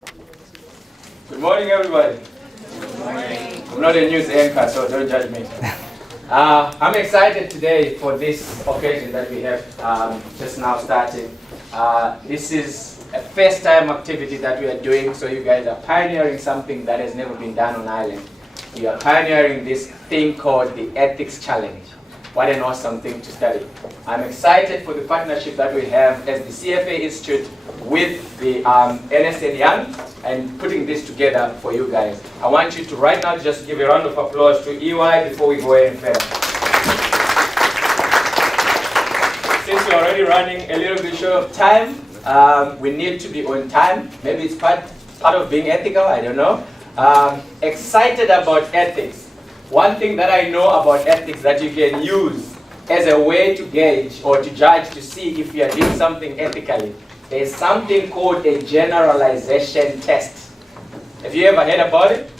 Good morning, everybody. Good morning. I'm not a news anchor, so don't judge me. I'm excited today for this occasion that we have just now starting. This is a first-time activity that we are doing, so you guys are pioneering something that has never been done on Ireland. We are pioneering this thing called the Ethics Challenge. What an awesome thing to study. I'm excited for the partnership that we have as the CFA Institute with the Ernst & Young and putting this together for you guys. I want you to right now just give a round of applause to EY before we go any further. Since we're already running a little bit short of time, we need to be on time. Maybe it's part of being ethical, I don't know. Excited about ethics. One thing that I know about ethics that you can use as a way to gauge or to judge to see if you are doing something ethically, there's something called a generalization test. Have you ever heard about it?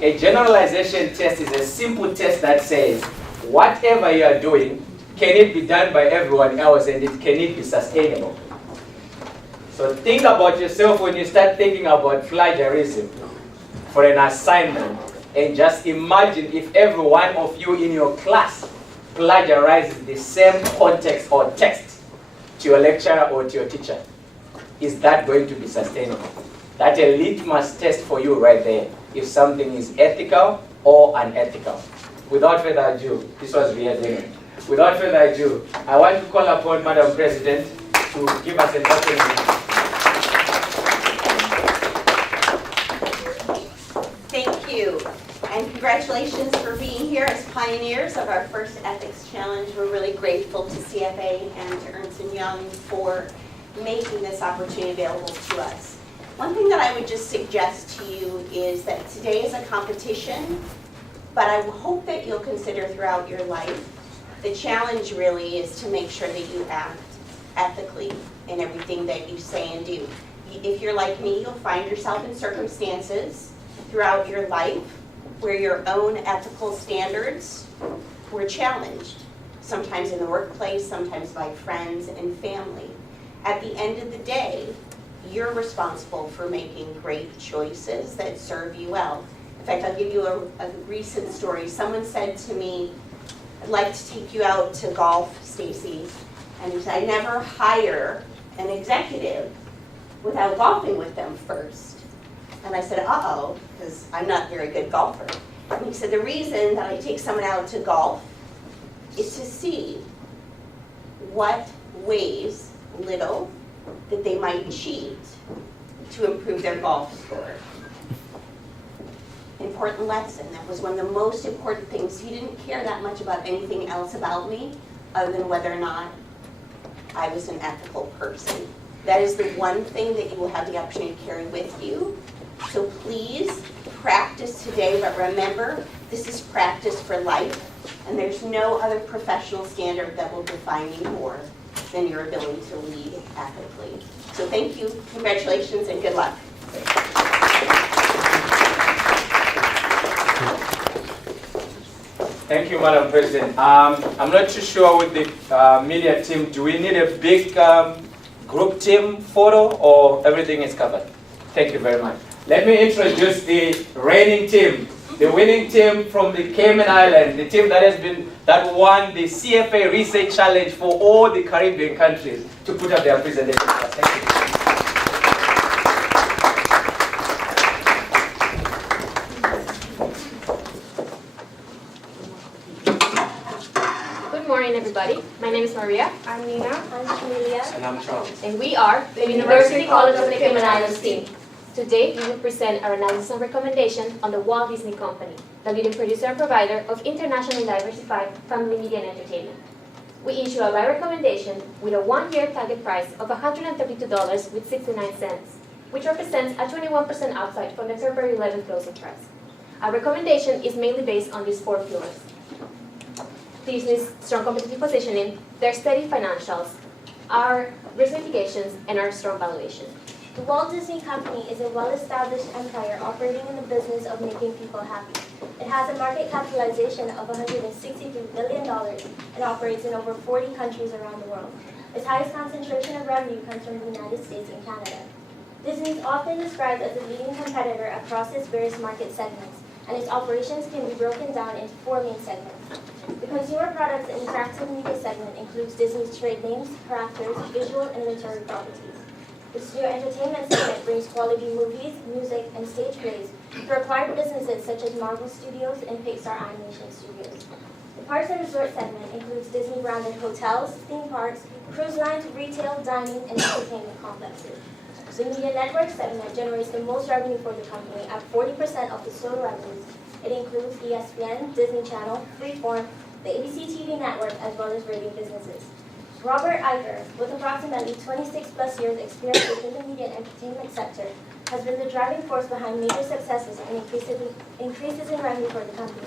A generalization test is a simple test that says, whatever you are doing, can it be done by everyone else and can it be sustainable? So think about yourself when you start thinking about plagiarism for an assignment. And just imagine if every one of you in your class plagiarizes the same context or text to your lecturer or to your teacher. Is that going to be sustainable? That's a litmus test for you right there, if something is ethical or unethical. Without further ado, this was weird, didn't it? Without further ado, I want to call upon Madam President to give us an opening. Thank you. And congratulations for being here as pioneers of our first Ethics Challenge. We're really grateful to CFA and to Ernst & Young for making this opportunity available to us. One thing that I would just suggest to you is that today is a competition, but I hope that you'll consider throughout your life, the challenge really is to make sure that you act ethically in everything that you say and do. If you're like me, you'll find yourself in circumstances throughout your life where your own ethical standards were challenged, sometimes in the workplace, sometimes by friends and family. At the end of the day, you're responsible for making great choices that serve you well. In fact, I'll give you a recent story. Someone said to me, I'd like to take you out to golf, Stacy. And he said, I never hire an executive without golfing with them first. And I said, uh-oh, because I'm not a very good golfer. And he said, the reason that I take someone out to golf is to see what ways, little, that they might cheat to improve their golf score. Important lesson. That was one of the most important things. He didn't care that much about anything else about me other than whether or not I was an ethical person. That is the one thing that you will have the opportunity to carry with you. So please practice today, but remember, this is practice for life, and there's no other professional standard that will define you more than your ability to lead ethically. So thank you, congratulations, and good luck. Thank you, Madam President. I'm not too sure with the media team, do we need a big group team photo or everything is covered? Thank you very much. Let me introduce the reigning team, the winning team from the Cayman Islands, the team that won the CFA Research Challenge for all the Caribbean countries to put up their presentation. Thank you. Good morning, everybody. My name is Maria. I'm Nina. I'm Julia. And I'm Charles. And we are the University College of the Cayman Islands team. Today, we will present our analysis and recommendation on the Walt Disney Company, the leading producer and provider of internationally diversified family media and entertainment. We issue a buy recommendation with a one-year target price of $132.69, which represents a 21% upside from the February 11th closing price. Our recommendation is mainly based on these four pillars: Disney's strong competitive positioning, their steady financials, our risk mitigations, and our strong valuation. The Walt Disney Company is a well-established empire operating in the business of making people happy. It has a market capitalization of $163 billion and operates in over 40 countries around the world. Its highest concentration of revenue comes from the United States and Canada. Disney is often described as a leading competitor across its various market segments, and its operations can be broken down into 4 main segments. The consumer products and interactive media segment includes Disney's trade names, characters, visual and literary properties. The studio entertainment segment brings quality movies, music, and stage plays for acquired businesses such as Marvel Studios and Pixar Animation Studios. The parks and resort segment includes Disney-branded hotels, theme parks, cruise lines, retail, dining, and entertainment complexes. The media network segment generates the most revenue for the company at 40% of the total revenues. It includes ESPN, Disney Channel, Freeform, the ABC TV network, as well as radio businesses. Robert Iger, with approximately 26 plus years experience within the media and entertainment sector, has been the driving force behind major successes and increases in revenue for the company.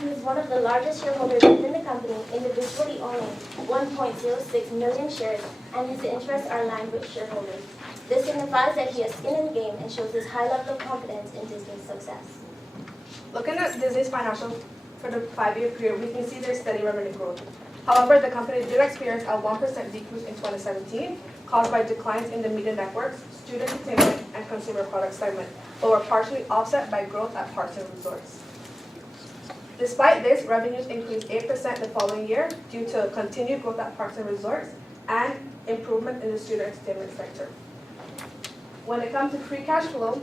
He is one of the largest shareholders within the company, individually owning 1.06 million shares, and his interests are aligned with shareholders. This signifies that he has skin in the game and shows his high level of confidence in Disney's success. Looking at Disney's financials for the 5-year period, we can see their steady revenue growth. However, the company did experience a 1% decrease in 2017, caused by declines in the media networks, student entertainment, and consumer products segment, but were partially offset by growth at parks and resorts. Despite this, revenues increased 8% the following year due to continued growth at parks and resorts and improvement in the student entertainment sector. When it comes to free cash flow,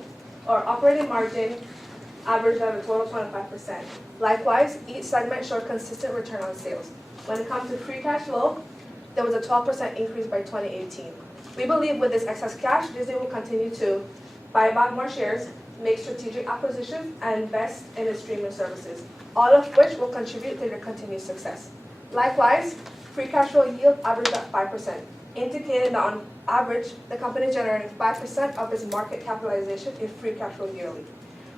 our operating margin averaged at a total 25%. Likewise, each segment showed consistent return on sales. When it comes to free cash flow, there was a 12% increase by 2018. We believe with this excess cash, Disney will continue to buy back more shares, make strategic acquisitions, and invest in its streaming services, all of which will contribute to their continued success. Likewise, free cash flow yield averaged at 5%, indicating that on average, the company is generating 5% of its market capitalization in free cash flow yearly.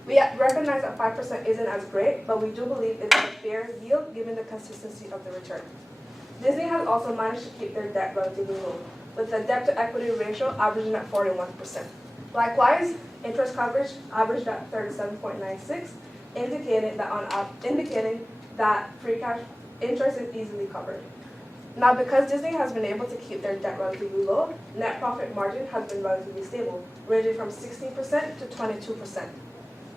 We recognize that 5% isn't as great, but we do believe it's a fair yield given the consistency of the return. Disney has also managed to keep their debt relatively low, with the debt-to-equity ratio averaging at 41%. Likewise, interest coverage averaged at 37.96, indicating that free cash interest is easily covered. Now, because Disney has been able to keep their debt relatively low, net profit margin has been relatively stable, ranging from 16% to 22%.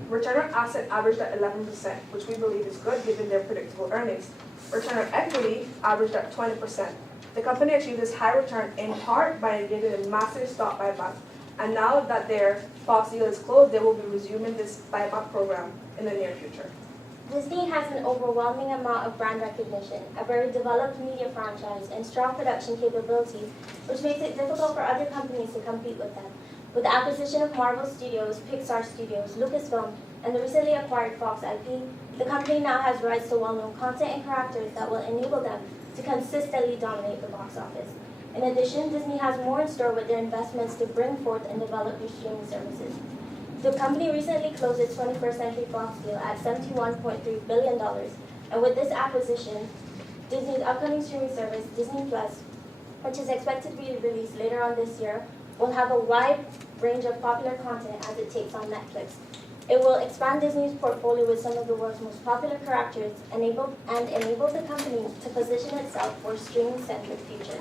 Return on asset averaged at 11%, which we believe is good given their predictable earnings. Return on equity averaged at 20%. The company achieved this high return in part by engaging in massive stock buyback. And now that their Fox deal is closed, they will be resuming this buyback program in the near future. Disney has an overwhelming amount of brand recognition, a very developed media franchise, and strong production capabilities, which makes it difficult for other companies to compete with them. With the acquisition of Marvel Studios, Pixar Studios, Lucasfilm, and the recently acquired Fox IP, the company now has rights to well-known content and characters that will enable them to consistently dominate the box office. In addition, Disney has more in store with their investments to bring forth and develop new streaming services. The company recently closed its 21st Century Fox deal at $71.3 billion, and with this acquisition, Disney's upcoming streaming service, Disney Plus, which is expected to be released later on this year, will have a wide range of popular content as it takes on Netflix. It will expand Disney's portfolio with some of the world's most popular characters and enable the company to position itself for a streaming-centric future.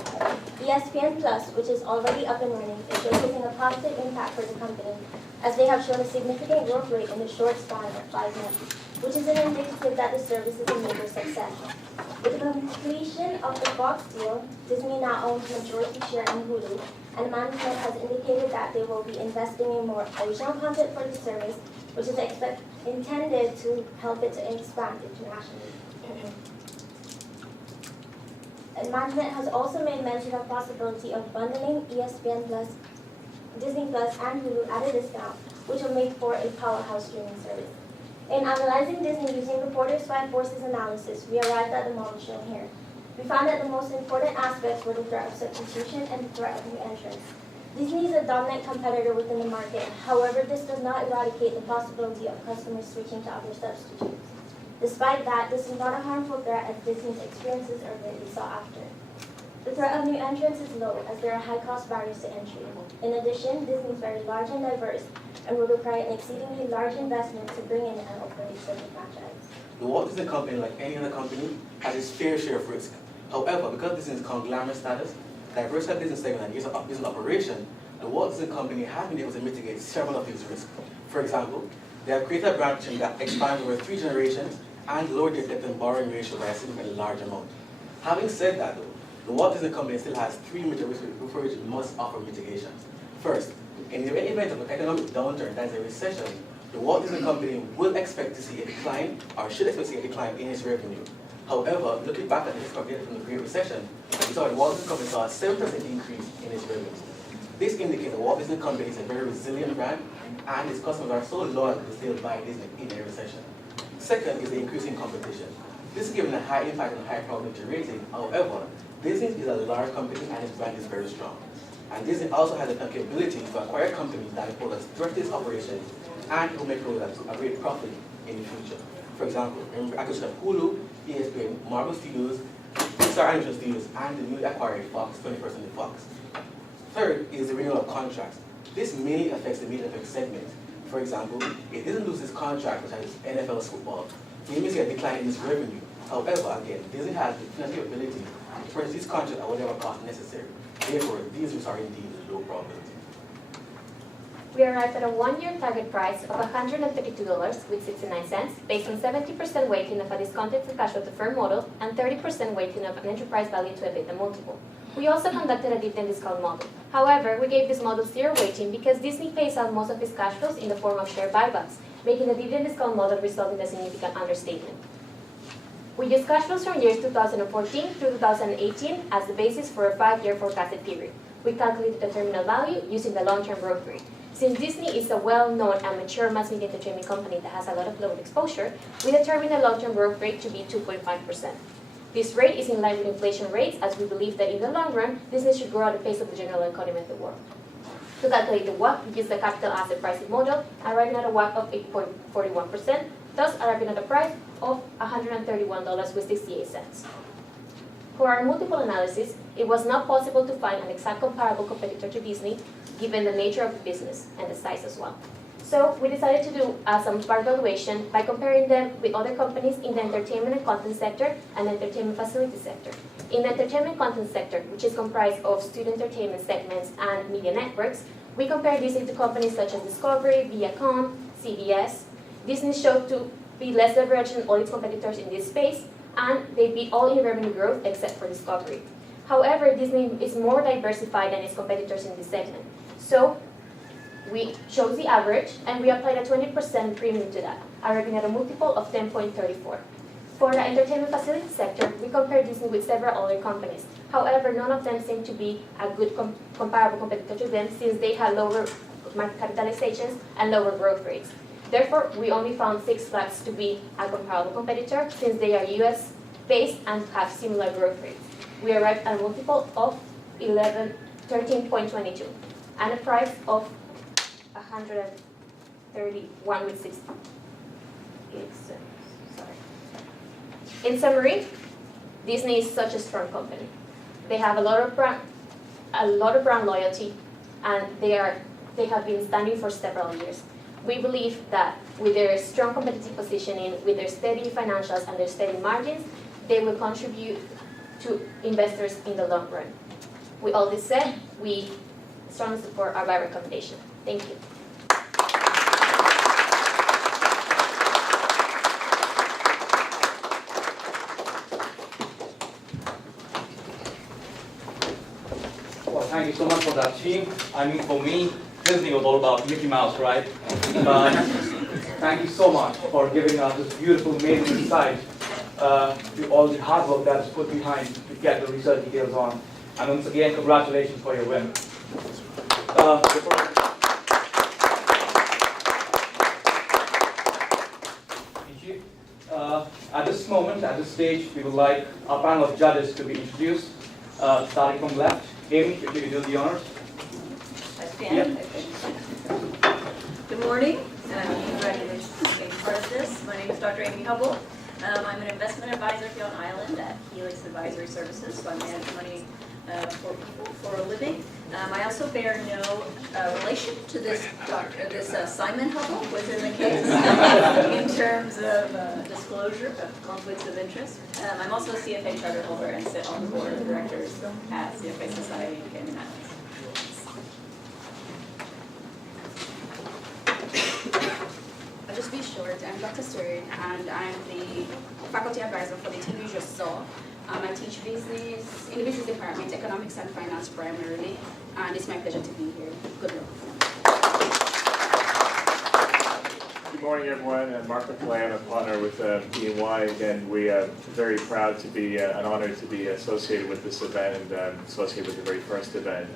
ESPN Plus, which is already up and running, is showcasing a positive impact for the company, as they have shown a significant growth rate in the short span of 5 months, which is an indicative that the service is a major success. With the completion of the Fox deal, Disney now owns majority share in Hulu, and management has indicated that they will be investing in more original content for the service, which is intended to help it to expand internationally. And management has also made mention of the possibility of bundling ESPN Plus, Disney Plus, and Hulu at a discount, which will make for a powerhouse streaming service. In analyzing Disney using the Porter's 5 forces analysis, we arrived at the model shown here. We found that the most important aspects were the threat of substitution and the threat of new entrants. Disney is a dominant competitor within the market. However, this does not eradicate the possibility of customers switching to other substitutes. Despite that, this is not a harmful threat as Disney's experiences are greatly sought after. The threat of new entrants is low as there are high-cost barriers to entry. In addition, Disney is very large and diverse and will require an exceedingly large investment to bring in and operate such a franchise. The Walt Disney Company, like any other company, has its fair share of risk. However, because Disney's conglomerate status, diversified business segment and business operation the Walt Disney Company has been able to mitigate several of these risks. For example, they have created a brand chain that expands over 3 generations and lowered their debt and borrowing ratio by a significantly large amount. Having said that, though, the Walt Disney Company still has 3 major risks for which it must offer mitigations. First, in the event of an economic downturn, that is a recession, the Walt Disney Company will expect to see a decline, or should expect to see a decline in its revenue. However, looking back at the historical data from the Great Recession, we saw the Walt Disney Company saw a 7% increase in its revenue. This indicates the Walt Disney Company is a very resilient brand, and its customers are so loyal to still buy Disney in a recession. Second is the increasing competition. This is given a high impact and high probability rating. However, Disney is a large company and its brand is very strong. And Disney also has the capability to acquire companies that will direct its operations and will make sure that a great profit in the future. For example, in acquisition of Hulu, ESPN, Marvel Studios, Pixar Animation Studios, and the newly acquired Fox, 21st Century Fox. Third is the renewal of contracts. This mainly affects the media effects segment. For example, if Disney loses contract, such as NFL football, we may see a decline in its revenue. However, again, Disney has the financial ability to purchase these contracts at whatever cost necessary. Therefore, these risks are indeed low probability. We arrived at a 1-year target price of $132.69 based on 70% weighting of a discounted free cash flow to firm model and 30% weighting of an enterprise value to EBITDA multiple. We also conducted a dividend discount model. However, we gave this model 0 weighting because Disney pays out most of its cash flows in the form of share buybacks, making the dividend discount model result in a significant understatement. We used cash flows from years 2014 through 2018 as the basis for a 5-year forecasted period. We calculated the terminal value using the long-term growth rate. Since Disney is a well-known and mature mass media entertainment company that has a lot of global exposure, we determined the long-term growth rate to be 2.5%. This rate is in line with inflation rates, as we believe that in the long run, Disney should grow at the pace of the general economy of the world. To calculate the WACC, we used the capital asset pricing model, arriving at a WACC of 8.41%, thus arriving at a price of $131.68. For our multiple analysis, it was not possible to find an exact comparable competitor to Disney, given the nature of the business and the size as well. So we decided to do some smart valuation by comparing them with other companies in the entertainment and content sector and the entertainment facility sector. In the entertainment content sector, which is comprised of student entertainment segments and media networks, we compared Disney to companies such as Discovery, Viacom, CBS. Disney showed to be less leveraged than all its competitors in this space, and they beat all in revenue growth except for Discovery. However, Disney is more diversified than its competitors in this segment. So we chose the average, and we applied a 20% premium to that, arriving at a multiple of 10.34. For the entertainment facility sector, we compared Disney with several other companies. However, none of them seemed to be a good comparable competitor to them, since they had lower market capitalizations and lower growth rates. Therefore, we only found Six Flags to be a comparable competitor, since they are US-based and have similar growth rates. We arrived at a multiple of 13.22 and a price of 131 with 60. In summary, Disney is such a strong company. They have a lot of brand loyalty, and they have been standing for several years. We believe that with their strong competitive positioning, with their steady financials and their steady margins, they will contribute to investors in the long run. With all this said, we strongly support our buy recommendation. Thank you. Well, thank you so much for that, team. I mean, for me, Disney was all about Mickey Mouse, right? But thank you so much for giving us this beautiful, amazing insight to all the hard work that is put behind to get the research details on. And once again, congratulations for your win. Thank you. At this moment, at this stage, we would like our panel of judges to be introduced, starting from left. Amy, if you could do the honors. Yep. Good morning. Congratulations on being part of this. My name is Dr. Amy Hubble. I'm an investment advisor here on Island at Helix Advisory Services, so I manage money for people for a living. I also bear no relation to this Simon Hubble within the case in terms of disclosure of conflicts of interest. I'm also a CFA charter holder and sit on the board of directors at CFA Society in Cayman Islands. and I'm the faculty advisor for the team you just saw. I teach business in the business department, economics and finance primarily, and it's my pleasure to be here. Good luck. Good morning, everyone. I'm Mark McLean, a partner with E&Y. Again, we are very proud to be and honored to be associated with this event and associated with the very first event.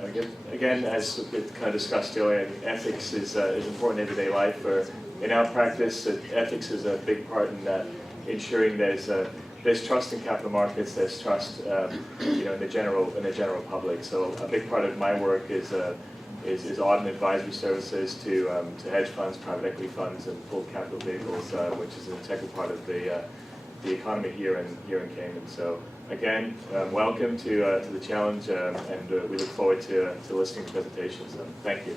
Again, as we kind of discussed earlier, ethics is important in everyday life. In our practice, ethics is a big part in ensuring there's trust in capital markets, there's trust in the general public. So a big part of my work is audit and advisory services to hedge funds, private equity funds, and pooled capital vehicles, which is an integral part of the economy here in Cayman. So again, welcome to the challenge, and we look forward to listening to presentations. Thank you.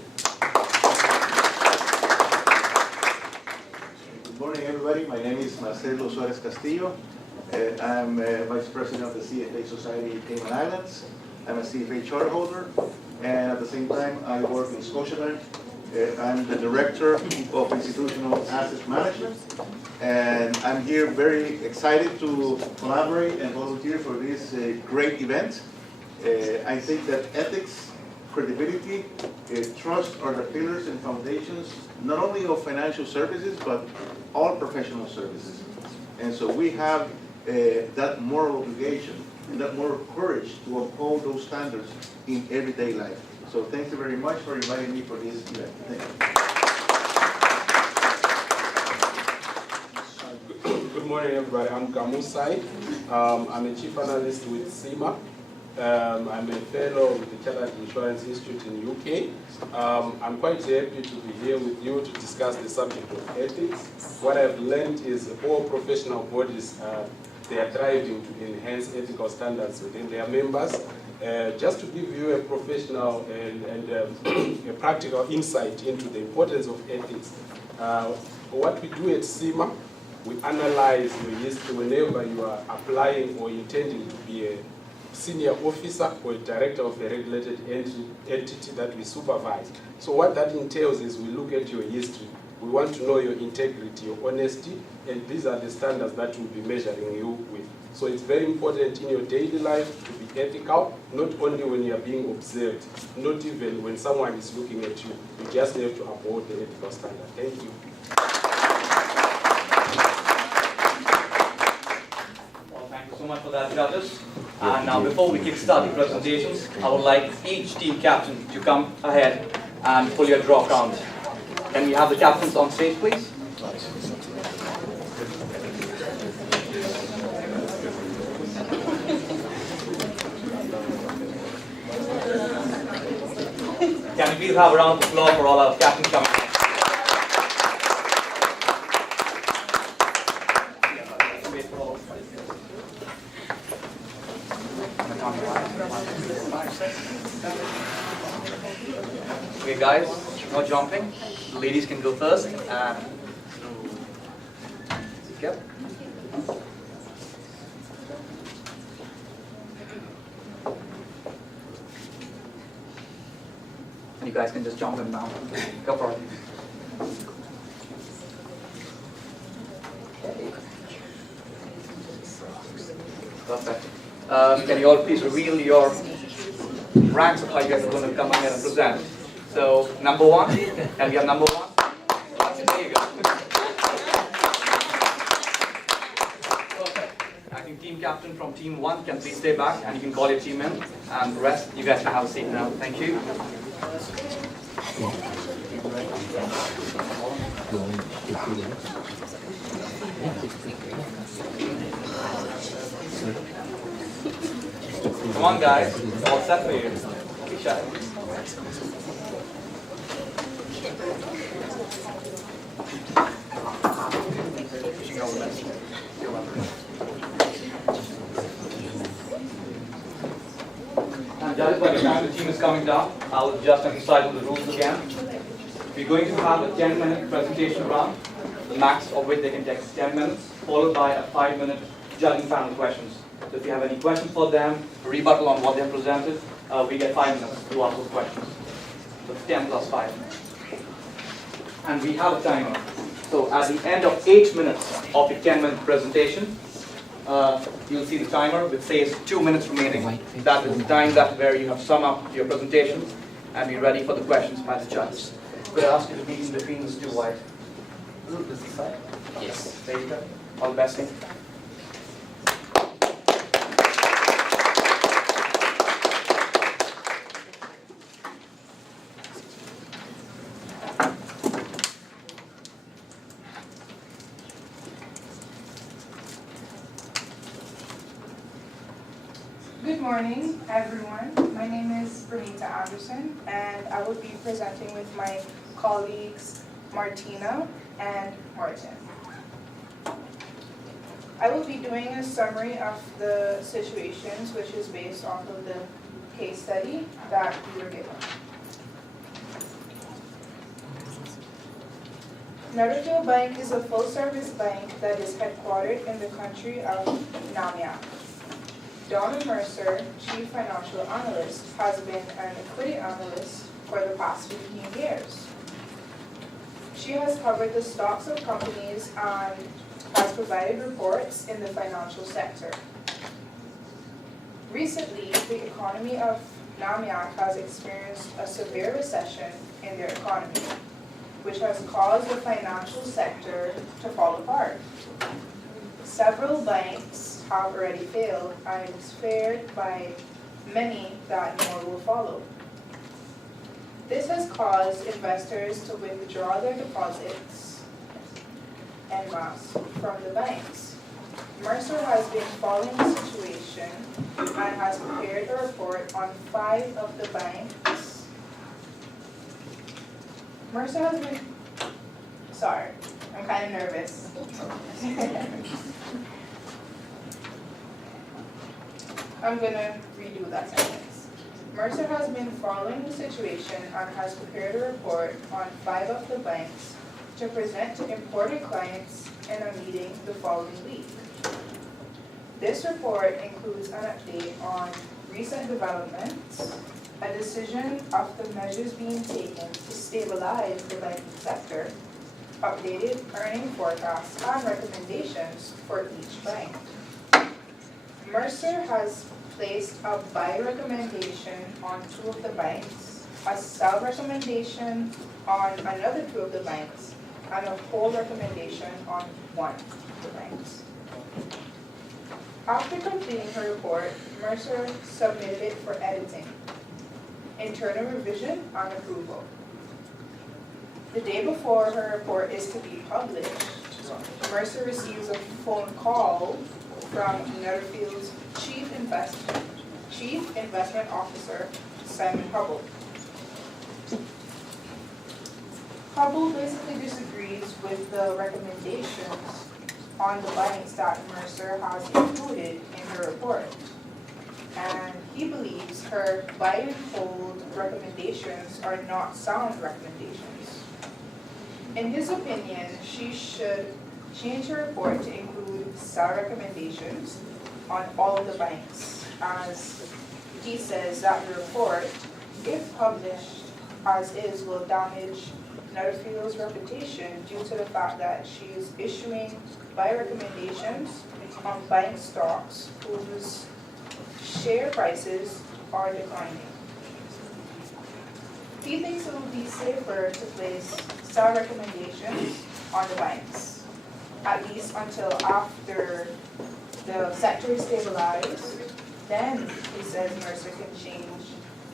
Good morning, everybody. My name is Marcelo Suarez Castillo. I'm Vice President of the CFA Society in Cayman Islands. I'm a CFA charter holder, and at the same time, I work in Scotiabank. I'm the Director of Institutional Asset Management, and I'm here very excited to collaborate and volunteer for this great event. I think that ethics, credibility, trust are the pillars and foundations, not only of financial services, but all professional services. And so we have that moral obligation and that moral courage to uphold those standards in everyday life. So thank you very much for inviting me for this event. Thank you. Good morning, everybody. I'm Gamu Sai. I'm a chief analyst with CIMA. I'm a fellow with the Chartered Insurance Institute in UK. I'm quite happy to be here with you to discuss the subject of ethics. What I've learned is all professional bodies, they are striving to enhance ethical standards within their members. Just to give you a professional and a practical insight into the importance of ethics, what we do at CIMA, we analyze your history whenever you are applying or intending to be a senior officer or a director of a regulated entity that we supervise. So what that entails is we look at your history. We want to know your integrity, your honesty, and these are the standards that we'll be measuring you with. So it's very important in your daily life to be ethical, not only when you are being observed, not even when someone is looking at you. You just have to uphold the ethical standard. Thank you. Well, thank you so much for that, judges. And now, before we kickstart the presentations, I would like each team captain to come ahead and pull your draw count. Can we have the captains on stage, please? Can we please have a round of applause for all our captains coming? Okay, guys, no jumping. The ladies can go first. Yep. You guys can just jump in now. Go for it. Perfect. Can you all please reveal your ranks of how you guys are going to come ahead and present? So, number one. Can we have number one? There you go. Perfect. I think team captain from team one can please stay back and you can call your team in. And the rest, you guys can have a seat now. Thank you. Come on, guys. It's all set for you. Don't be shy. And judges, by the time the team is coming down, I'll just emphasize the rules again. We're going to have a 10-minute presentation round, the max of which they can take 10 minutes, followed by a 5-minute judging panel questions. So if you have any questions for them, rebuttal on what they have presented, we get 5 minutes to ask those questions. So 10 plus 5. And we have a timer. So at the end of 8 minutes of your 10-minute presentation, you'll see the timer which says 2 minutes remaining. That is the time that where you have sum up your presentation and be ready for the questions by the judges. Could I ask you to meet in between these two white? This side? Yes. There you go. All the best. Thing. Good morning, everyone. My name is Bernita Anderson, and I will be presenting with my colleagues Martina and Martin. I will be doing a summary of the situations, which is based off of the case study that we were given. Netherfield Bank is a full-service bank that is headquartered in the country of Namibia. Donna Mercer, Chief Financial Analyst, has been an equity analyst for the past 15 years. She has covered the stocks of companies and has provided reports in the financial sector. Recently, the economy of Namibia has experienced a severe recession in their economy, which has caused the financial sector to fall apart. Several banks have already failed, and it is feared by many that more will follow. This has caused investors to withdraw their deposits en masse from the banks. Mercer has been following the situation and has prepared a report on 5 of the banks. Mercer has been, sorry, I'm kind of nervous. I'm gonna redo that sentence. Mercer has been following the situation and has prepared a report on 5 of the banks to present to important clients in a meeting the following week. This report includes an update on recent developments, a decision of the measures being taken to stabilize the banking sector, updated earning forecasts, and recommendations for each bank. Mercer has placed a buy recommendation on 2 of the banks, a sell recommendation on another 2 of the banks, and a hold recommendation on 1 of the banks. After completing her report, Mercer submitted it for editing, internal revision, and approval. The day before her report is to be published, Mercer receives a phone call from Netherfield's Chief Investment Officer, Simon Hubble. Hubble basically disagrees with the recommendations on the banks that Mercer has included in her report. And he believes her buy and hold recommendations are not sound recommendations. In his opinion, she should change her report to include sell recommendations on all of the banks, as he says that the report, if published as is, will damage Netherfield's reputation due to the fact that she is issuing buy recommendations on bank stocks whose share prices are declining. He thinks it would be safer to place sell recommendations on the banks, at least until after the sector is stabilized. Then, he says, Mercer can change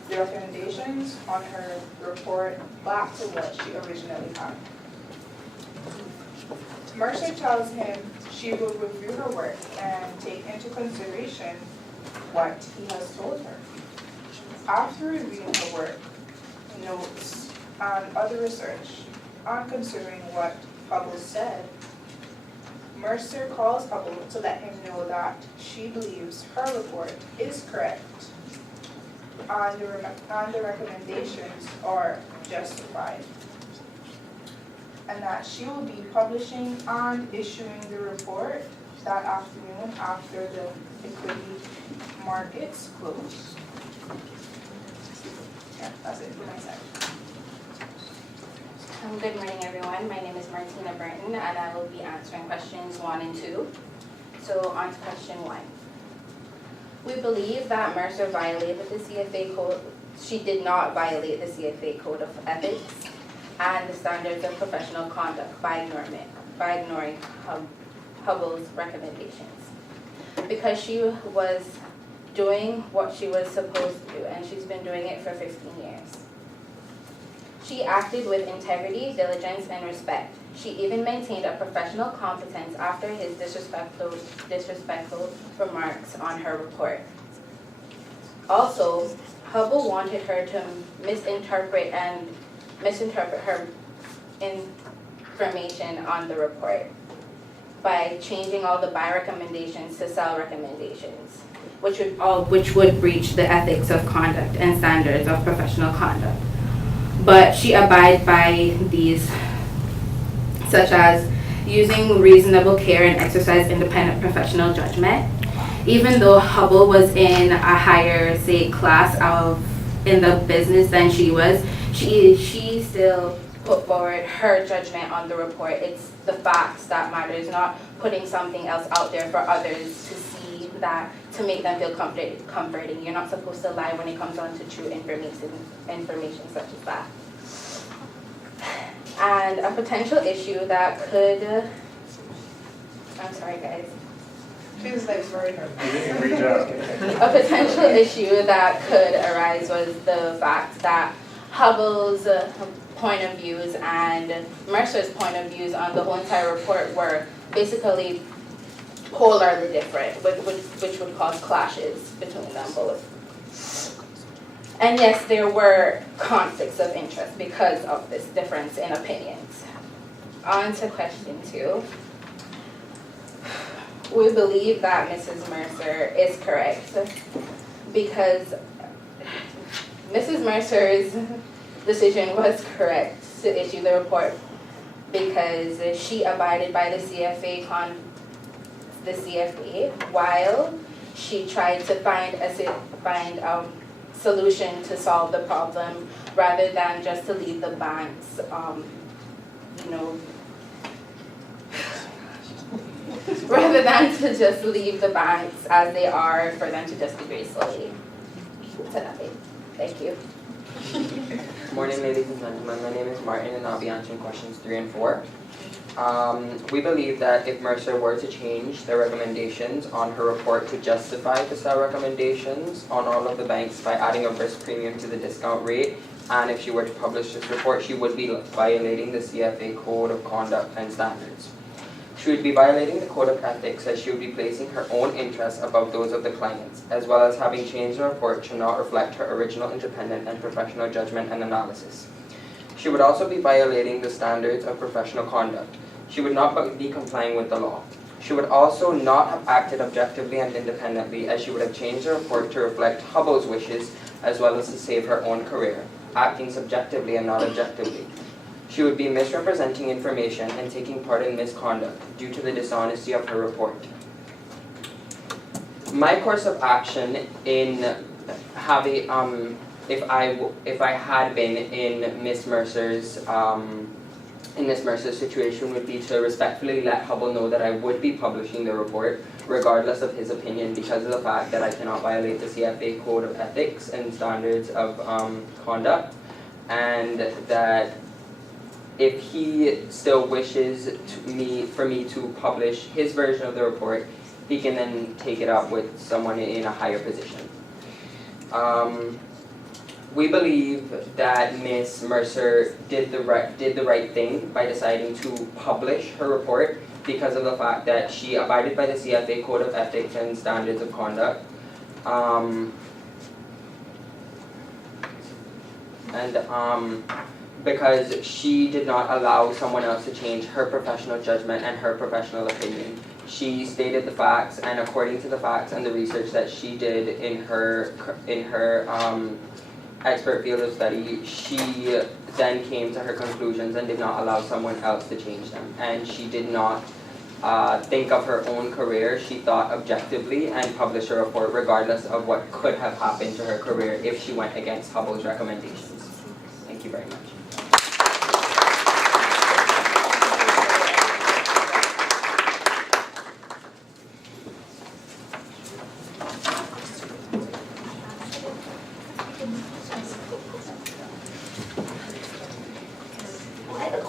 the recommendations on her report back to what she originally had. Mercer tells him she will review her work and take into consideration what he has told her. After reviewing her work, notes, and other research, and considering what Hubble said, Mercer calls Hubble to let him know that she believes her report is correct and the recommendations are justified, and that she will be publishing and issuing the report that afternoon after the equity markets close. Yeah, that's it for my side. Good morning, everyone. My name is Martina Burton, and I will be answering questions 1 and 2. So on to question 1. We believe that Mercer violated the CFA code. She did not violate the CFA code of ethics and the standards of professional conduct by ignoring Hubble's recommendations. Because she was doing what she was supposed to do, and she's been doing it for 15 years. She acted with integrity, diligence, and respect. She even maintained a professional competence after his disrespectful remarks on her report. Also, Hubble wanted her to misinterpret her information on the report by changing all the buy recommendations to sell recommendations, which would breach the ethics of conduct and standards of professional conduct. But she abided by these, such as using reasonable care and exercise independent professional judgment. Even though Hubble was in a higher, say, class in the business than she was, she still put forward her judgment on the report. It's the facts that matters, not putting something else out there for others to see, that to make them feel comforting. You're not supposed to lie when it comes down to true information such as that. And a potential issue that could, I'm sorry guys. Feels like very A potential issue that could arise was the fact that Hubble's point of views and Mercer's point of views on the whole entire report were basically polarly different, which would cause clashes between them both. And yes, there were conflicts of interest because of this difference in opinions. On to question 2. We believe that Mrs. Mercer is correct because Mrs. Mercer's decision was correct to issue the report because she abided by the CFA while she tried to find a solution to solve the problem rather than just to leave the banks, rather than to just leave the banks as they are for them to just be gracefully. Thank you. Good morning, ladies and gentlemen. My name is Martin, and I'll be answering questions 3 and 4. We believe that if Mercer were to change the recommendations on her report to justify the sell recommendations on all of the banks by adding a risk premium to the discount rate, and if she were to publish this report, she would be violating the CFA Code of Conduct and Standards. She would be violating the Code of Ethics as she would be placing her own interests above those of the clients, as well as having changed the report to not reflect her original independent and professional judgment and analysis. She would also be violating the standards of professional conduct. She would not be complying with the law. She would also not have acted objectively and independently, as she would have changed the report to reflect Hubble's wishes as well as to save her own career, acting subjectively and not objectively. She would be misrepresenting information and taking part in misconduct due to the dishonesty of her report. My course of action in having, if I had been in Miss Mercer's situation would be to respectfully let Hubble know that I would be publishing the report, regardless of his opinion, because of the fact that I cannot violate the CFA Code of Ethics and Standards of Conduct, and that if he still wishes for me to publish his version of the report, he can then take it up with someone in a higher position. We believe that Ms. Mercer did the right thing by deciding to publish her report because of the fact that she abided by the CFA Code of Ethics and Standards of Conduct. Because she did not allow someone else to change her professional judgment and her professional opinion. She stated the facts, and according to the facts and the research that she did in her expert field of study, she then came to her conclusions and did not allow someone else to change them. And she did not think of her own career. She thought objectively and published a report regardless of what could have happened to her career if she went against Hubble's recommendations. Thank you very much.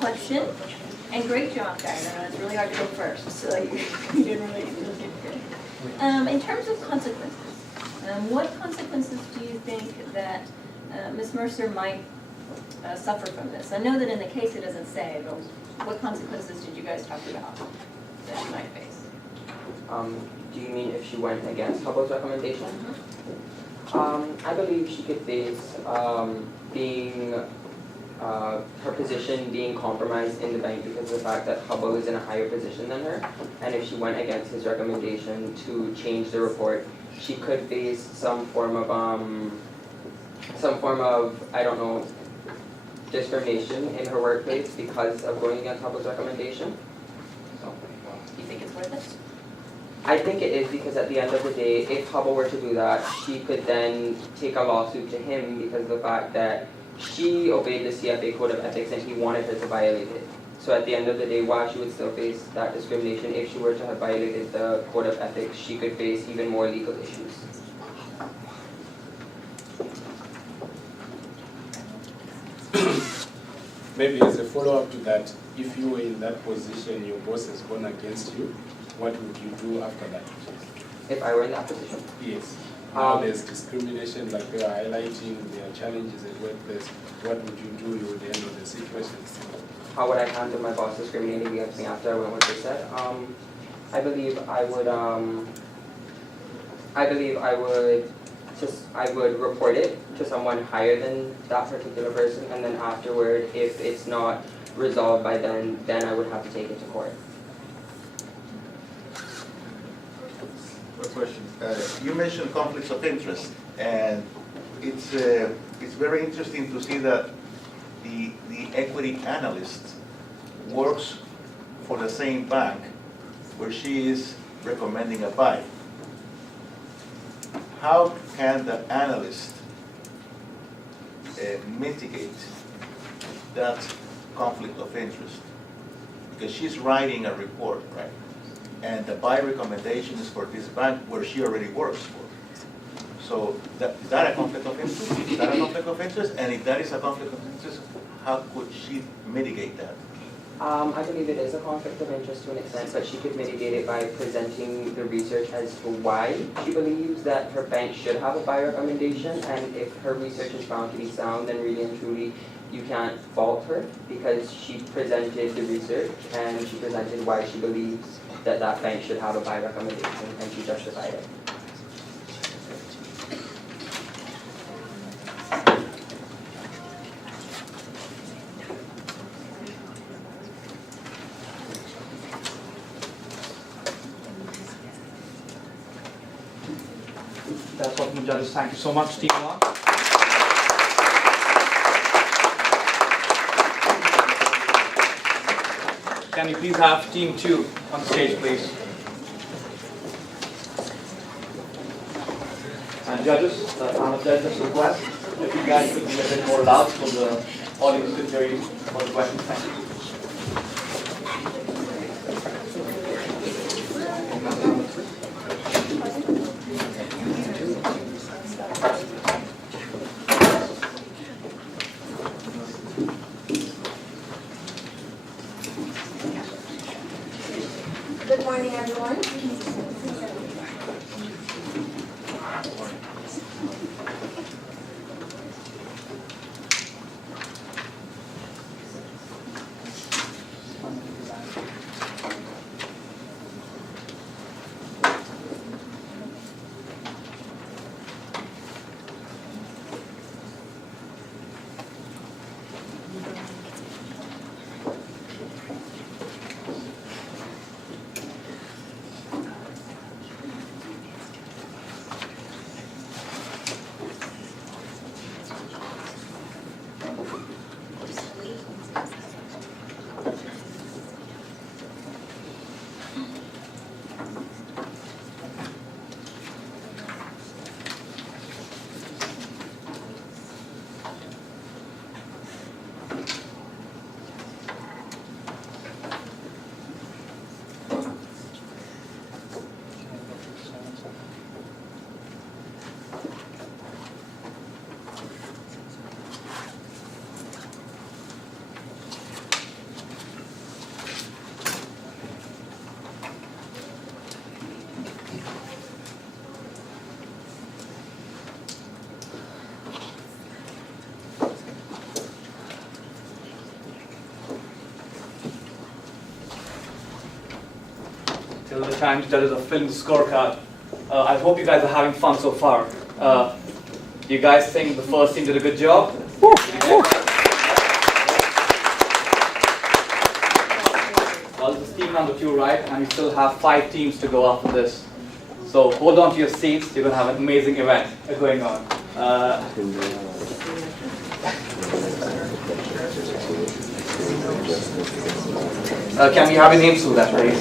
question. And great job, guys. I know it's really hard to go first, so you did really good. In terms of consequences, what consequences do you think that Ms. Mercer might suffer from this? I know that in the case it doesn't say, but what consequences did you guys talk about that she might face? Do you mean if she went against Hubble's recommendation? I believe she could face her position being compromised in the bank because of the fact that Hubble is in a higher position than her, and if she went against his recommendation to change the report, she could face some form of I don't know, discrimination in her workplace because of going against Hubble's recommendation. So, Do you think it's worth it? I think it is because at the end of the day, if Hubble were to do that, she could then take a lawsuit to him because of the fact that she obeyed the CFA Code of Ethics and he wanted her to violate it. So at the end of the day, while she would still face that discrimination, if she were to have violated the Code of Ethics, she could face even more legal issues. Maybe as a follow-up to that, if you were in that position, your boss has gone against you, what would you do after that? If I were in that position? Yes. Now there's discrimination, like we are highlighting, there are challenges at workplace. What would you do? You would handle the situation. How would I handle my boss discriminating against me after I went what they said? I believe I would report it to someone higher than that particular person, and then afterward, if it's not resolved by then I would have to take it to court. Good question. You mentioned conflicts of interest, and it's very interesting to see that the equity analyst works for the same bank where she is recommending a buy. How can the analyst mitigate that conflict of interest? Because she's writing a report, right? And the buy recommendation is for this bank where she already works for. So is that a conflict of interest? Is that a conflict of interest? And if that is a conflict of interest, how could she mitigate that? I believe it is a conflict of interest to an extent, but she could mitigate it by presenting the research as to why she believes that her bank should have a buy recommendation, and if her research is found to be sound, then really and truly you can't fault her because she presented the research and she presented why she believes that that bank should have a buy recommendation, and she justified it. That's all from the judges. Thank you so much, Team 1. Can we please have Team 2 on the stage, please? And judges, I'm a judge's request. If you guys could be a bit more loud so the audience could hear you for the questions. Thank you. Good morning, everyone. is the time judges are filling the scorecard. I hope you guys are having fun so far. Do you guys think the first team did a good job? Well, this is team number 2, right? And we still have 5 teams to go after this. So hold on to your seats. You're going to have an amazing event going on. Can we have your names for that, please?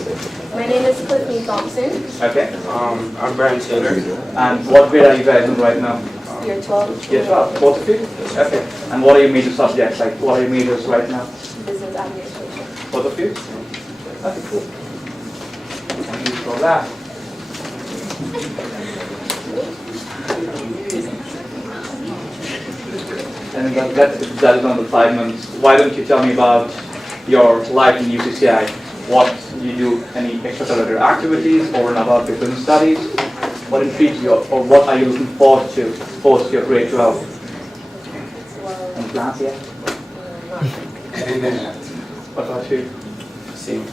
My name is Courtney Thompson. Okay. I'm Brian Taylor. And what grade are you guys in right now? Year 12. Year 12, both of you? Okay. And what are your major subjects? Like, what are your majors right now? Business administration. Both of you? Okay, cool. Thank you for that. And that is on the 5 minutes. Why don't you tell me about your life in UCCI? What you do, any extracurricular activities over and above your business studies? What intrigues you, or what are you looking forward to post your grade 12? Any plans yet? What about you? Same.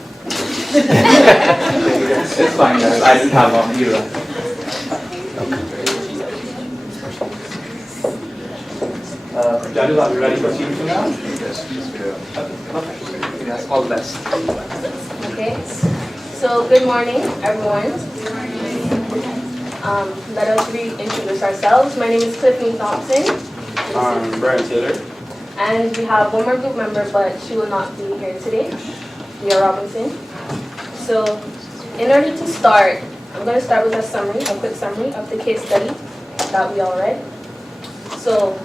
It's fine, guys. I didn't have one either. Judges, are you ready for team 2 now? Yes. Okay. Yes, all the best. Okay. So good morning, everyone. Let us reintroduce ourselves. My name is Courtney Thompson. I'm Brian Taylor. And we have one more group member, but she will not be here today. Leah Robinson. So in order to start, I'm going to start with a quick summary of the case study that we all read. So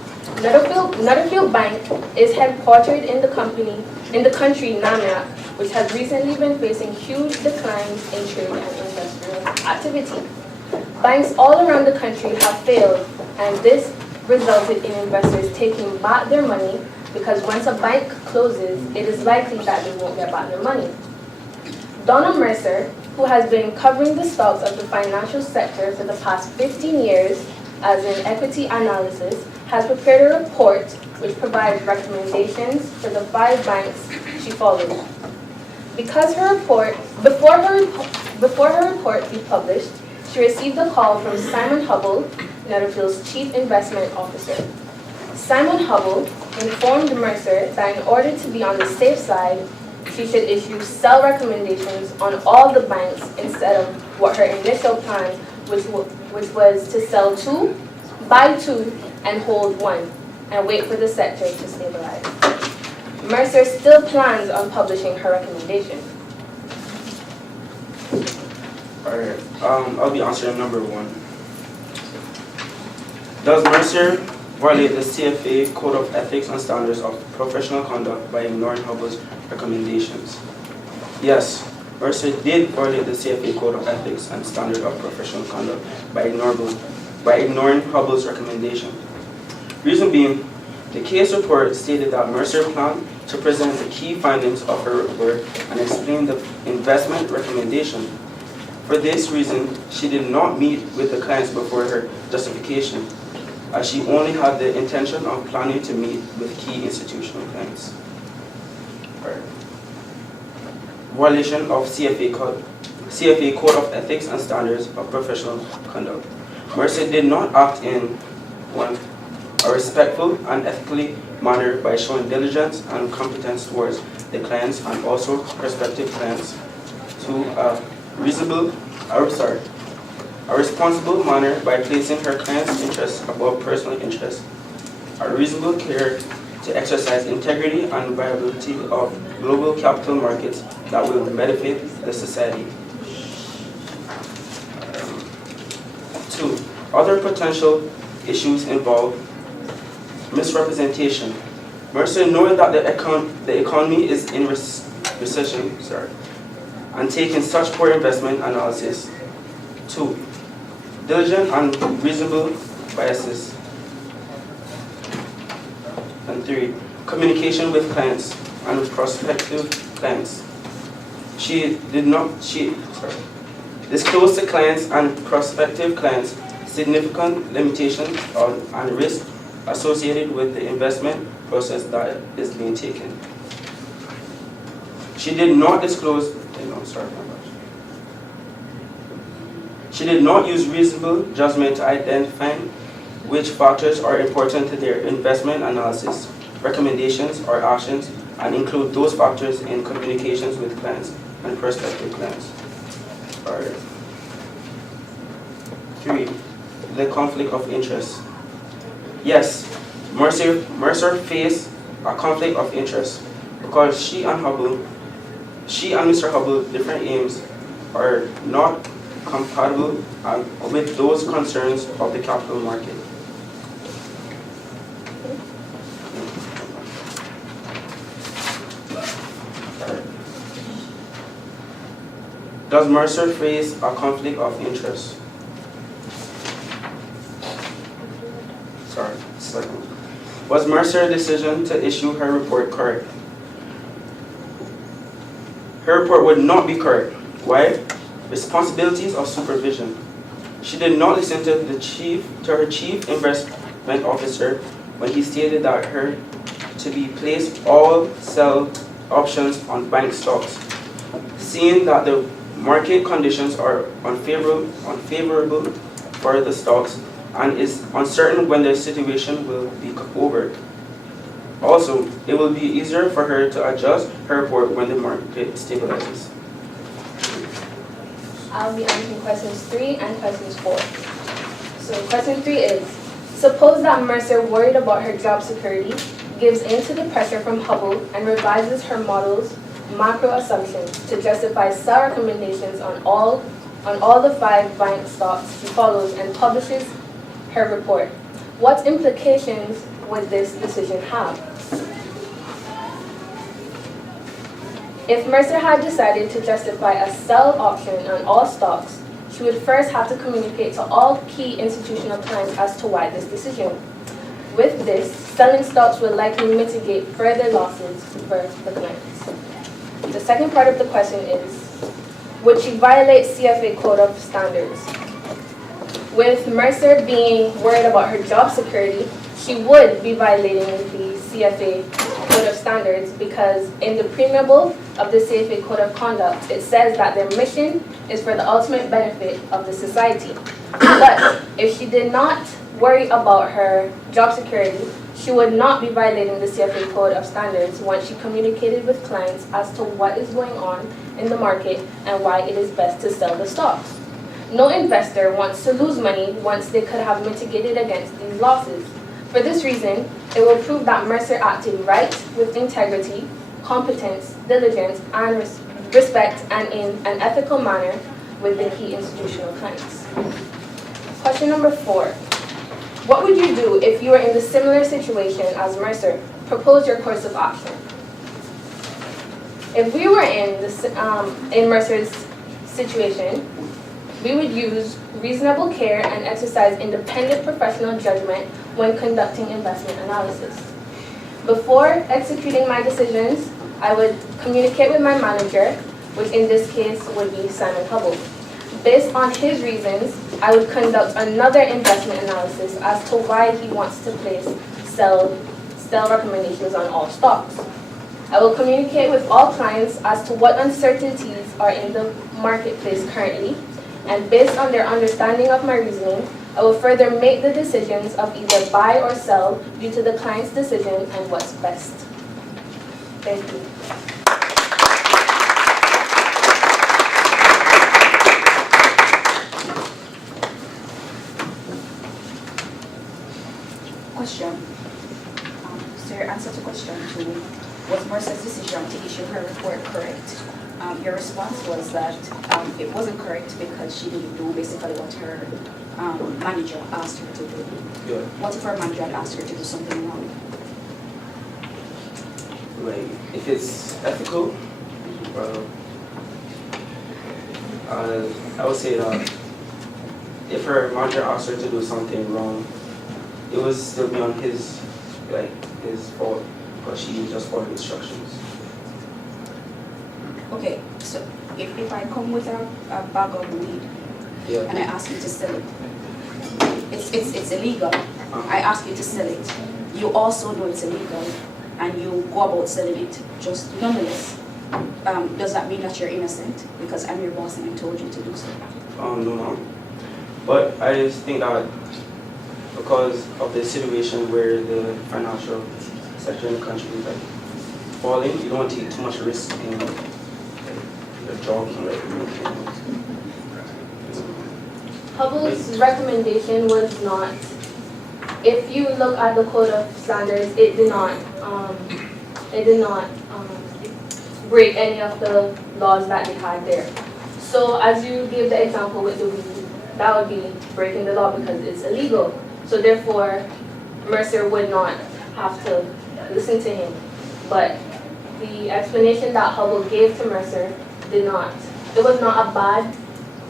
Netherfield Bank is headquartered in the country Namibia, which has recently been facing huge declines in trade and industrial activity. Banks all around the country have failed, and this resulted in investors taking back their money because once a bank closes, it is likely that they won't get back their money. Donna Mercer, who has been covering the stocks of the financial sector for the past 15 years as an equity analysis, has prepared a report which provides recommendations for the 5 banks she follows. Before her report be published, she received a call from Simon Hubble, Netherfield's Chief Investment Officer. Simon Hubble informed Mercer that in order to be on the safe side, she should issue sell recommendations on all the banks instead of what her initial plan, which was to sell 2, buy 2, and hold 1, and wait for the sector to stabilize. Mercer still plans on publishing her recommendation. Alright, I'll be answering number 1. Does Mercer violate the CFA Code of Ethics and Standards of Professional Conduct by ignoring Hubble's recommendations? Yes, Mercer did violate the CFA Code of Ethics and Standards of Professional Conduct by ignoring Hubble's recommendation. Reason being, the case report stated that Mercer planned to present the key findings of her report and explain the investment recommendation. For this reason, she did not meet with the clients before her justification, as she only had the intention of planning to meet with key institutional clients. Violation of CFA Code of Ethics and Standards of Professional Conduct. Mercer did not act in 1. A respectful and ethically manner by showing diligence and competence towards the clients and also prospective clients. 2. A responsible manner by placing her clients' interests above personal interests. A reasonable care to exercise integrity and viability of global capital markets that will benefit the society. 2. Other potential issues involve misrepresentation. Mercer, knowing that the economy is in recession, and taking such poor investment analysis. 2. Diligent and reasonable biases. And 3. Communication with clients and with prospective clients. She disclosed to clients and prospective clients significant limitations and risk associated with the investment process that is being taken. She did not disclose, She did not use reasonable judgment to identify which factors are important to their investment analysis, recommendations, or actions, and include those factors in communications with clients and prospective clients. Alright. 3. The conflict of interest. Yes, Mercer faced a conflict of interest because she and Mr. Hubble different aims are not compatible with those concerns of the capital market. Does Mercer face a conflict of interest? Was Mercer's decision to issue her report correct? Her report would not be correct. Why? Responsibilities of supervision. She did not listen to her chief investment officer when he stated that her to be placed all sell options on bank stocks, seeing that the market conditions are unfavorable for the stocks and is uncertain when the situation will be over. Also, it will be easier for her to adjust her report when the market stabilizes. I'll be answering questions 3 and questions 4. So question 3 is, suppose that Mercer, worried about her job security, gives in to the pressure from Hubble and revises her model's macro assumptions to justify sell recommendations on all the 5 bank stocks she follows and publishes her report. What implications would this decision have? If Mercer had decided to justify a sell option on all stocks, she would first have to communicate to all key institutional clients as to why this decision. With this, selling stocks will likely mitigate further losses for the clients. The second part of the question is, would she violate CFA Code of Standards? With Mercer being worried about her job security, she would be violating the CFA Code of Standards because in the preamble of the CFA Code of Conduct, it says that their mission is for the ultimate benefit of the society. But if she did not worry about her job security, she would not be violating the CFA Code of Standards once she communicated with clients as to what is going on in the market and why it is best to sell the stocks. No investor wants to lose money once they could have mitigated against these losses. For this reason, it will prove that Mercer acted right with integrity, competence, diligence, and respect, and in an ethical manner with the key institutional clients. Question number 4. What would you do if you were in the similar situation as Mercer? Propose your course of action. If we were in Mercer's situation, we would use reasonable care and exercise independent professional judgment when conducting investment analysis. Before executing my decisions, I would communicate with my manager, which in this case would be Simon Hubble. Based on his reasons, I would conduct another investment analysis as to why he wants to place sell recommendations on all stocks. I will communicate with all clients as to what uncertainties are in the marketplace currently, and based on their understanding of my reasoning, I will further make the decisions of either buy or sell due to the client's decision and what's best. Thank you. Question. Sir, answer to question 2. Was Mercer's decision to issue her report correct? Your response was that it wasn't correct because she didn't do basically what her manager asked her to do. Yeah. What if her manager had asked her to do something wrong? Like, if it's ethical, I would say that if her manager asked her to do something wrong, it would still be on his fault, because she just followed instructions. Okay, so if I come with a bag of weed, Yeah. and I ask you to sell it, it's illegal. I ask you to sell it. You also know it's illegal, and you go about selling it just nonetheless. Does that mean that you're innocent? Because I'm your boss and I told you to do so. No. But I just think that because of the situation where the financial sector in the country is like falling, you don't want to take too much risk in the jobs and Hubble's recommendation was not, if you look at the Code of Standards, it did not break any of the laws that they had there. So as you gave the example with the weed, that would be breaking the law because it's illegal. So therefore, Mercer would not have to listen to him. But the explanation that Hubble gave to Mercer it was not a bad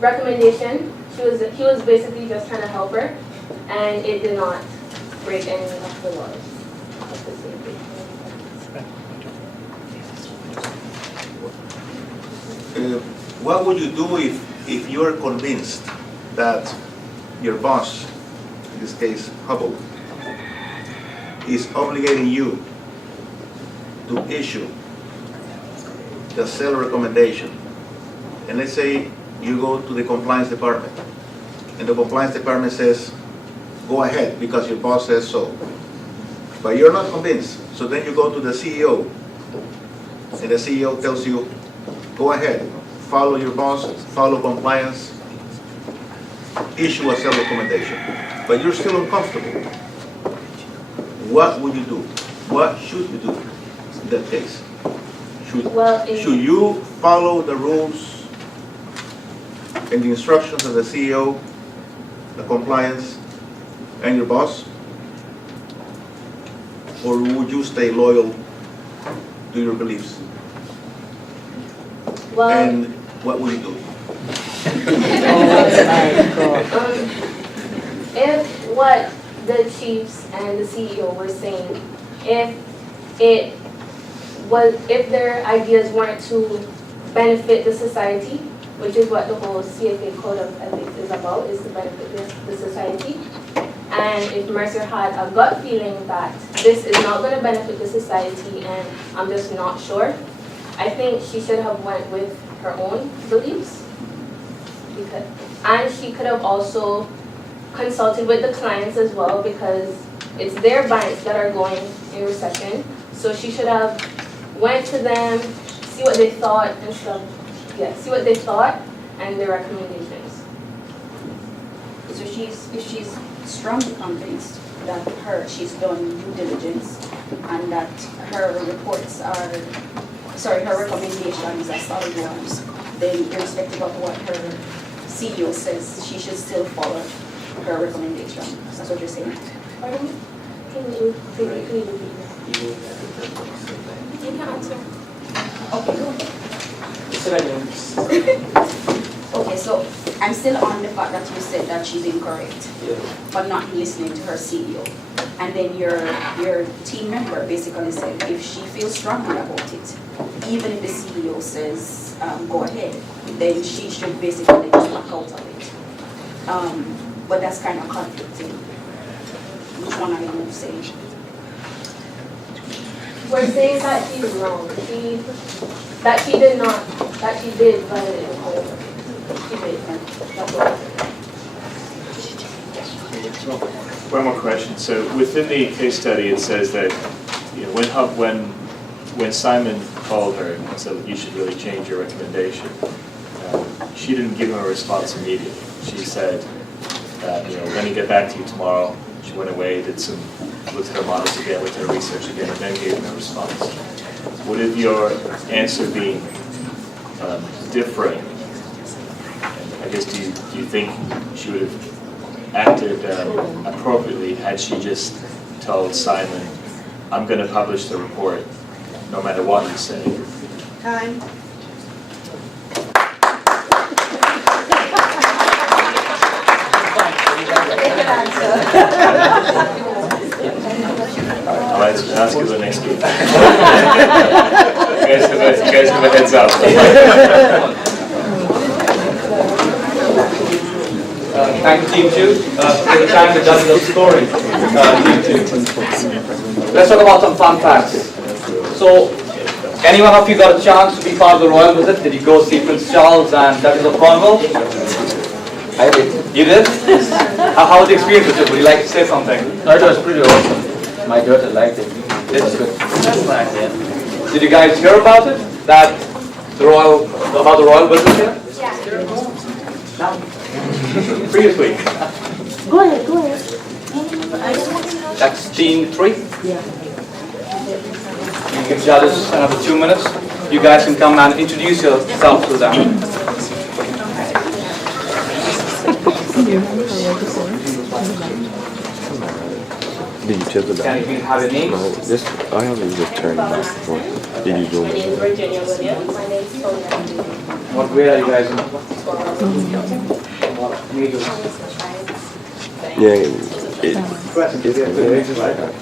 recommendation. He was basically just trying to help her, and it did not break any of the laws of the safety. What would you do if you're convinced that your boss, in this case Hubble, is obligating you to issue the sale recommendation? And let's say you go to the compliance department, and the compliance department says, go ahead because your boss says so. But you're not convinced, so then you go to the CEO, and the CEO tells you, go ahead, follow your boss, follow compliance, issue a sale recommendation. But you're still uncomfortable. What would you do? What should you do in that case? Should you follow the rules and the instructions of the CEO, the compliance, and your boss? Or would you stay loyal to your beliefs? Well, and what would you do? If what the chiefs and the CEO were saying, if their ideas weren't to benefit the society, which is what the whole CFA Code of Ethics is about, is to benefit the society. And if Mercer had a gut feeling that this is not going to benefit the society and I'm just not sure, I think she should have went with her own beliefs. And she could have also consulted with the clients as well, because it's their banks that are going in recession. So she should have went to them, see what they thought and stuff. Yeah, see what they thought and their recommendations. So if she's strongly convinced that she's done due diligence and that her recommendations are solid ones, then irrespective of what her CEO says, she should still follow her recommendation. That's what you're saying? Pardon me? Can you repeat that? You can answer. Okay, so I'm still on the fact that you said that she's incorrect, but not listening to her CEO. And then your team member basically said if she feels strongly about it, even if the CEO says go ahead, then she should basically just back out of it. But that's kind of conflicting. Which one are you saying? We're saying that she's wrong. That she did violate the code. She did. That's what I'm saying. One more question. So within the case study, it says that when Simon called her and said you should really change your recommendation, she didn't give him a response immediately. She said, we're going to get back to you tomorrow. She went away, looked at her models again, looked at her research again, and then gave him a response. Would have your answer been different? I guess do you think she would have acted appropriately had she just told Simon, I'm going to publish the report no matter what you say? Time. I'll ask you the next game. You guys have a heads up. Thank you, Team 2, for the time to judge the story. Team 2. Let's talk about some fun facts. So, any one of you got a chance to be part of the royal visit? Did you go see Prince Charles and Duchess of Cornwall? I did. You did? How was the experience with it? Would you like to say something? No, it was pretty awesome. My daughter liked it. It was good. That's nice. Yeah. Did you guys hear about it? About the royal business here? No. Previously. Go ahead. That's team 3? Yeah. You give judges another 2 minutes. You guys can come and introduce yourself to them. Did you tilt it down? Can you have your name? No, this, I haven't just turned it on. Did you zoom My name is Virginia Williams. My name is Sonia. What grade are you guys in? What major? Yeah,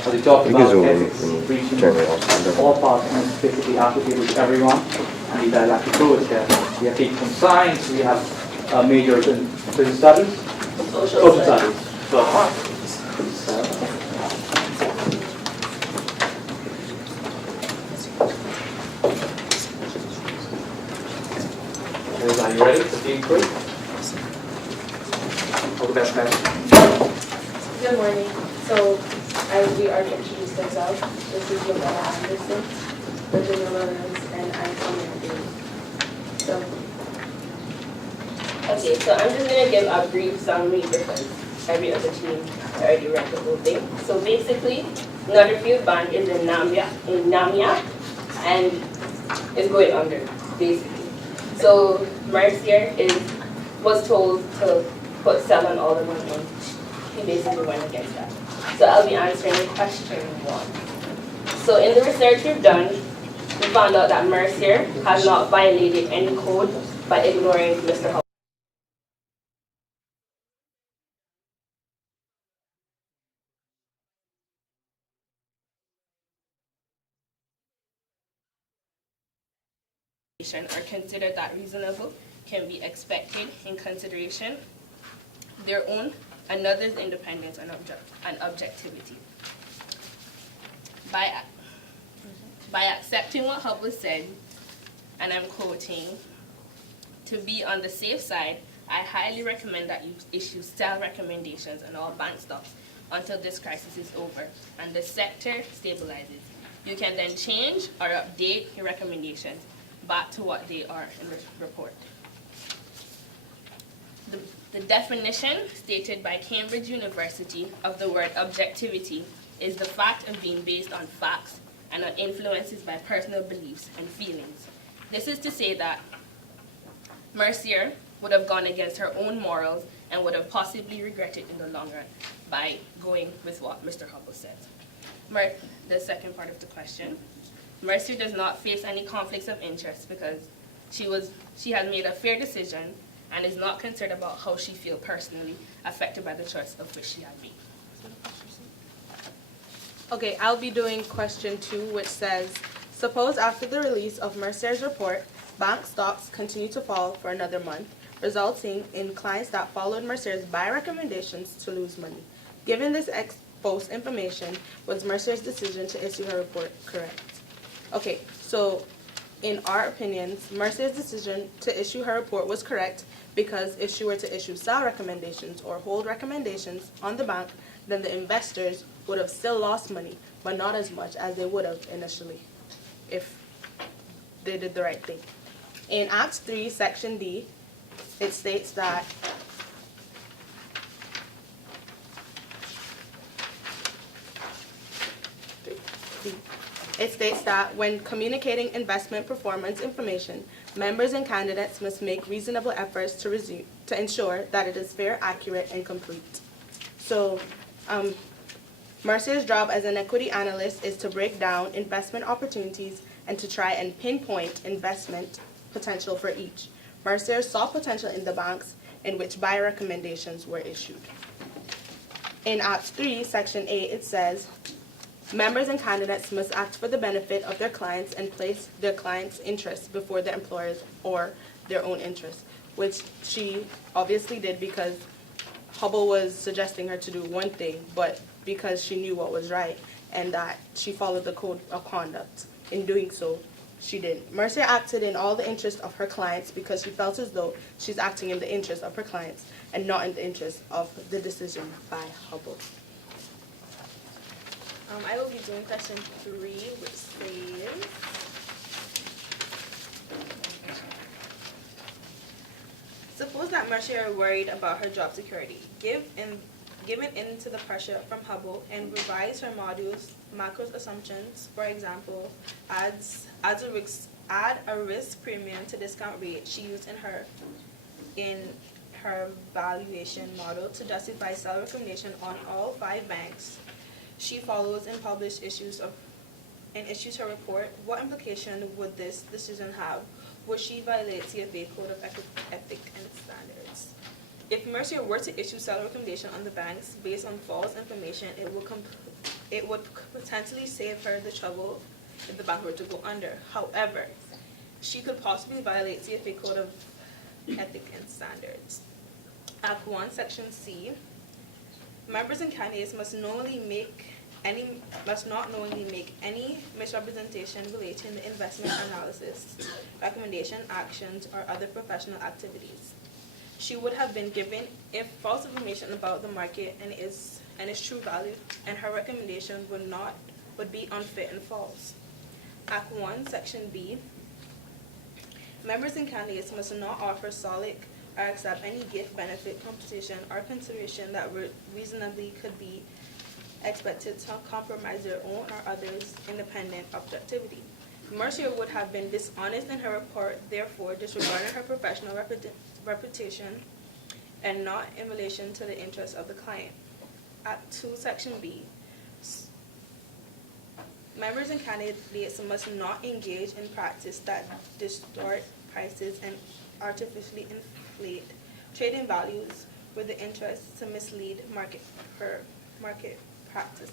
So they talked you can about zoom in ethics, when you preaching, turn it off. all parts, and it's basically applicable to everyone. And you guys have to prove it here. We have people from science, we have majors in business studies, social studies. Are you ready for team 3? All the best, guys. Good morning. So, as we already introduced ourselves, this is Loretta Anderson, Virginia Williams, and I'm Sonia Daly. So, okay, so I'm just going to give a brief summary because every other team already read the whole thing. So basically, Nutterfield Bank is in Namia, and is going under, basically. So Mercier was told to sell on all the money, and he basically went against that. So I'll be answering question 1. So in the research we've done, we found out that Mercier has not violated any code by ignoring Mr. Hubbard. Are considered that reasonable can be expected in consideration their own, another's independence and objectivity. By accepting what Hubbard said, and I'm quoting, "To be on the safe side, I highly recommend that you issue sell recommendations on all bank stocks until this crisis is over and the sector stabilizes. You can then change or update your recommendations back to what they are in the report." The definition stated by Cambridge University of the word objectivity is the fact of being based on facts and on influences by personal beliefs and feelings. This is to say that Mercier would have gone against her own morals and would have possibly regretted in the long run by going with what Mr. Hubble said. The second part of the question. Mercier does not face any conflicts of interest because she has made a fair decision and is not concerned about how she feels personally affected by the choice of which she had made. Okay, I'll be doing question 2, which says, suppose after the release of Mercier's report, bank stocks continue to fall for another month, resulting in clients that followed Mercier's buy recommendations to lose money. Given this ex post information, was Mercier's decision to issue her report correct? Okay, so in our opinions, Mercier's decision to issue her report was correct because if she were to issue sell recommendations or hold recommendations on the bank, then the investors would have still lost money, but not as much as they would have initially if they did the right thing. In Act 3, Section D, it states that when communicating investment performance information, members and candidates must make reasonable efforts to ensure that it is fair, accurate, and complete. So, Mercier's job as an equity analyst is to break down investment opportunities and to try and pinpoint investment potential for each. Mercier saw potential in the banks in which buy recommendations were issued. In Act 3, Section 8, it says, members and candidates must act for the benefit of their clients and place their clients' interests before their employers or their own interests, which she obviously did because Hubble was suggesting her to do one thing, but because she knew what was right and that she followed the code of conduct. In doing so, she didn't. Mercer acted in all the interest of her clients because she felt as though she's acting in the interest of her clients and not in the interest of the decision by Hubble. I will be doing question 3, which says, suppose that Mercer are worried about her job security. Given in to the pressure from Hubble and revise her macros assumptions, for example, add a risk premium to discount rate she used in her valuation model to justify sell recommendation on all 5 banks she follows and issues her report. What implication would this decision have? Would she violate CFA Code of Ethics and Standards? If Mercer were to issue sell recommendation on the banks based on false information, it would potentially save her the trouble if the bank were to go under. However, she could possibly violate CFA Code of Ethics and Standards. Act 1, Section C. Members and candidates must not knowingly make any misrepresentation relating to investment analysis, recommendation, actions, or other professional activities. She would have been given if false information about the market and its true value, and her recommendation would be unfit and false. Act 1, Section B. Members and candidates must not offer solid or accept any gift, benefit, compensation, or consideration that reasonably could be expected to compromise their own or others' independent objectivity. Mercer would have been dishonest in her report, therefore disregarding her professional reputation and not in relation to the interests of the client. Act 2, Section B. Members and candidates must not engage in practice that distort prices and artificially inflate trading values with the interest to mislead market practice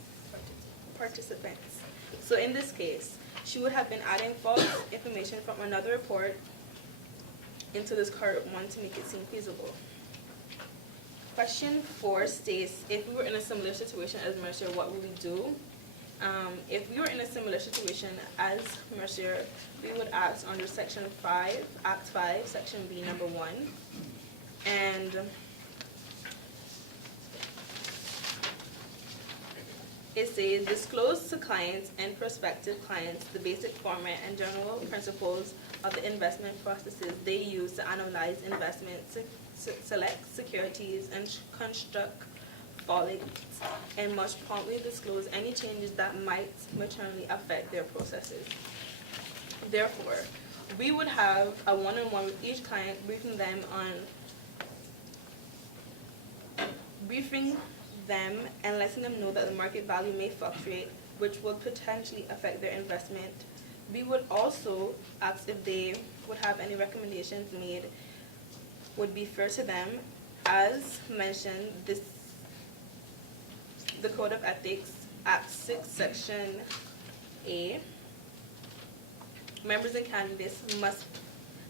participants. So in this case, she would have been adding false information from another report into this current one to make it seem feasible. Question 4 states, if we were in a similar situation as Mercer, what would we do? If we were in a similar situation as Mercer, we would act under Section 5, Act 5, Section B, number 1. And it says, disclose to clients and prospective clients the basic format and general principles of the investment processes they use to analyze investments, select securities, and construct portfolios, and must promptly disclose any changes that might materially affect their processes. Therefore, we would have a one-on-one with each client, briefing them and letting them know that the market value may fluctuate, which would potentially affect their investment. We would also ask if they would have any recommendations made would be fair to them. As mentioned, the Code of Ethics, Act 6, Section A, members and candidates must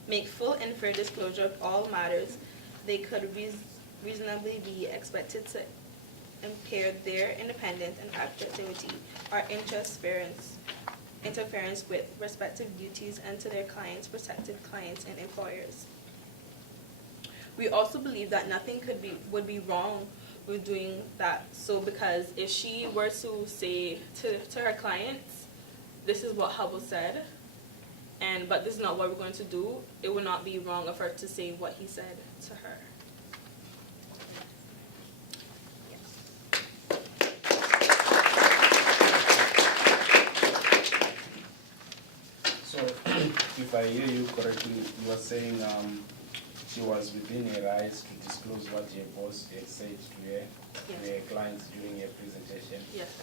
make full and fair disclosure of all matters they could reasonably be expected to impair their independence and objectivity or interference with respective duties and to their clients, prospective clients, and employers. We also believe that nothing would be wrong with doing that. So because if she were to say to her clients, this is what Hubble said, but this is not what we're going to do, it would not be wrong of her to say what he said to her. So, if I hear you correctly, you are saying she was within her rights to disclose what her boss had said to her, to her clients during her presentation,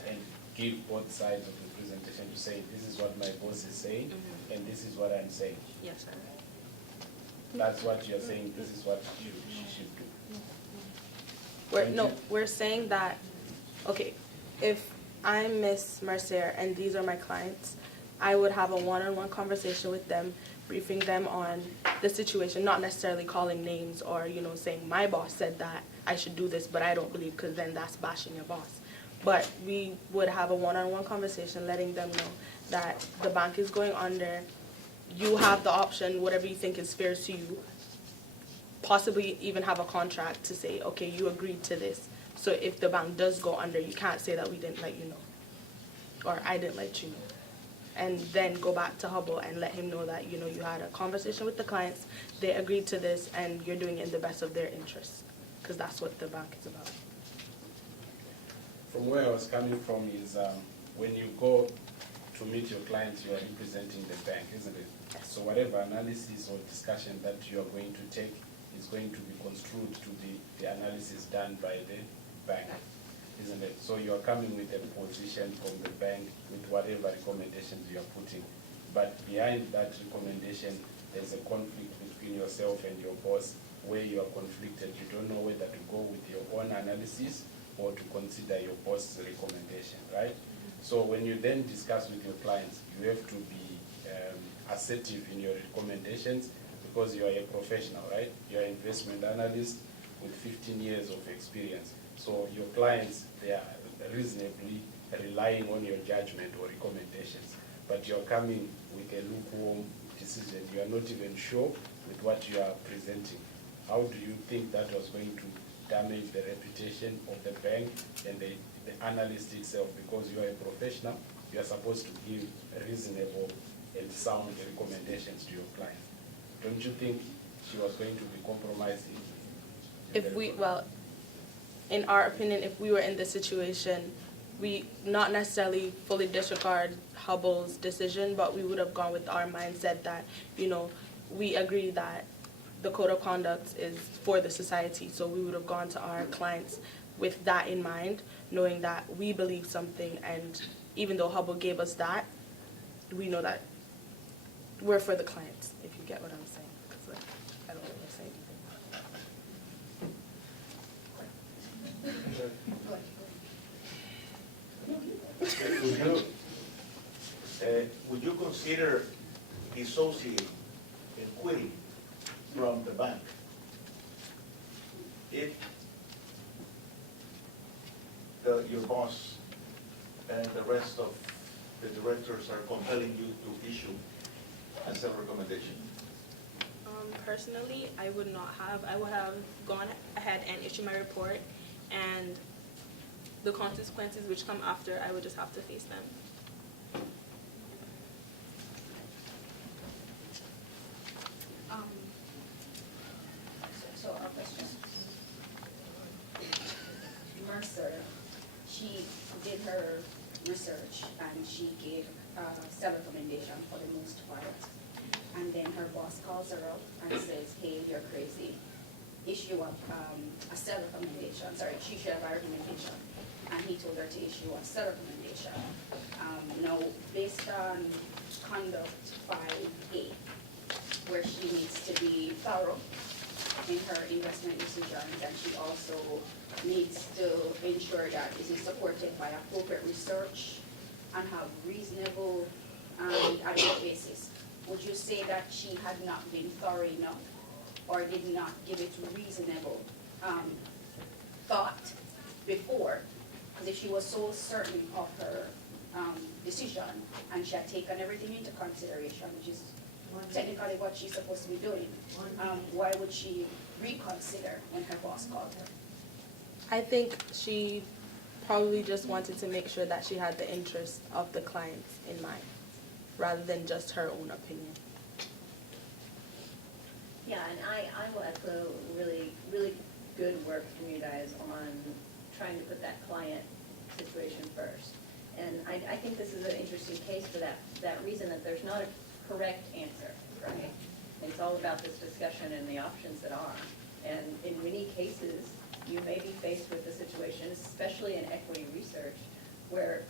and give both sides of the presentation to say, this is what my boss is saying, and this is what I'm saying. Yes, sir. That's what you're saying, this is what she should do. We're saying that, okay, if I'm Miss Mercer and these are my clients, I would have a one-on-one conversation with them, briefing them on the situation, not necessarily calling names or, saying my boss said that I should do this, but I don't believe, because then that's bashing your boss. But we would have a one-on-one conversation letting them know that the bank is going under you have the option, whatever you think is fair to you, possibly even have a contract to say, okay, you agreed to this. So if the bank does go under, you can't say that we didn't let you know, or I didn't let you know. And then go back to Hubble and let him know that, you know, you had a conversation with the clients, they agreed to this, and you're doing it in the best of their interests, because that's what the bank is about. From where I was coming from is when you go to meet your clients, you are representing the bank, isn't it? So whatever analysis or discussion that you are going to take is going to be construed to the analysis done by the bank, isn't it? So you are coming with a position from the bank with whatever recommendations you are putting. But behind that recommendation, there's a conflict between yourself and your boss where you are conflicted. You don't know whether to go with your own analysis or to consider your boss's recommendation, right? So when you then discuss with your clients, you have to be assertive in your recommendations because you are a professional, right? You are an investment analyst with 15 years of experience. So your clients, they are reasonably relying on your judgment or recommendations. But you're coming with a lukewarm decision. You are not even sure with what you are presenting. How do you think that was going to damage the reputation of the bank and the analyst itself? Because you are a professional, you are supposed to give reasonable and sound recommendations to your client. Don't you think she was going to be compromising? In our opinion, if we were in this situation, we not necessarily fully disregard Hubble's decision, but we would have gone with our mindset that, you know, we agree that the code of conduct is for the society. So we would have gone to our clients with that in mind, knowing that we believe something, and even though Hubble gave us that, we know that we're for the clients, if you get what I'm saying. 'Cause, like, I don't know what I'm saying. Would you consider dissociating and quitting from the bank if your boss and the rest of the directors are compelling you to issue a self-recommendation? Personally, I would not have. I would have gone ahead and issued my report, and the consequences which come after, I would just have to face them. So our question. Mercer, she did her research and she gave a recommendation for the most part. And then her boss calls her up and says, hey, you're crazy. Issue a cell recommendation. Sorry, she should have a recommendation. And he told her to issue a cell recommendation. Now, based on Conduct 5A, where she needs to be thorough in her investment decisions, and she also needs to ensure that it is supported by appropriate research and have reasonable and adequate basis. Would you say that she had not been thorough enough or did not give it reasonable thought before? Because if she was so certain of her decision and she had taken everything into consideration, which is technically what she's supposed to be doing, why would she reconsider when her boss called her? I think she probably just wanted to make sure that she had the interest of the clients in mind, rather than just her own opinion. Yeah, and I will echo really, really good work from you guys on trying to put that client situation first. And I think this is an interesting case for that reason, that there's not a correct answer, right? It's all about this discussion and the options that are. And in many cases, you may be faced with a situation, especially in equity research, where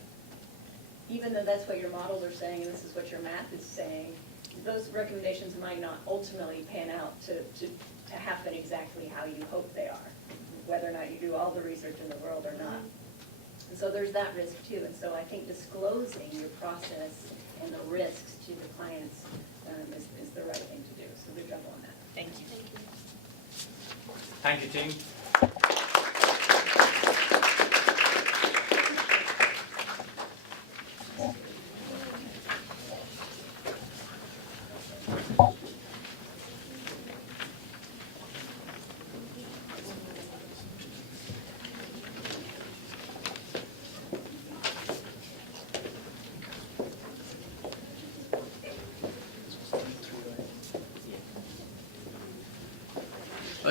even though that's what your models are saying and this is what your math is saying, those recommendations might not ultimately pan out to happen exactly how you hope they are, whether or not you do all the research in the world or not. And so there's that risk too. And so I think disclosing your process and the risks to the clients is the right thing to do. So good job on that. Thank you. Thank you, team.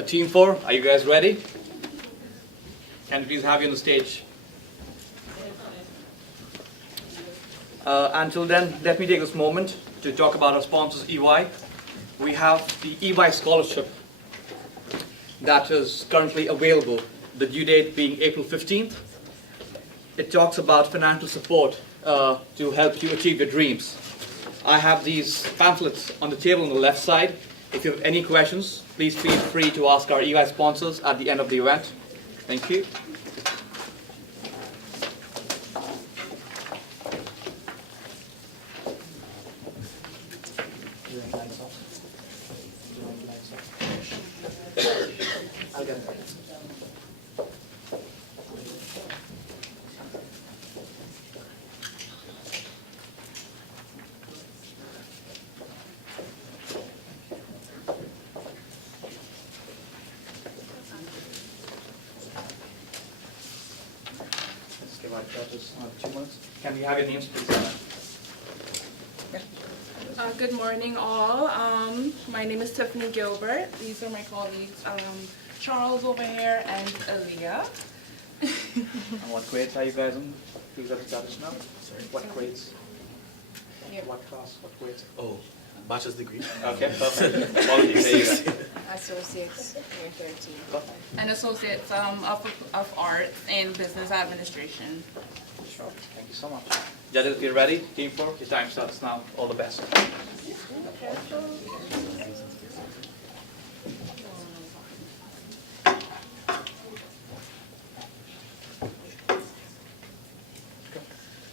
Team 4, are you guys ready? Can we please have you on the stage? Until then, let me take this moment to talk about our sponsors, EY. We have the EY Scholarship that is currently available, the due date being April 15th. It talks about financial support to help you achieve your dreams. I have these pamphlets on the table on the left side. If you have any questions, please feel free to ask our EY sponsors at the end of the event. Thank you. Can we have your names, please? Good morning, all. My name is Tiffany Gilbert. These are my colleagues, Charles over here and Aaliyah. And what grades are you guys in? Please let us judge now. Sorry? What grades? Yeah. What class? What grades? Oh, bachelor's degree. Okay, perfect. Apologies, there you go. Associates, year 13. And associates of art in business administration. Sure. Thank you so much. Judges, if you're ready, Team 4, your time starts now. All the best.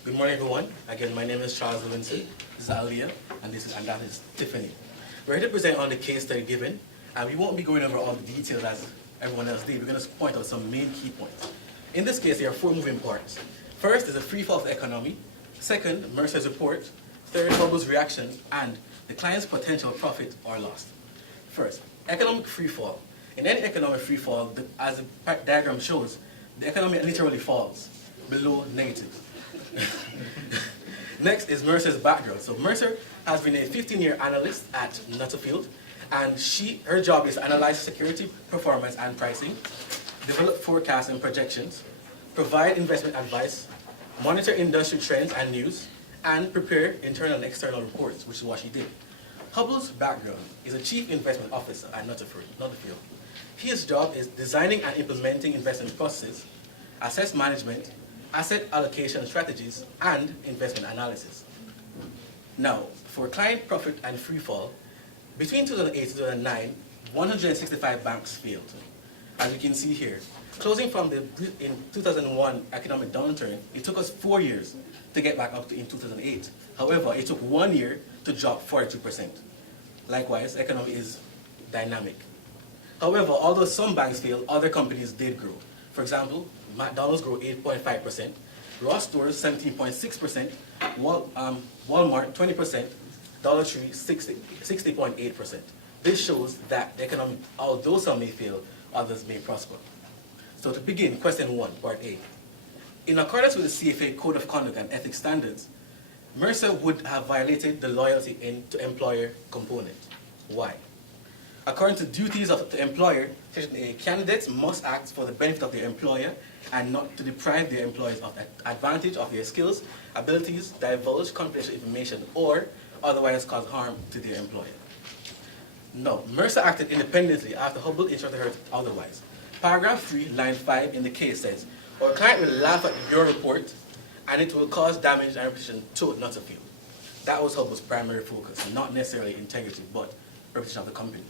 Good morning, everyone. Again, my name is Charles Levinson. This is Aaliyah, and that is Tiffany. We're here to present on the case study given, and we won't be going over all the details as everyone else did. We're going to point out some main key points. In this case, there are 4 moving parts. First is a free fall of the economy. Second, Mercer's report. Third, Hubble's reaction, and the client's potential profit or loss. First, economic free fall. In any economic free fall, as the diagram shows, the economy literally falls below negative. Next is Mercer's background. So Mercer has been a 15-year analyst at Nutterfield, and her job is to analyze security, performance, and pricing, develop forecasts and projections, provide investment advice, monitor industry trends and news, and prepare internal and external reports, which is what she did. Hubble's background is a chief investment officer at Nutterfield. His job is designing and implementing investment processes, asset management, asset allocation strategies, and investment analysis. Now, for client profit and free fall, between 2008 and 2009, 165 banks failed. As you can see here, closing from in 2001 economic downturn, it took us 4 years to get back up to in 2008. However, it took 1 year to drop 42%. Likewise, economy is dynamic. However, although some banks failed, other companies did grow. For example, McDonald's grew 8.5%, Ross Stores 17.6%, Walmart 20%, Dollar Tree 60.8%. This shows that the economy, although some may fail, others may prosper. So to begin, question 1, part A. In accordance with the CFA Code of Conduct and Ethics Standards, Mercer would have violated the loyalty to employer component. Why? According to duties of the employer, Section A, candidates must act for the benefit of their employer and not to deprive their employees of the advantage of their skills, abilities, divulge confidential information, or otherwise cause harm to their employer. No, Mercer acted independently after Hubble instructed her otherwise. Paragraph 3, line 5 in the case says, our client will laugh at your report and it will cause damage and reputation to Nutterfield. That was Hubble's primary focus, not necessarily integrity, but reputation of the company.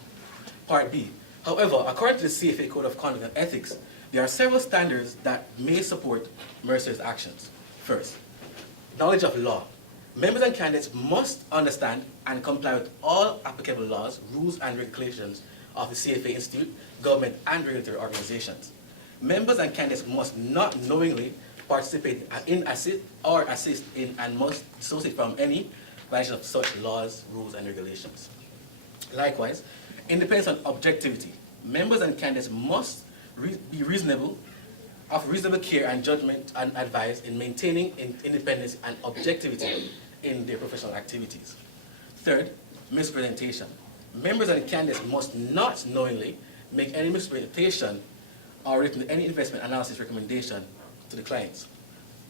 Part B. However, according to the CFA Code of Conduct and Ethics, there are several standards that may support Mercer's actions. First, knowledge of law. Members and candidates must understand and comply with all applicable laws, rules, and regulations of the CFA Institute, government, and regulatory organizations. Members and candidates must not knowingly participate in, assist in, and must dissociate from any violation of such laws, rules, and regulations. Likewise, independence and objectivity. Members and candidates must be reasonable, of reasonable care and judgment and advice in maintaining independence and objectivity in their professional activities. Third, misrepresentation. Members and candidates must not knowingly make any misrepresentation or written any investment analysis recommendation to the clients.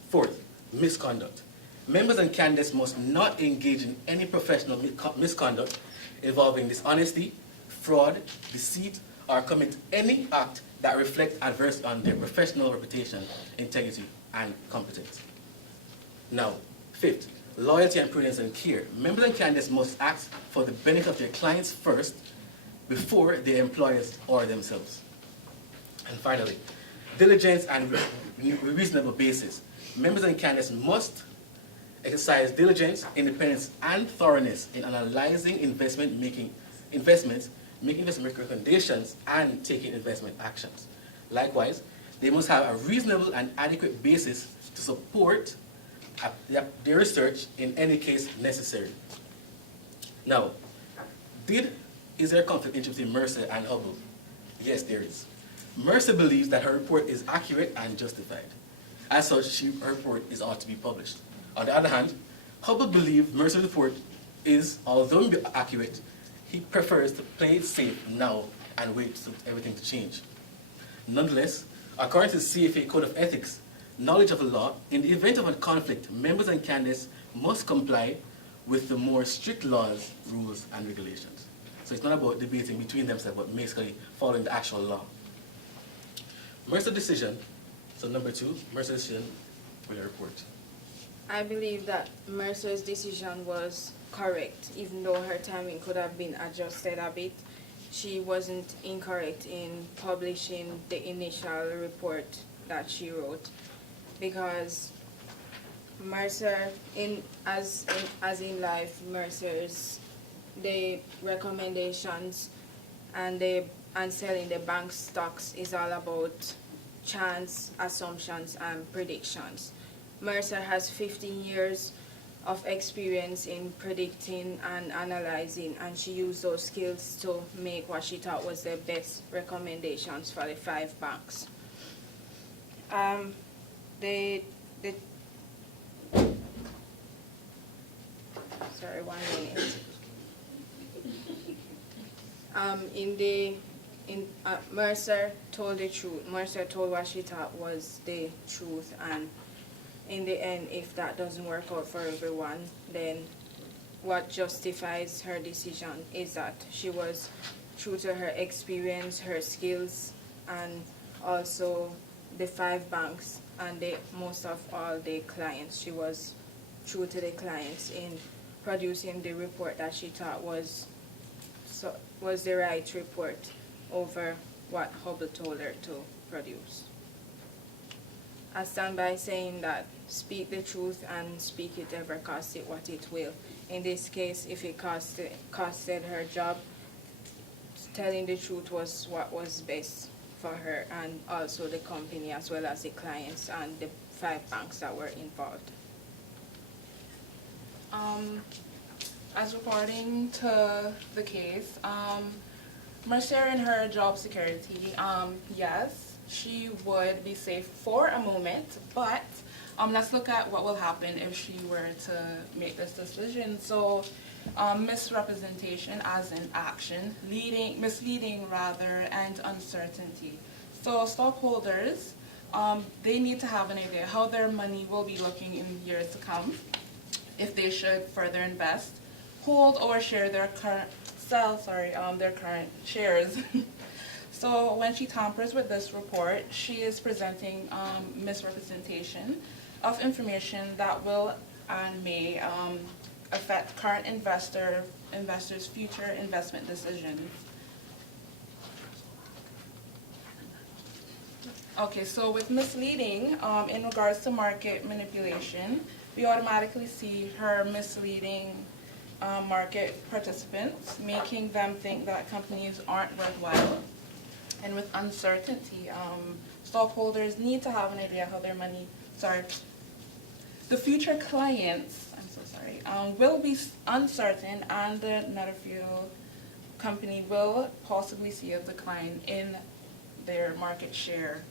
Fourth, misconduct. Members and candidates must not engage in any professional misconduct involving dishonesty, fraud, deceit, or commit any act that reflects adversely on their professional reputation, integrity, and competence. Now, fifth, loyalty and prudence and care. Members and candidates must act for the benefit of their clients first before their employers or themselves. And finally, diligence and reasonable basis. Members and candidates must exercise diligence, independence, and thoroughness in analyzing making investment recommendations, and taking investment actions. Likewise, they must have a reasonable and adequate basis to support their research in any case necessary. Now, is there a conflict of interest between Mercer and Hubble? Yes, there is. Mercer believes that her report is accurate and justified. As such, her report ought to be published. On the other hand, Hubble believes Mercer's report is, although accurate, he prefers to play it safe now and wait for everything to change. Nonetheless, according to the CFA Code of Ethics, knowledge of the law, in the event of a conflict, members and candidates must comply with the more strict laws, rules, and regulations. So it's not about debating between themselves, but basically following the actual law. Mercer decision, so number 2, Mercer decision for the report. I believe that Mercer's decision was correct, even though her timing could have been adjusted a bit. She wasn't incorrect in publishing the initial report that she wrote, because Mercer, as in life, Mercer's the recommendations and selling the bank stocks is all about chance, assumptions, and predictions. Mercer has 15 years of experience in predicting and analyzing, and she used those skills to make what she thought was the best recommendations for the 5 banks. Sorry, 1 minute. Mercer told the truth. Mercer told what she thought was the truth, and in the end, if that doesn't work out for everyone, then what justifies her decision is that she was true to her experience, her skills, and also the 5 banks and most of all the clients. She was true to the clients in producing the report that she thought was the right report over what Hubble told her to produce. I stand by saying that speak the truth and speak it ever, cost it what it will. In this case, if it costed her job, telling the truth was what was best for her and also the company, as well as the clients and the 5 banks that were involved. As according to the case, Mercer in her job security, yes, she would be safe for a moment, but let's look at what will happen if she were to make this decision. So misrepresentation as in action, misleading rather, and uncertainty. So stockholders, they need to have an idea how their money will be looking in years to come, if they should further invest, hold or share their current shares. So when she tampers with this report, she is presenting misrepresentation of information that will and may affect current investors' future investment decisions. Okay, so with misleading, in regards to market manipulation, we automatically see her misleading market participants, making them think that companies aren't worthwhile. And with uncertainty, stockholders need to have an idea how their money, the future clients, will be uncertain, and the Netherfield company will possibly see a decline in their market share.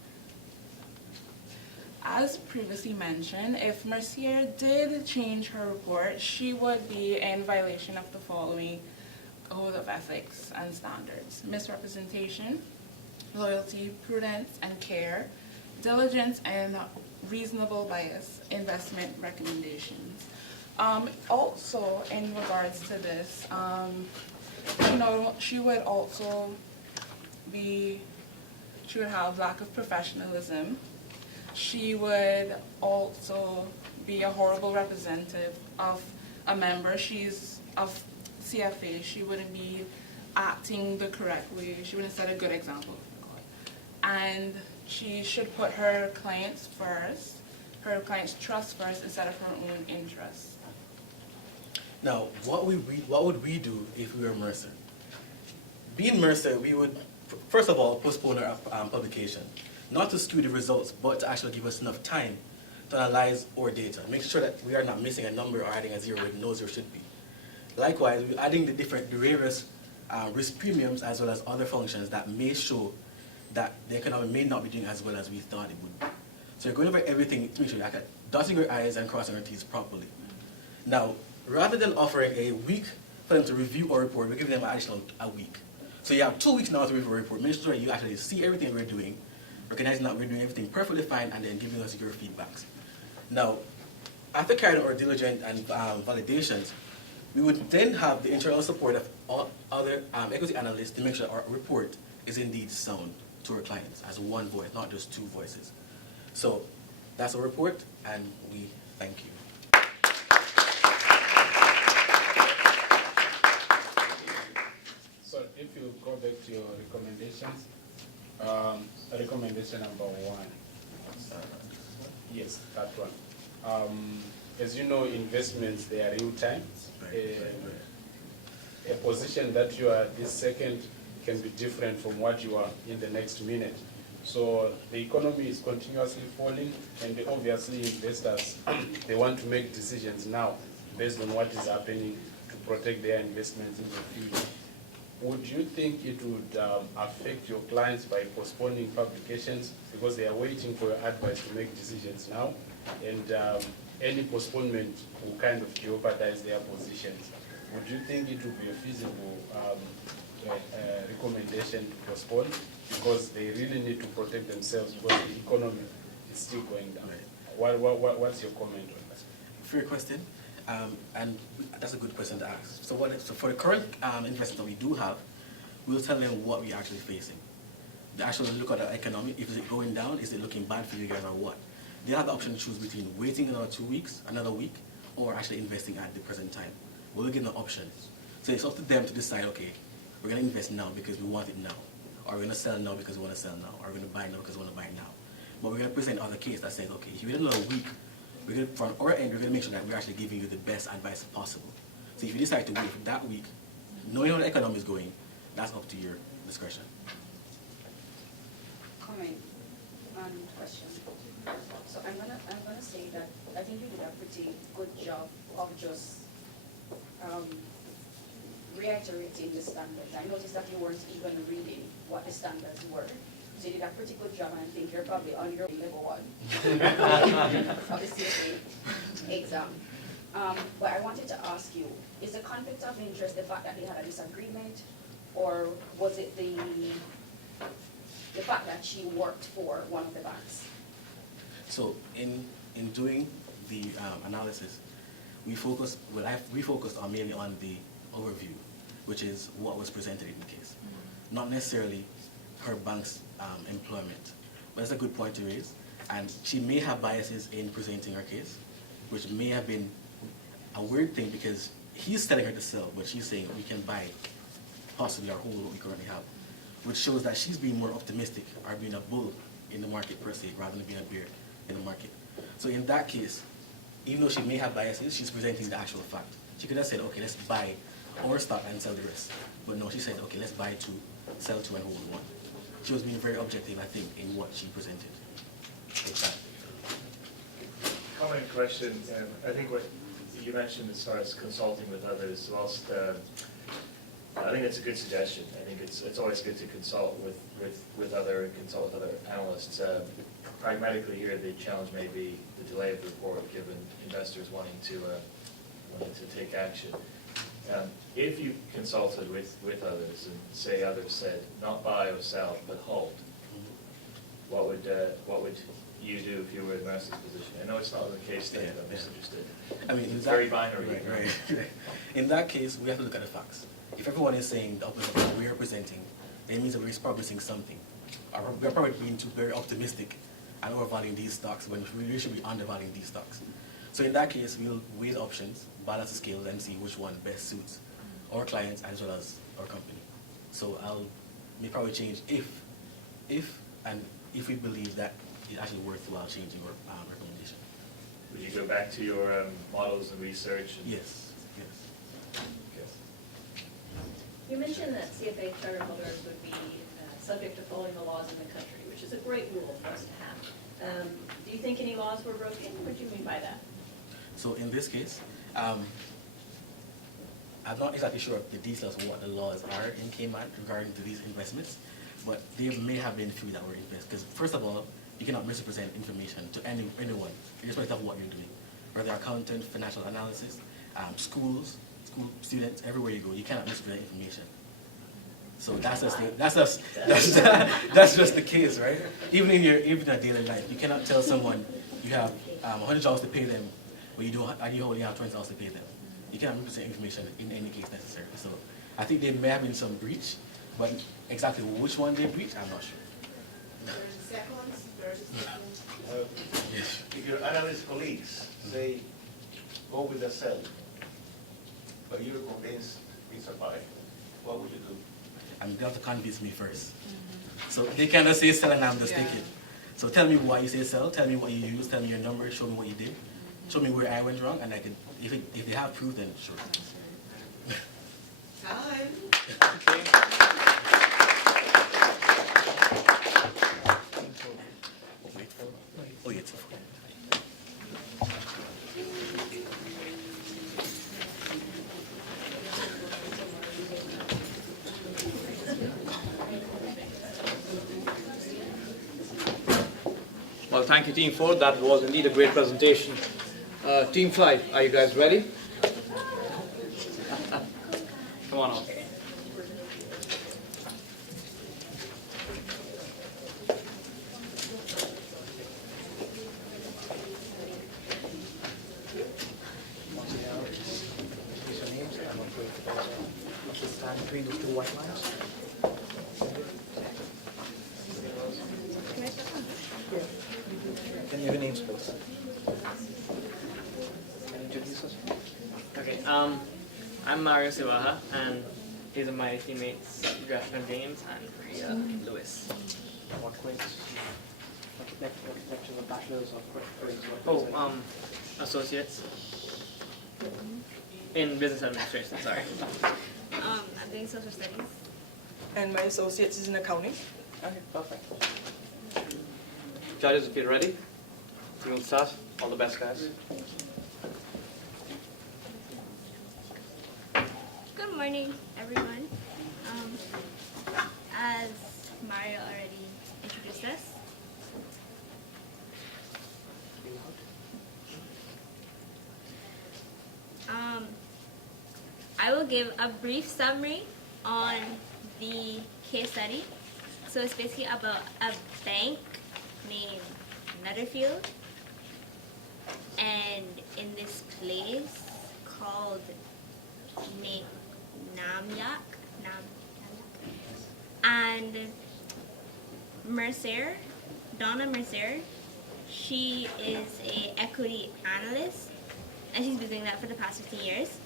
As previously mentioned, if Mercier did change her report, she would be in violation of the following code of ethics and standards: misrepresentation, loyalty, prudence and care, diligence and reasonable bias, investment recommendations. Also, in regards to this, she would also she would have lack of professionalism. She would also be a horrible representative of a member. She's of CFA. She wouldn't be acting the correct way. She wouldn't set a good example. And she should put her clients first, her clients' trust first instead of her own interests. Now, what would we do if we were Mercer? Being Mercer, we would, first of all, postpone our publication. Not to skew the results, but to actually give us enough time to analyze our data. Make sure that we are not missing a number or adding a zero where no zero should be. Likewise, we're adding the various risk premiums as well as other functions that may show that the economy may not be doing as well as we thought it would be. So you're going over everything to make sure you're dotting your I's and crossing your T's properly. Now, rather than offering a week for them to review our report, we're giving them an additional a week. So you have 2 weeks now to review our report. Make sure you actually see everything we're doing, recognizing that we're doing everything perfectly fine, and then giving us your feedbacks. Now, after carrying out our diligent and validations, we would then have the internal support of all other equity analysts to make sure our report is indeed sound to our clients as one voice, not just 2 voices. So that's our report, and we thank you. So if you go back to your recommendations, recommendation number 1. Yes, that one. As you know, investments, they are real time. A position that you are this second can be different from what you are in the next minute. So the economy is continuously falling, and obviously investors, they want to make decisions now based on what is happening to protect their investments in the future. Would you think it would affect your clients by postponing publications because they are waiting for your advice to make decisions now, and any postponement will kind of jeopardize their positions? Would you think it would be a feasible recommendation to postpone because they really need to protect themselves because the economy is still going down? What's your comment on that? Fair question. And that's a good question to ask. So for the current investors that we do have, we'll tell them what we're actually facing. They actually look at the economy. If it's going down, is it looking bad for you guys or what? They have the option to choose between waiting another 2 weeks, another week, or actually investing at the present time. We'll give them options. So it's up to them to decide, okay, we're going to invest now because we want it now. Or we're going to sell now because we want to sell now. Or we're going to buy now because we want to buy now. But we're going to present other case that says, okay, if you wait another week, we're going to, from our end, we're going to make sure that we're actually giving you the best advice possible. So if you decide to wait for that week, knowing how the economy is going, that's up to your discretion. Comment on question. So I'm gonna say that I think you did a pretty good job of just reiterating the standards. I noticed that you weren't even reading what the standards were. So you did a pretty good job, and I think you're probably on your level 1 of the CFA exam. But I wanted to ask you, is the conflict of interest the fact that they had a disagreement, or was it the fact that she worked for one of the banks? So in doing the analysis, we focused on mainly on the overview, which is what was presented in the case, not necessarily her bank's employment. But it's a good point to raise, and she may have biases in presenting her case, which may have been a weird thing because he's telling her to sell, but she's saying we can buy possibly or hold what we currently have, which shows that she's being more optimistic or being a bull in the market per se, rather than being a bear in the market. So in that case, even though she may have biases, she's presenting the actual fact. She could have said, okay, let's buy our stock and sell the rest. But no, she said, okay, let's buy 2, sell 2, and hold 1. She was being very objective, I think, in what she presented. Exactly. Comment question. I think what you mentioned as far as consulting with others, whilst I think it's a good suggestion. I think it's always good to consult with other analysts. Pragmatically here, the challenge may be the delay of the report given investors wanting to take action. If you consulted with others and say others said not buy or sell but hold, what would you do if you were in Mercer's position? I know it's not the case there, but I'm just interested. I mean, it's very binary. Right. In that case, we have to look at the facts. If everyone is saying the opposite of what we are presenting, then it means that we're probably saying something. Or we're probably being too very optimistic and overvaluing these stocks when we really should be undervaluing these stocks. So in that case, we'll weigh the options, balance the scales, and see which one best suits our clients as well as our company. So may probably change if we believe that it's actually worthwhile changing our recommendation. Would you go back to your models and research? Yes. Okay. You mentioned that CFA charter holders would be subject to following the laws in the country, which is a great rule for us to have. Do you think any laws were broken? What do you mean by that? So in this case, I'm not exactly sure of the details of what the laws are in Cayman regarding to these investments, but there may have been a few that were invested. Because first of all, you cannot misrepresent information to anyone, irrespective of what you're doing. Whether accountant, financial analysis, school students, everywhere you go, you cannot misrepresent information. So that's just the case, right? Even in your daily life, you cannot tell someone you have $100 to pay them, but you only have $20 to pay them. You cannot misrepresent information in any case necessary. So I think there may have been some breach, but exactly which one they breached, I'm not sure. If your analyst colleagues say, go with the sell, but you're convinced it's a buy, what would you do? And they have to convince me first. So they cannot say sell and I'm just taking. So tell me why you say sell, tell me what you use, tell me your numbers, show me what you did, show me where I went wrong, and I can, if they have proof, then sure. Time. Oh, yes. Well, thank you, Team 4. That was indeed a great presentation. Team 5, are you guys ready? Come on up. Between those two white lines. Can you have your names, please? Can you introduce us? Okay, I'm Mario Sivaha, and these are my teammates, Grafton James and Maria Lewis. What grades? What lectures or bachelor's or grades? Oh, associates in business administration, sorry. I'm doing social studies. And my associates is in accounting. Okay, perfect. Judges, if you're ready, we'll start. All the best, guys. Good morning, everyone. As Mario already introduced us, I will give a brief summary on the case study. So it's basically about a bank named Netherfield, and in this place called Namyak, and Mercer, Donna Mercer, she is an equity analyst, and she's been doing that for the past 15 years.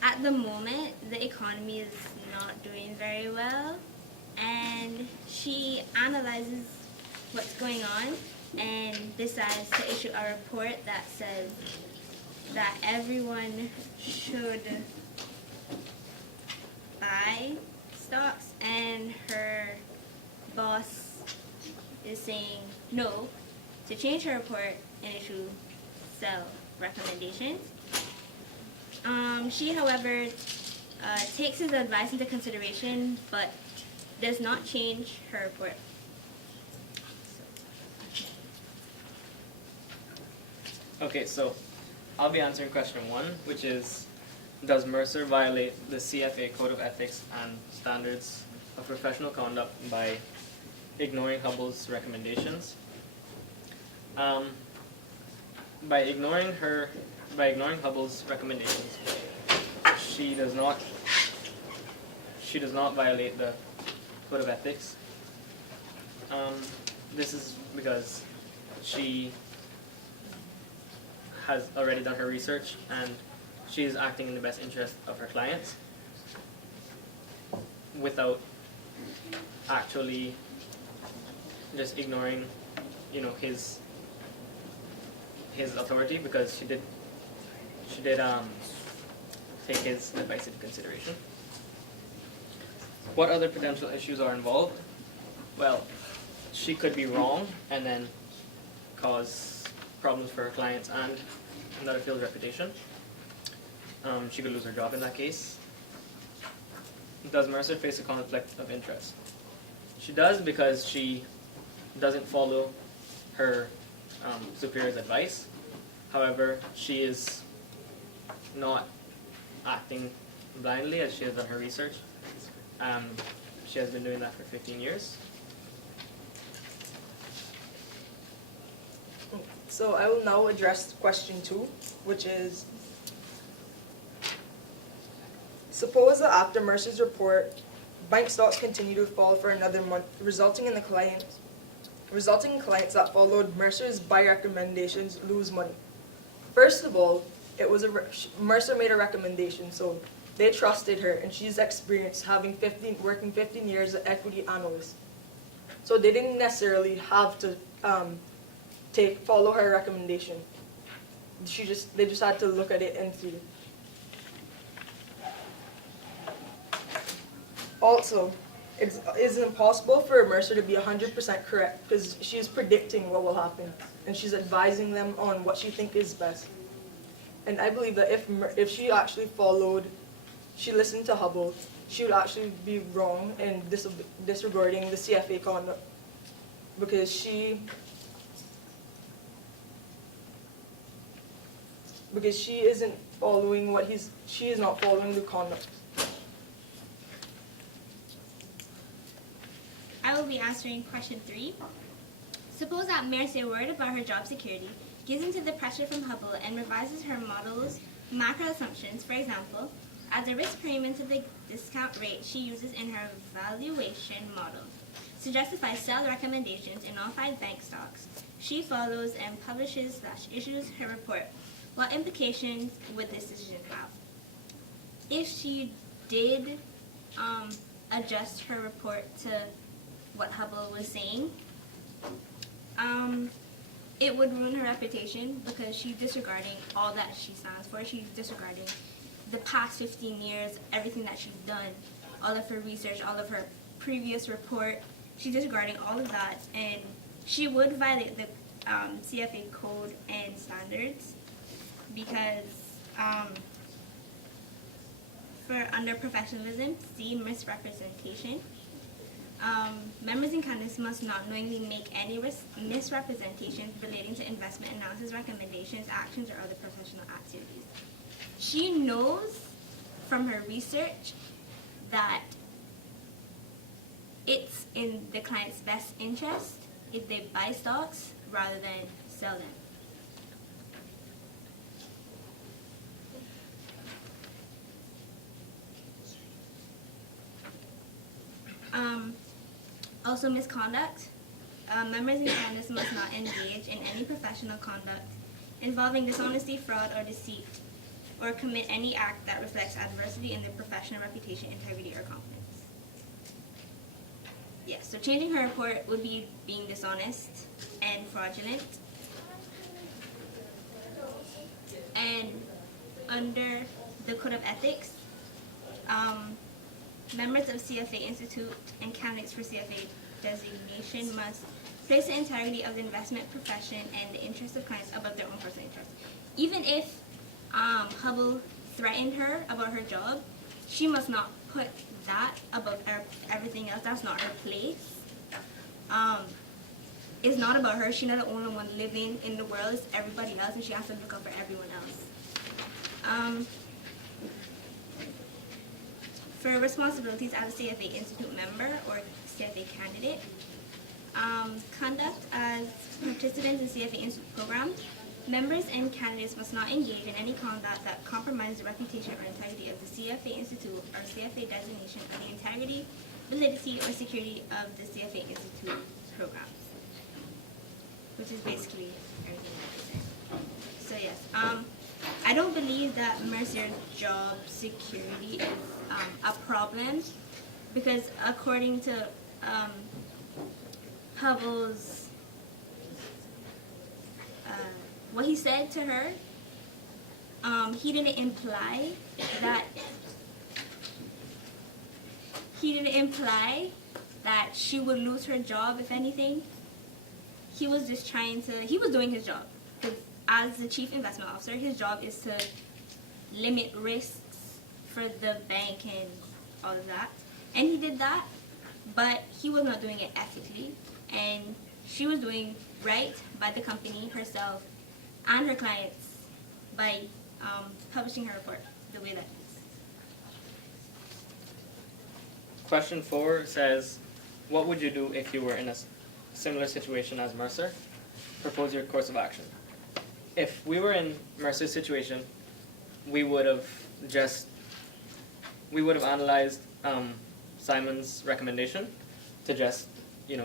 At the moment, the economy is not doing very well, and she analyzes what's going on and decides to issue a report that says that everyone should buy stocks, and her boss is saying no, to change her report and issue sell recommendations. She, however, takes his advice into consideration, but does not change her report. Okay, so I'll be answering question 1, which is, does Mercer violate the CFA Code of Ethics and Standards of Professional Conduct by ignoring Hubble's recommendations? By ignoring Hubble's recommendations, she does not violate the Code of Ethics. This is because she has already done her research and she is acting in the best interest of her clients without actually just ignoring, his authority, because she did take his advice into consideration. What other potential issues are involved? Well, she could be wrong and then cause problems for her clients and another field's reputation. She could lose her job in that case. Does Mercer face a conflict of interest? She does, because she doesn't follow her superior's advice. However, she is not acting blindly, as she has done her research. She has been doing that for 15 years. So I will now address question 2, which is, suppose that after Mercer's report, bank stocks continue to fall for another month, resulting in clients that followed Mercer's buy recommendations lose money. First of all, Mercer made a recommendation, so they trusted her, and she's experienced working 15 years as an equity analyst. So they didn't necessarily have to follow her recommendation. They just had to look at it and see. Also, it's impossible for Mercer to be 100% correct, because she's predicting what will happen, and she's advising them on what she thinks is best. And I believe that if she actually listened to Hubble, she would actually be wrong in disregarding the CFA conduct, because she isn't following she is not following the conduct. I will be answering question 3. Suppose that Mercer, worried about her job security, gives into the pressure from Hubble and revises her model's macro assumptions. For example, as a risk premium to the discount rate she uses in her valuation model to justify sell recommendations in all 5 bank stocks. She follows and publishes/issues her report. What implications would this decision have? If she did adjust her report to what Hubble was saying, it would ruin her reputation, because she's disregarding all that she stands for. She's disregarding the past 15 years, everything that she's done, all of her research, all of her previous report. She's disregarding all of that, and she would violate the CFA code and standards, because for under professionalism, see misrepresentation. Members and candidates must not knowingly make any misrepresentations relating to investment analysis, recommendations, actions, or other professional activities. She knows from her research that it's in the client's best interest if they buy stocks rather than sell them. Also, misconduct. Members and candidates must not engage in any professional conduct involving dishonesty, fraud, or deceit, or commit any act that reflects adversity in their professional reputation, integrity, or competence. Yes, so changing her report would be being dishonest and fraudulent. And under the Code of Ethics, members of CFA Institute and candidates for CFA designation must place the integrity of the investment profession and the interests of clients above their own personal interests. Even if Hubble threatened her about her job, she must not put that above everything else. That's not her place. It's not about her. She's not the only one living in the world. It's everybody else, and she has to look out for everyone else. For responsibilities as a CFA Institute member or CFA candidate, conduct as participants in CFA Institute programs, members and candidates must not engage in any conduct that compromises the reputation or integrity of the CFA Institute or CFA designation or the integrity, validity, or security of the CFA Institute programs, which is basically everything that they say. So yes, I don't believe that Mercer's job security is a problem, because according to Hubble's, what he said to her, he didn't imply that she would lose her job. If anything, he was just he was doing his job. As the chief investment officer, his job is to limit risks for the bank and all of that. And he did that, but he was not doing it ethically. And she was doing right by the company, herself, and her clients by publishing her report the way that it is. Question 4 says, what would you do if you were in a similar situation as Mercer? Propose your course of action. If we were in Mercer's situation, we would have analyzed Simon's recommendation to just,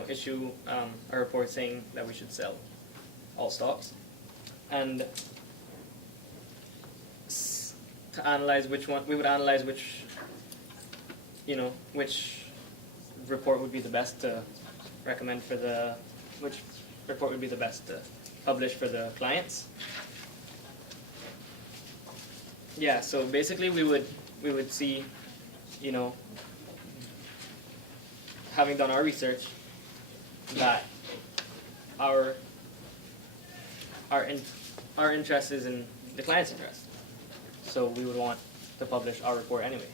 issue a report saying that we should sell all stocks, and to analyze which one we would analyze which report would be the best to recommend for which report would be the best to publish for the clients. Yeah, so basically we would see, having done our research, that our interest is in the client's interest. So we would want to publish our report anyway.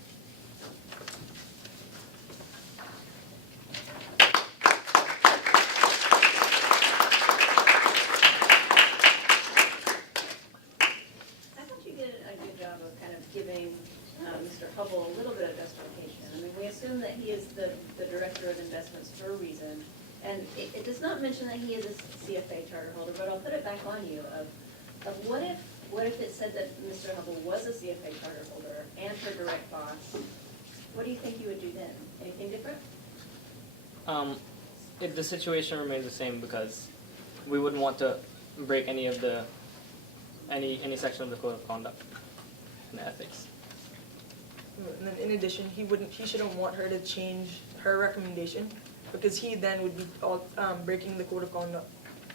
Giving Mr. Hubble a little bit of justification. I mean, we assume that he is the director of investments for a reason, and it does not mention that he is a CFA charter holder, but I'll put it back on you of what if it said that Mr. Hubble was a CFA charter holder and her direct boss? What do you think you would do then? Anything different? If the situation remains the same, because we wouldn't want to break any section of the code of conduct and ethics. And then in addition, he shouldn't want her to change her recommendation, because he then would be breaking the code of conduct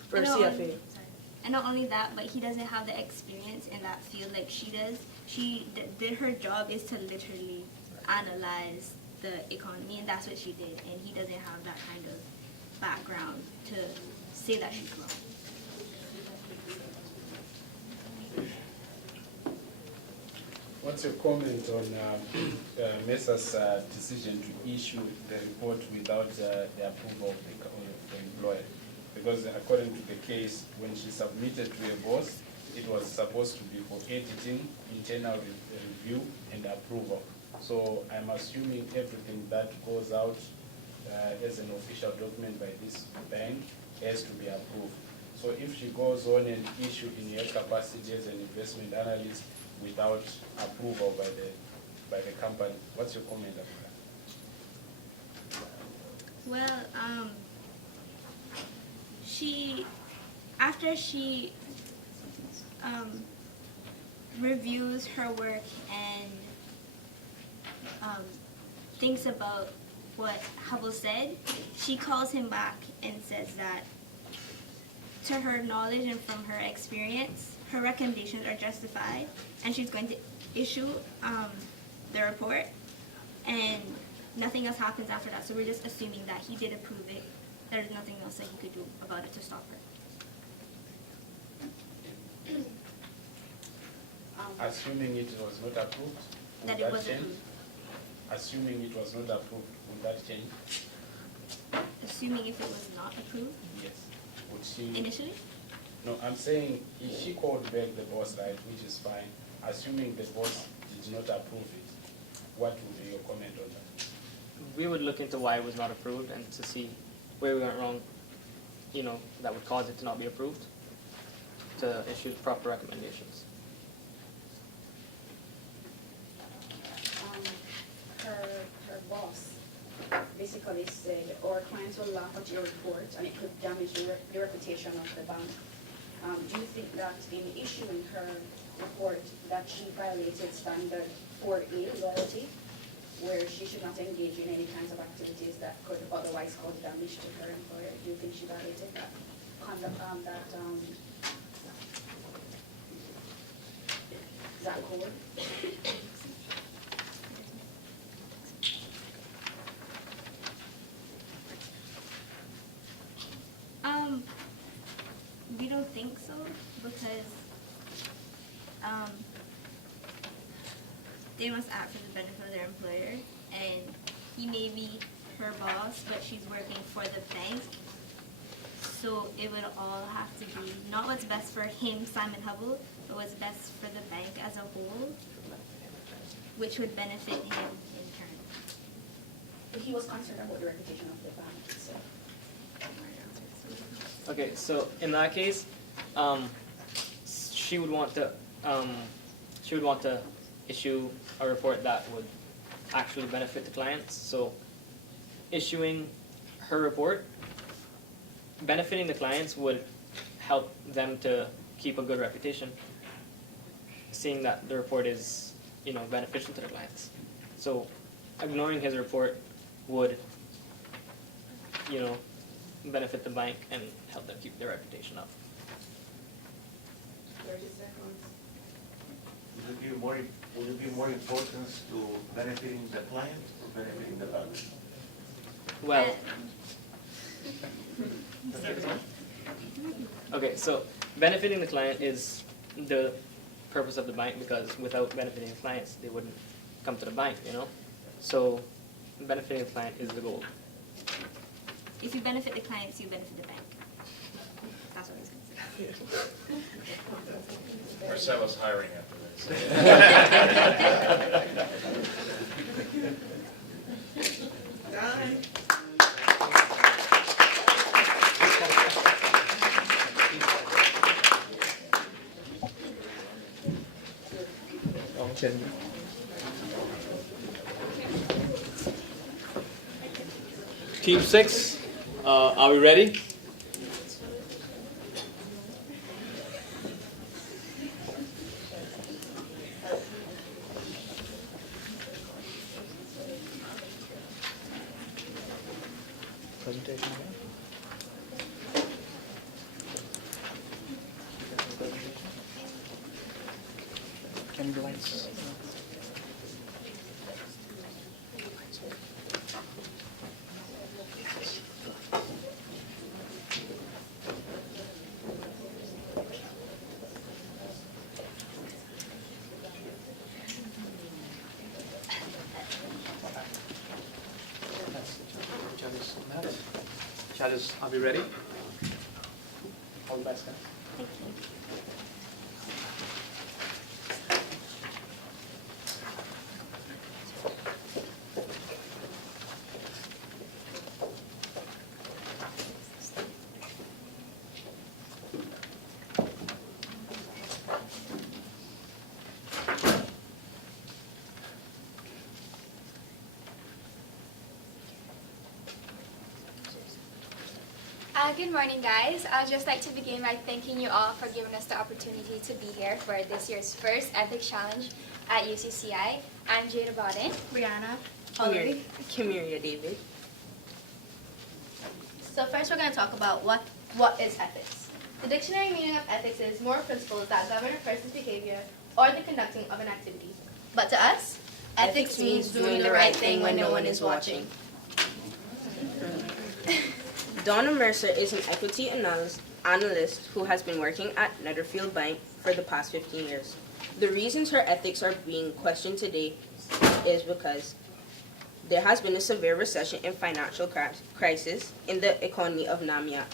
for CFA. And not only that, but he doesn't have the experience in that field like she does. Her job is to literally analyze the economy, and that's what she did. And he doesn't have that kind of background to say that she's wrong. What's your comment on Mercer's decision to issue the report without the approval of the employer? Because according to the case, when she submitted to a boss, it was supposed to be for editing, internal review, and approval. So I'm assuming everything that goes out as an official document by this bank has to be approved. So if she goes on and issue in her capacity as an investment analyst without approval by the company, what's your comment on that? Well, after she reviews her work and thinks about what Hubble said, she calls him back and says that, to her knowledge and from her experience, her recommendations are justified, and she's going to issue the report, and nothing else happens after that. So we're just assuming that he did approve it. There's nothing else that he could do about it to stop her. Assuming it was not approved, That it was approved. Assuming it was not approved, would that change? Assuming if it was not approved? Yes. Would she? Initially? No, I'm saying if she called back the boss, right, which is fine, assuming the boss did not approve it, what would be your comment on that? We would look into why it was not approved and to see where we went wrong, that would cause it to not be approved, to issue proper recommendations. Her boss basically said, our clients will laugh at your report and it could damage the reputation of the bank. Do you think that in issuing her report that she violated standard 4A, loyalty, where she should not engage in any kinds of activities that could otherwise cause damage to her employer? Do you think she violated that conduct, that code? We don't think so because they must act for the benefit of their employer, and he may be her boss, but she's working for the bank. So it would all have to be not what's best for him, Simon Hubble, but what's best for the bank as a whole, which would benefit him in turn. But he was concerned about the reputation of the bank, so. Okay, so in that case, she would want to issue a report that would actually benefit the clients. So issuing her report, benefiting the clients would help them to keep a good reputation, seeing that the report is, beneficial to the clients. So ignoring his report would, benefit the bank and help them keep their reputation up. 30 seconds. Would it be more importance to benefiting the client or benefiting the bank? Well, okay, so benefiting the client is the purpose of the bank, because without benefiting the clients, they wouldn't come to the bank, So benefiting the client is the goal. If you benefit the clients, you benefit the bank. That's what I was going to say. Marcella's hiring after this. Team 6, are we ready? Presentation. Can you do lights? Judges, are we ready? All the best, guys. Thank you. Good morning, guys. I'd just like to begin by thanking you all for giving us the opportunity to be here for this year's first Ethics Challenge at UCCI. I'm Jada Bodden. Brianna. Kamiria David. So first we're going to talk about what is ethics. The dictionary meaning of ethics is moral principles that govern a person's behavior or the conducting of an activity. But to us, ethics means doing the right thing when no one is watching. Donna Mercer is an equity analyst who has been working at Netherfield Bank for the past 15 years. The reasons her ethics are being questioned today is because there has been a severe recession and financial crisis in the economy of Namiak.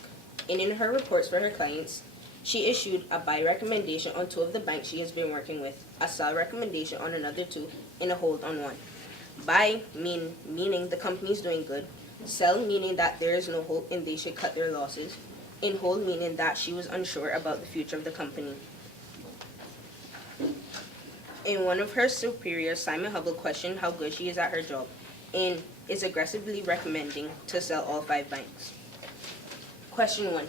And in her reports for her clients, She issued a buy recommendation on 2 of the banks she has been working with, a sell recommendation on another 2, and a hold on 1. Buy meaning the company is doing good, sell meaning that there is no hope and they should cut their losses, and hold meaning that she was unsure about the future of the company. And one of her superiors, Simon Hubble, questioned how good she is at her job and is aggressively recommending to sell all 5 banks. Question 1.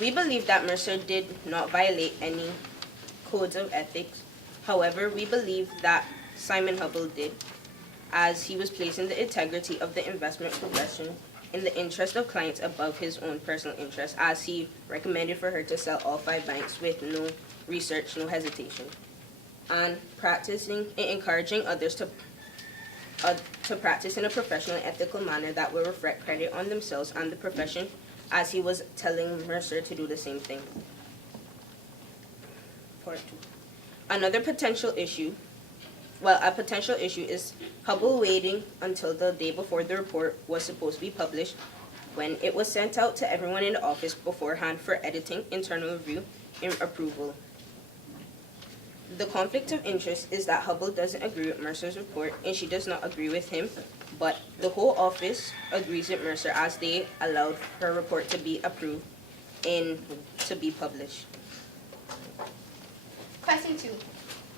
We believe that Mercer did not violate any codes of ethics. However, we believe that Simon Hubble did, as he was placing the integrity of the investment profession in the interest of clients above his own personal interest, as he recommended for her to sell all 5 banks with no research, no hesitation, and practicing and encouraging others to practice in a professional and ethical manner that will reflect credit on themselves and the profession, as he was telling Mercer to do the same thing. Part 2. Another potential issue, a potential issue is Hubble waiting until the day before the report was supposed to be published, when it was sent out to everyone in the office beforehand for editing, internal review, and approval. The conflict of interest is that Hubble doesn't agree with Mercer's report, and she does not agree with him, but the whole office agrees with Mercer, as they allowed her report to be approved and to be published. Question 2.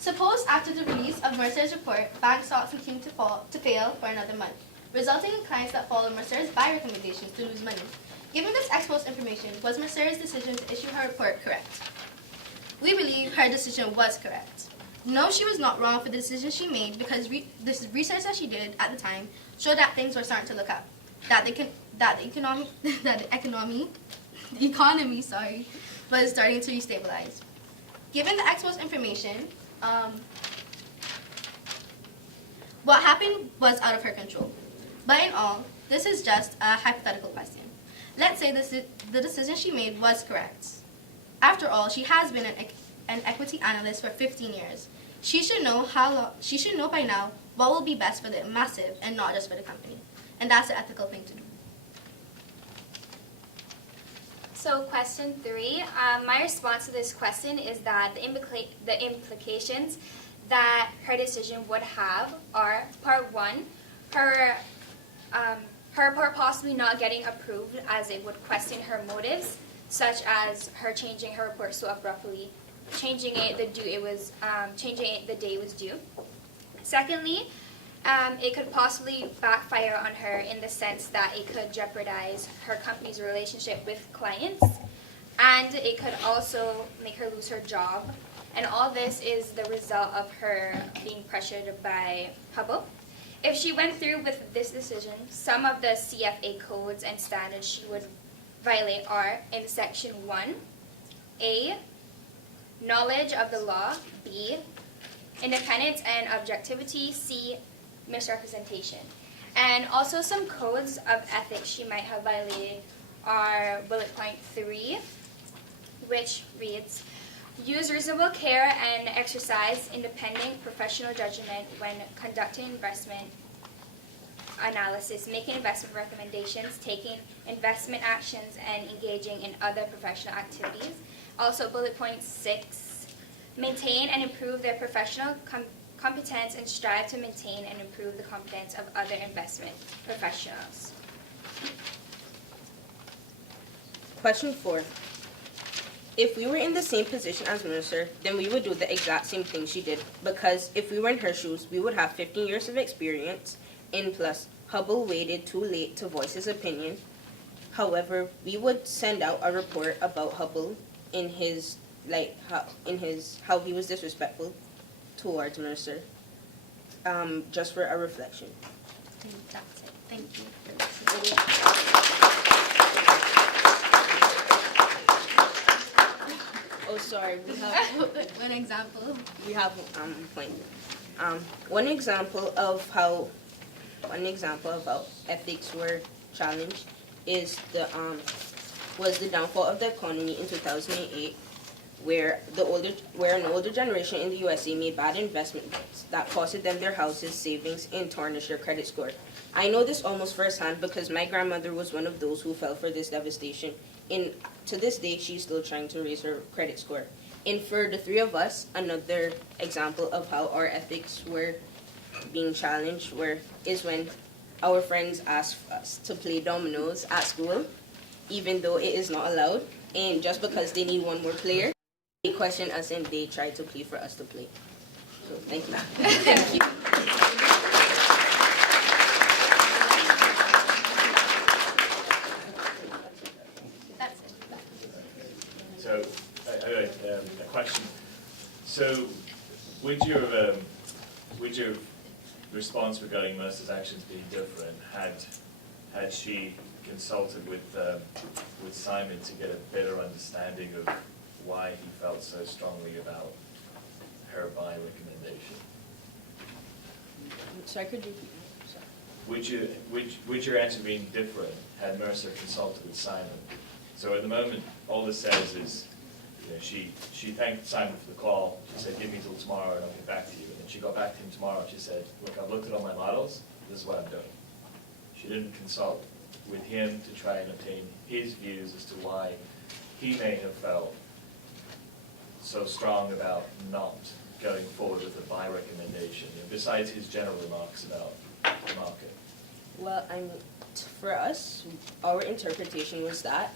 Suppose after the release of Mercer's report, bank stocks continue to fail for another month, resulting in clients that follow Mercer's buy recommendations to lose money. Given this ex post information, was Mercer's decision to issue her report correct? We believe her decision was correct. No, she was not wrong for the decision she made, because this research that she did at the time showed that things were starting to look up, that the economy was starting to restabilize. Given the ex post information, what happened was out of her control. But in all, this is just a hypothetical question. Let's say the decision she made was correct. After all, she has been an equity analyst for 15 years. She should know by now what will be best for the massive and not just for the company. And that's the ethical thing to do. So question 3, my response to this question is that the implications that her decision would have are, part 1, her report possibly not getting approved, as it would question her motives, such as her changing her report so abruptly, changing it the day it was due. Secondly, it could possibly backfire on her in the sense that it could jeopardize her company's relationship with clients, and it could also make her lose her job. And all this is the result of her being pressured by Hubble. If she went through with this decision, some of the CFA codes and standards she would violate are in section 1, A, knowledge of the law, B, independence and objectivity, C, misrepresentation. And also some codes of ethics she might have violated are bullet point 3, which reads, use reasonable care and exercise independent professional judgment when conducting investment analysis, making investment recommendations, taking investment actions, and engaging in other professional activities. Also, bullet point 6, maintain and improve their professional competence and strive to maintain and improve the competence of other investment professionals. Question 4. If we were in the same position as Mercer, then we would do the exact same thing she did, because if we were in her shoes, we would have 15 years of experience, and plus, Hubble waited too late to voice his opinion. However, we would send out a report about Hubble in how he was disrespectful towards Mercer, just for a reflection. That's it. Thank you. Oh, sorry. We have an example. We have point. One example of how ethics were challenged is was the downfall of the economy in 2008, where an older generation in the USA made bad investments that costed them their houses, savings, and tarnished their credit score. I know this almost firsthand because my grandmother was one of those who fell for this devastation, and to this day, she's still trying to raise her credit score. And for the three of us, another example of how our ethics were being challenged is when our friends asked us to play dominoes at school, even though it is not allowed, and just because they need one more player, they questioned us and they tried to play for us to play. So thank you. Thank you. That's it. So, a question. So, would your response regarding Mercer's actions be different had she consulted with Simon to get a better understanding of why he felt so strongly about her buy recommendation? So I could do. Would your answer be different had Mercer consulted with Simon? So at the moment, all this says is, she thanked Simon for the call. She said, "Give me till tomorrow and I'll get back to you." And then she got back to him tomorrow and she said, "Look, I've looked at all my models. This is what I'm doing." She didn't consult with him to try and obtain his views as to why he may have felt so strong about not going forward with a buy recommendation, besides his general remarks about the market. Well, for us, our interpretation was that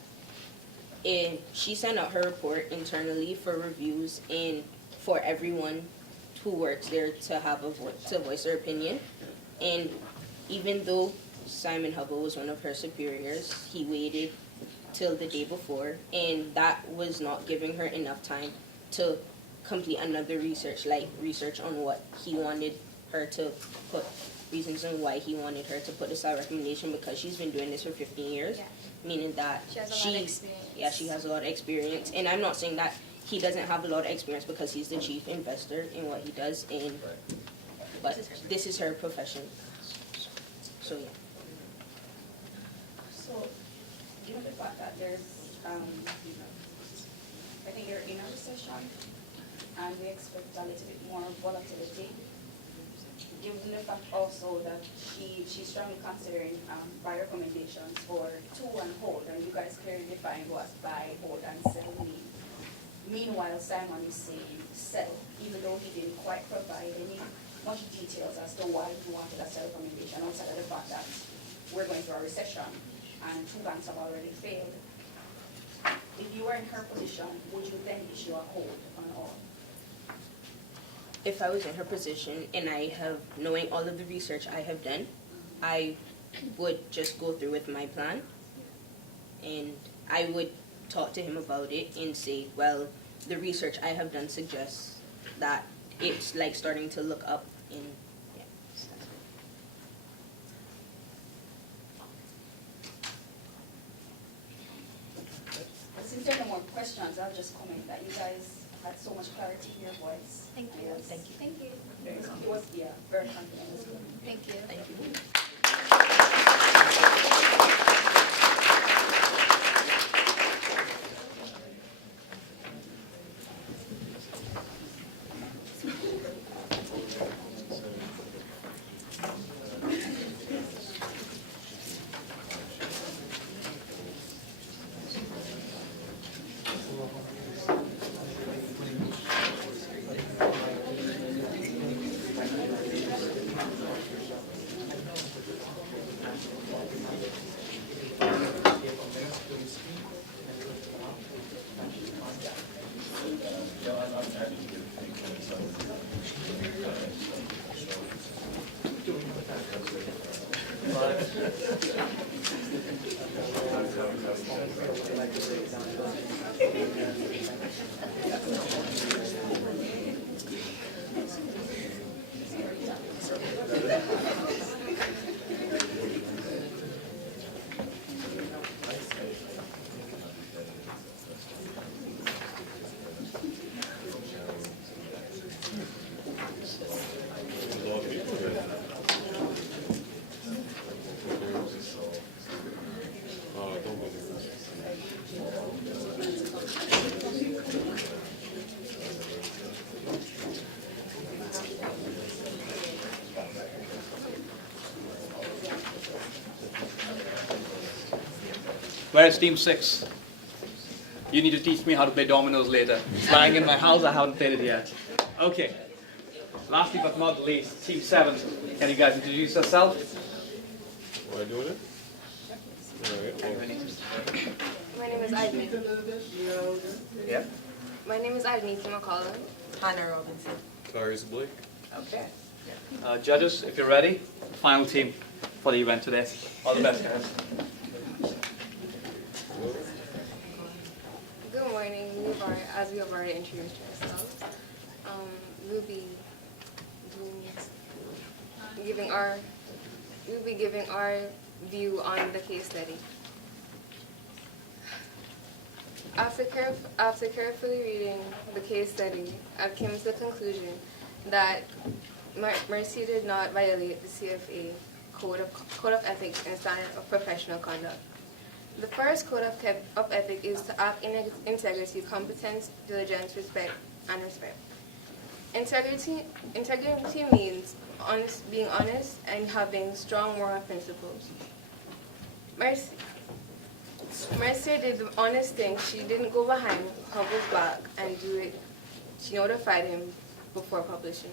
she sent out her report internally for reviews and for everyone who works there to have to voice their opinion. And even though Simon Hubble was one of her superiors, he waited till the day before, and that was not giving her enough time to complete another research on what he wanted her to put, reasons on why he wanted her to put a side recommendation, because she's been doing this for 15 years, meaning that She has a lot of experience. Yeah, she has a lot of experience, and I'm not saying that he doesn't have a lot of experience because he's the chief investor in what he does, but this is her profession. So yeah. So, given the fact that there's, I think you're in a recession, and we expect a little bit more volatility, given the fact also that she's strongly considering buy recommendations for to and hold, and you guys clearly define what buy, hold, and sell mean. Meanwhile, Simon is saying sell, even though he didn't quite provide any much details as to why he wanted a sell recommendation, outside of the fact that we're going through a recession and 2 banks have already failed. If you were in her position, would you then issue a hold on all? If I was in her position and knowing all of the research I have done, I would just go through with my plan, and I would talk to him about it and say, well, the research I have done suggests that it's like starting to look up in, yeah. Since there are no more questions, I'll just comment that you guys had so much clarity in your voice. Thank you. Thank you. Thank you. It was, yeah, very confident as well. Thank you. Thank you. Where's team 6? You need to teach me how to play dominoes later. It's lying in my house, I haven't played it yet. Okay. Lastly but not least, team 7. Can you guys introduce yourself? Am I doing it? My name is Agneta. Yeah. My name is Agneta McCollum. Hannah Robinson. Tyrese Blake. Okay. Judges, if you're ready, final team for the event today. All the best, guys. Good morning. As we have already introduced ourselves, we'll be giving our view on the case study. After carefully reading the case study, I came to the conclusion that Mercy did not violate the CFA Code of Ethics and Standard of Professional Conduct. The first Code of Ethics is to act in integrity, competence, diligence, respect, and respect. Integrity means being honest and having strong moral principles. Mercy did the honest thing. She didn't go behind Hubble's back and do it. She notified him before publishing.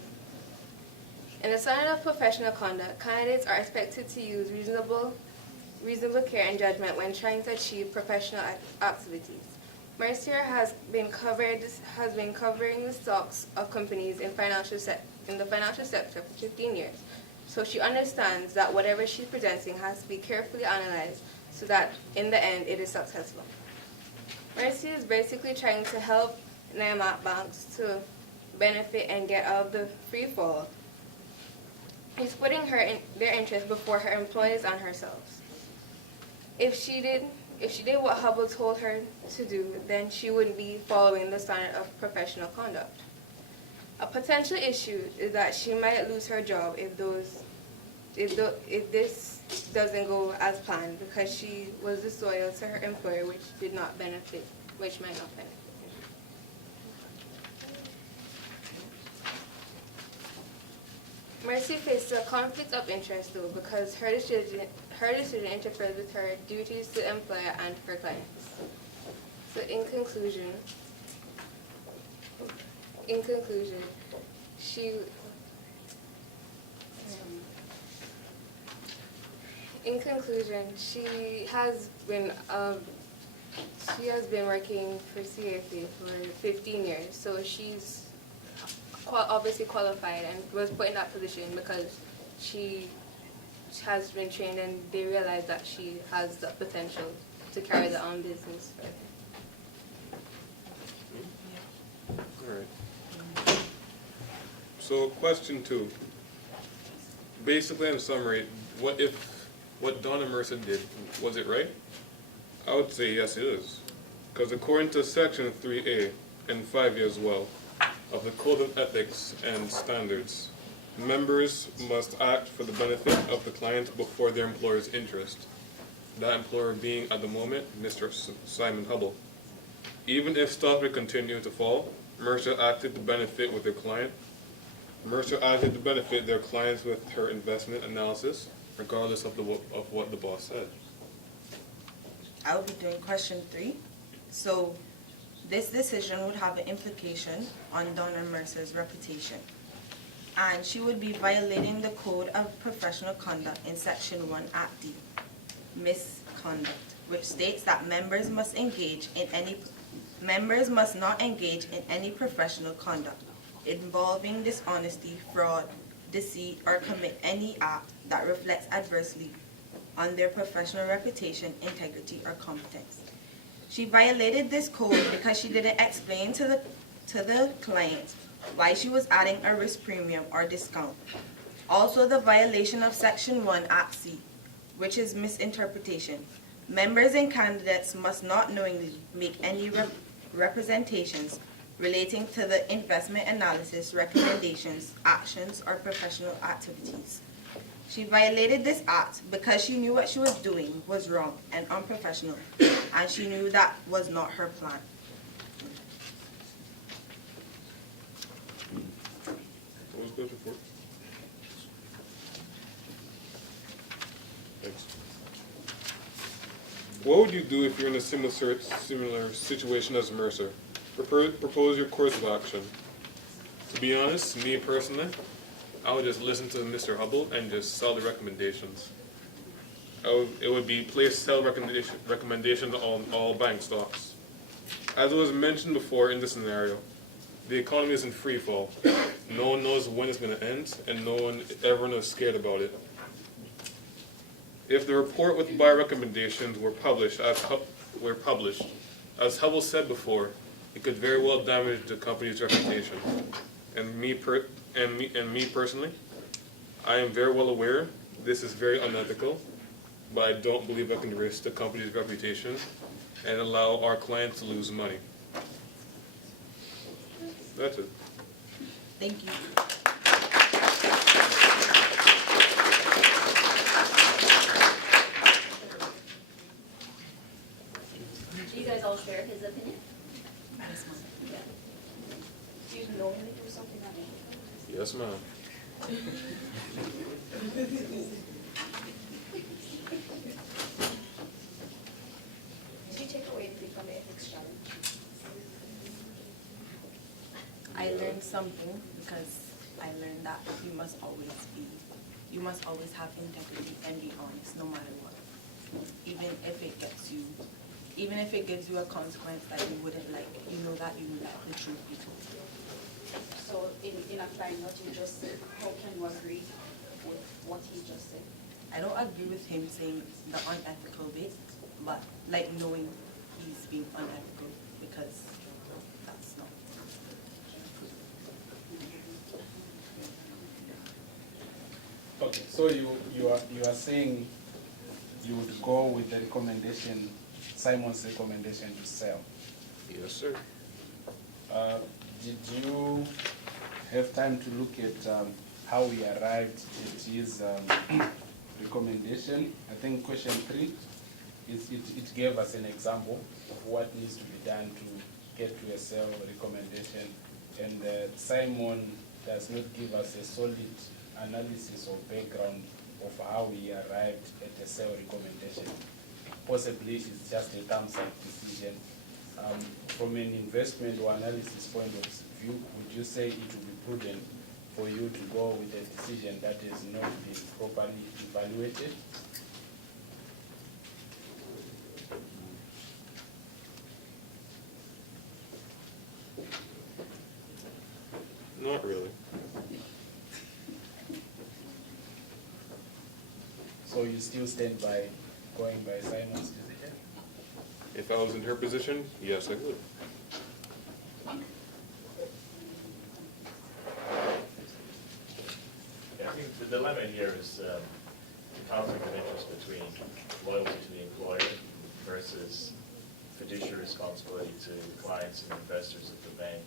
In the standard of professional conduct, candidates are expected to use reasonable care and judgment when trying to achieve professional activities. Mercier has been covering the stocks of companies in the financial sector for 15 years, so she understands that whatever she's presenting has to be carefully analyzed so that in the end it is successful. Mercier is basically trying to help NAMAC banks to benefit and get out of the free fall. He's putting their interests before her employees and herself. If she did what Hubble told her to do, then she wouldn't be following the standard of professional conduct. A potential issue is that she might lose her job if this doesn't go as planned, because she was disloyal to her employer, which might not benefit. Mercy faced a conflict of interest, though, because her decision interferes with her duties to the employer and her clients. So in conclusion, she has been working for CFA for 15 years, so she's obviously qualified and was put in that position because she has been trained and they realize that she has the potential to carry the own business further. All right. So question 2. Basically, in summary, what Donna Mercer did, was it right? I would say yes, it is. Because according to Section 3A and 5A as well, of the Code of Ethics and Standards, members must act for the benefit of the client before their employer's interest. That employer being, at the moment, Mr. Simon Hubble. Even if stocks would continue to fall, Mercer acted to benefit with their client. Mercer acted to benefit their clients with her investment analysis, regardless of what the boss said. I will be doing question 3. So, this decision would have an implication on Donna Mercer's reputation, and she would be violating the Code of Professional Conduct in Section 1 at D, misconduct, which states that members must not engage in any professional conduct involving dishonesty, fraud, deceit, or commit any act that reflects adversely on their professional reputation, integrity, or competence. She violated this code because she didn't explain to the client why she was adding a risk premium or discount. Also, the violation of Section 1 at C, which is misinterpretation. Members and candidates must not knowingly make any representations relating to the investment analysis, recommendations, actions, or professional activities. She violated this act because she knew what she was doing was wrong and unprofessional, and she knew that was not her plan. What was question 4? Thanks. What would you do if you're in a similar situation as Mercer? Propose your course of action. To be honest, me personally, I would just listen to Mr. Hubble and just sell the recommendations. It would be sell recommendations on all bank stocks. As was mentioned before in this scenario, the economy is in free fall. No one knows when it's going to end, and no one everyone is scared about it. If the report with buy recommendations were published, as Hubble said before, it could very well damage the company's reputation. And me personally, I am very well aware this is very unethical, but I don't believe I can risk the company's reputation and allow our clients to lose money. That's it. Thank you. Do you guys all share his opinion? Yes, ma'am. Yeah. Do you normally do something like that? Yes, ma'am. Did you take away anything from the ethics challenge? I learned something because I learned that you must always have integrity and be honest no matter what. Even if it gives you a consequence that you wouldn't like, you know that you let the truth be told. So in applying what you just said, how can you agree with what he just said? I don't agree with him saying the unethical bit, but like knowing he's being unethical because that's not. Okay, so you are saying you would go with the recommendation, Simon's recommendation to sell. Yes, sir. Did you have time to look at how we arrived at his recommendation? I think question 3, it gave us an example of what needs to be done to get to a sell recommendation, and Simon does not give us a solid analysis or background of how we arrived at a sell recommendation. Possibly it's just a thumbs up decision. From an investment or analysis point of view, would you say it would be prudent for you to go with a decision that has not been properly evaluated? Not really. So you still stand by going by Simon's decision? If I was in her position, yes, I would. Yeah, I think the dilemma here is the conflict of interest between loyalty to the employer versus fiduciary responsibility to clients and investors of the bank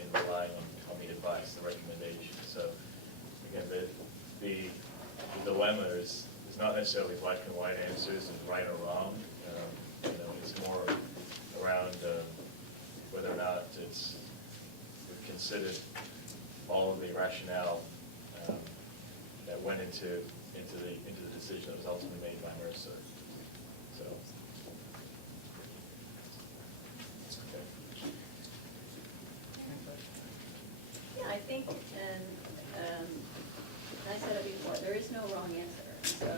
in relying on the advice, the recommendation. So again, the dilemma is not necessarily black and white answers and right or wrong. It's more around whether or not we've considered all of the rationale that went into the decision that was ultimately made by Mercer. So, okay. Yeah, I think, and I said it before, there is no wrong answer. So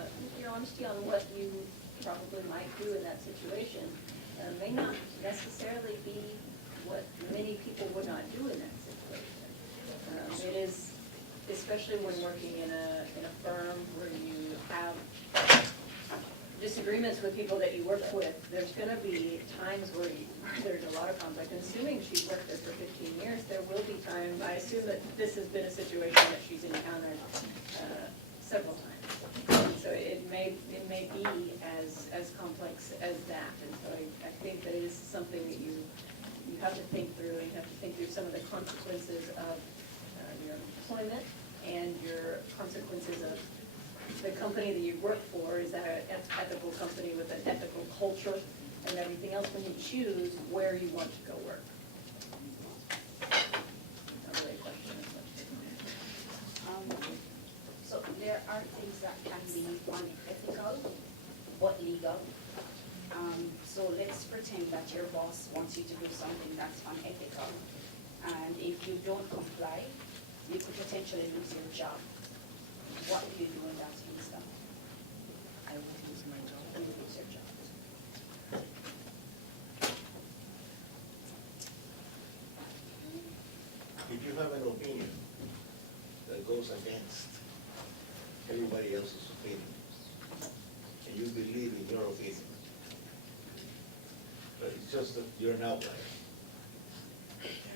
your honesty on what you probably might do in that situation may not necessarily be what many people would not do in that situation. It is, especially when working in a firm where you have disagreements with people that you work with, there's going to be times where there's a lot of conflict. And assuming she's worked there for 15 years, there will be times, I assume that this has been a situation that she's encountered several times. So it may be as complex as that. And so I think that it is something that you have to think through, and you have to think through some of the consequences of your employment and your consequences of the company that you work for. Is that an ethical company with an ethical culture and everything else when you choose where you want to go work? Not really a question as much. So there are things that can be unethical but legal. So let's pretend that your boss wants you to do something that's unethical. And if you don't comply, you could potentially lose your job. What do you do in that instance? I would lose my job. You lose your job. If you have an opinion that goes against everybody else's opinion, and you believe in your opinion, but it's just that you're an outlier.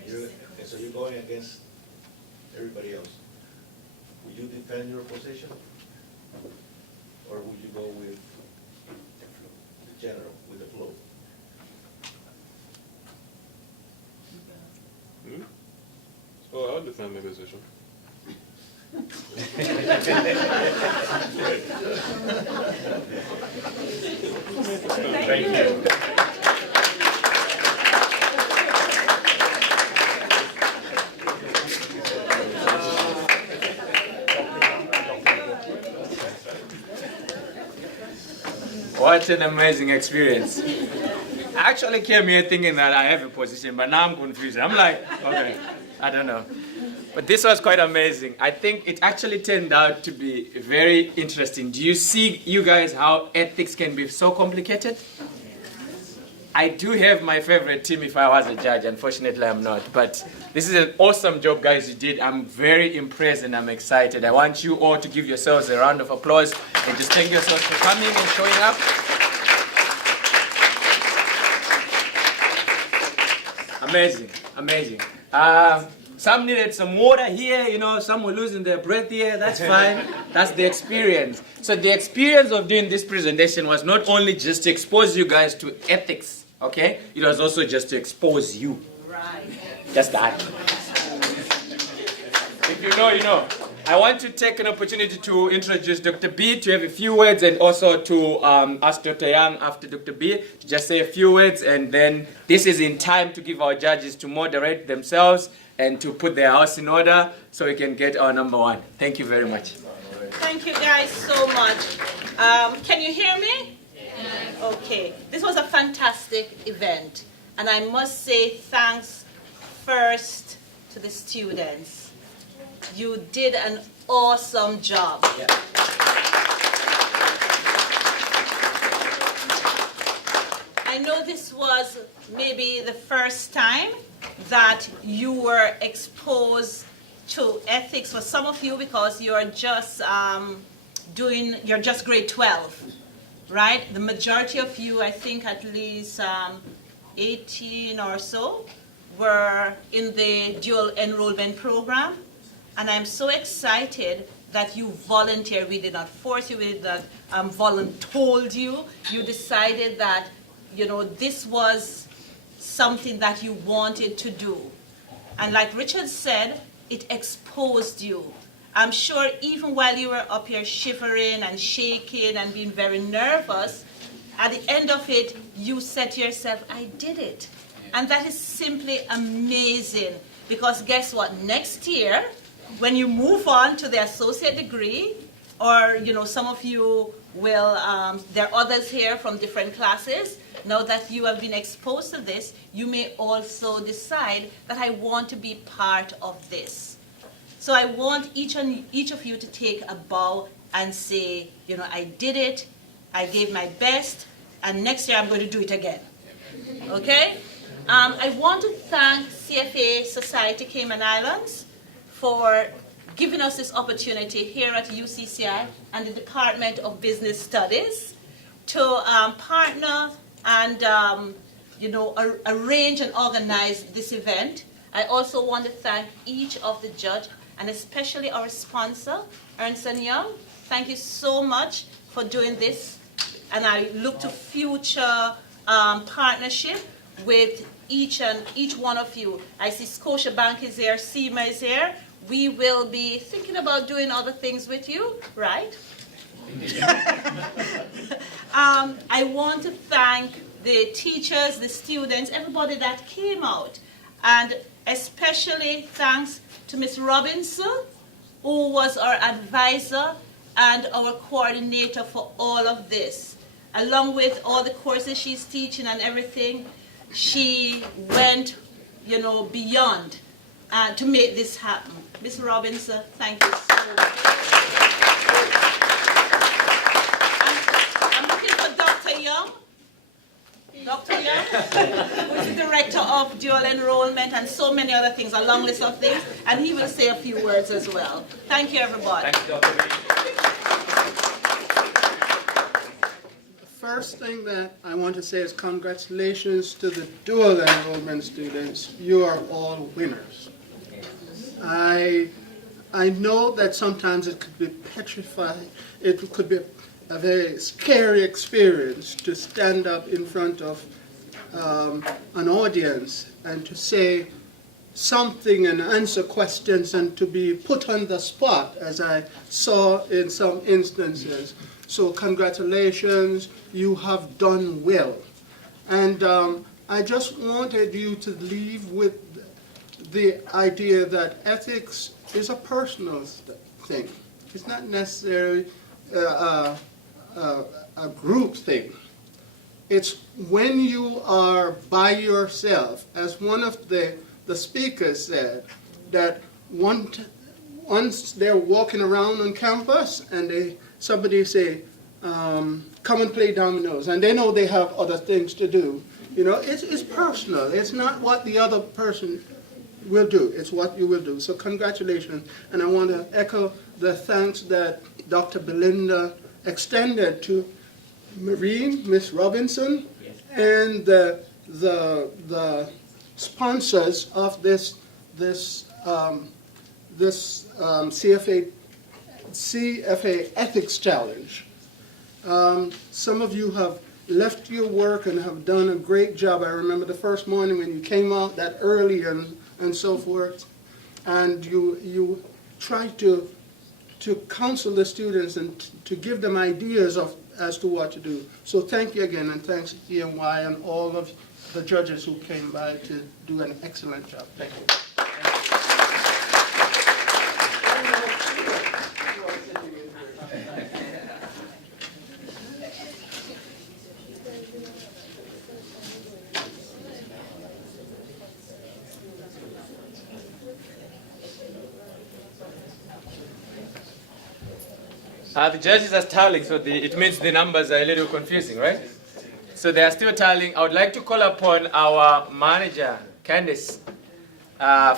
And so you're going against everybody else. Would you defend your position? Or would you go with the general, with the flow? Oh, I would defend my position. Thank you. What an amazing experience. I actually came here thinking that I have a position, but now I'm confused. I'm like, okay, I don't know. But this was quite amazing. I think it actually turned out to be very interesting. Do you see, you guys, how ethics can be so complicated? I do have my favorite team if I was a judge. Unfortunately, I'm not. But this is an awesome job, guys, you did. I'm very impressed and I'm excited. I want you all to give yourselves a round of applause and just thank yourselves for coming and showing up. Amazing, amazing. Some needed some water here, you know, some were losing their breath here. That's fine. That's the experience. So the experience of doing this presentation was not only just to expose you guys to ethics, okay? It was also just to expose you. Right. Just that. If you know, you know. I want to take an opportunity to introduce Dr. B to have a few words and also to ask Dr. Young after Dr. B to just say a few words, and then this is in time to give our judges to moderate themselves and to put their house in order so we can get our number one. Thank you very much. Thank you guys so much. Can you hear me? Yeah. Okay. This was a fantastic event. And I must say thanks first to the students. You did an awesome job. Yeah. I know this was maybe the first time that you were exposed to ethics for some of you because you're just you're just grade 12, right? The majority of you, I think at least 18 or so, were in the dual enrollment program. And I'm so excited that you volunteered. We did not force you, we did not voluntold you. You decided that, you know, this was something that you wanted to do. And like Richard said, it exposed you. I'm sure even while you were up here shivering and shaking and being very nervous, at the end of it, you said to yourself, I did it. And that is simply amazing. Because guess what? Next year, when you move on to the associate degree, or, you know, some of you will, there are others here from different classes. Now that you have been exposed to this, you may also decide that I want to be part of this. So I want each of you to take a bow and say, you know, I did it, I gave my best, and next year I'm going to do it again. Okay? I want to thank CFA Society Cayman Islands for giving us this opportunity here at UCCI and the Department of Business Studies to partner and you know, arrange and organize this event. I also want to thank each of the judges and especially our sponsor, Ernst & Young. Thank you so much for doing this, and I look to future partnership with each one of you. I see Scotiabank is here, SEMA is here. We will be thinking about doing other things with you, right? I want to thank the teachers, the students, everybody that came out. And especially thanks to Ms. Robinson, who was our advisor and our coordinator for all of this. along with all the courses she's teaching and everything, she went, beyond to make this happen. Ms. Robinson, thank you so much. I'm looking for Dr. Young. Dr. Young, who is the director of dual enrollment and so many other things, a long list of things, and he will say a few words as well. Thank you, everybody. Thank you, Dr. The first thing that I want to say is congratulations to the dual enrollment students. You are all winners. I know that sometimes it could be petrifying. It could be a very scary experience to stand up in front of an audience and to say something and answer questions and to be put on the spot, as I saw in some instances. So congratulations, you have done well. And I just wanted you to leave with the idea that ethics is a personal thing. It's not necessarily a group thing. It's when you are by yourself, as one of the speakers said, that once they're walking around on campus and somebody say, come and play dominoes, and they know they have other things to do. It's personal. It's not what the other person will do. It's what you will do. So congratulations. And I want to echo the thanks that Dr. Belinda extended to Maureen, Miss Robinson, and the sponsors of this CFA Ethics Challenge. Some of you have left your work and have done a great job. I remember the first morning when you came out that early and so forth, and you tried to counsel the students and to give them ideas as to what to do. So thank you again, and thanks to CNY and all of the judges who came by to do an excellent job. Thank you. The judges are tallying, so it means the numbers are a little confusing, right? So they are still tallying. I would like to call upon our manager, Candice,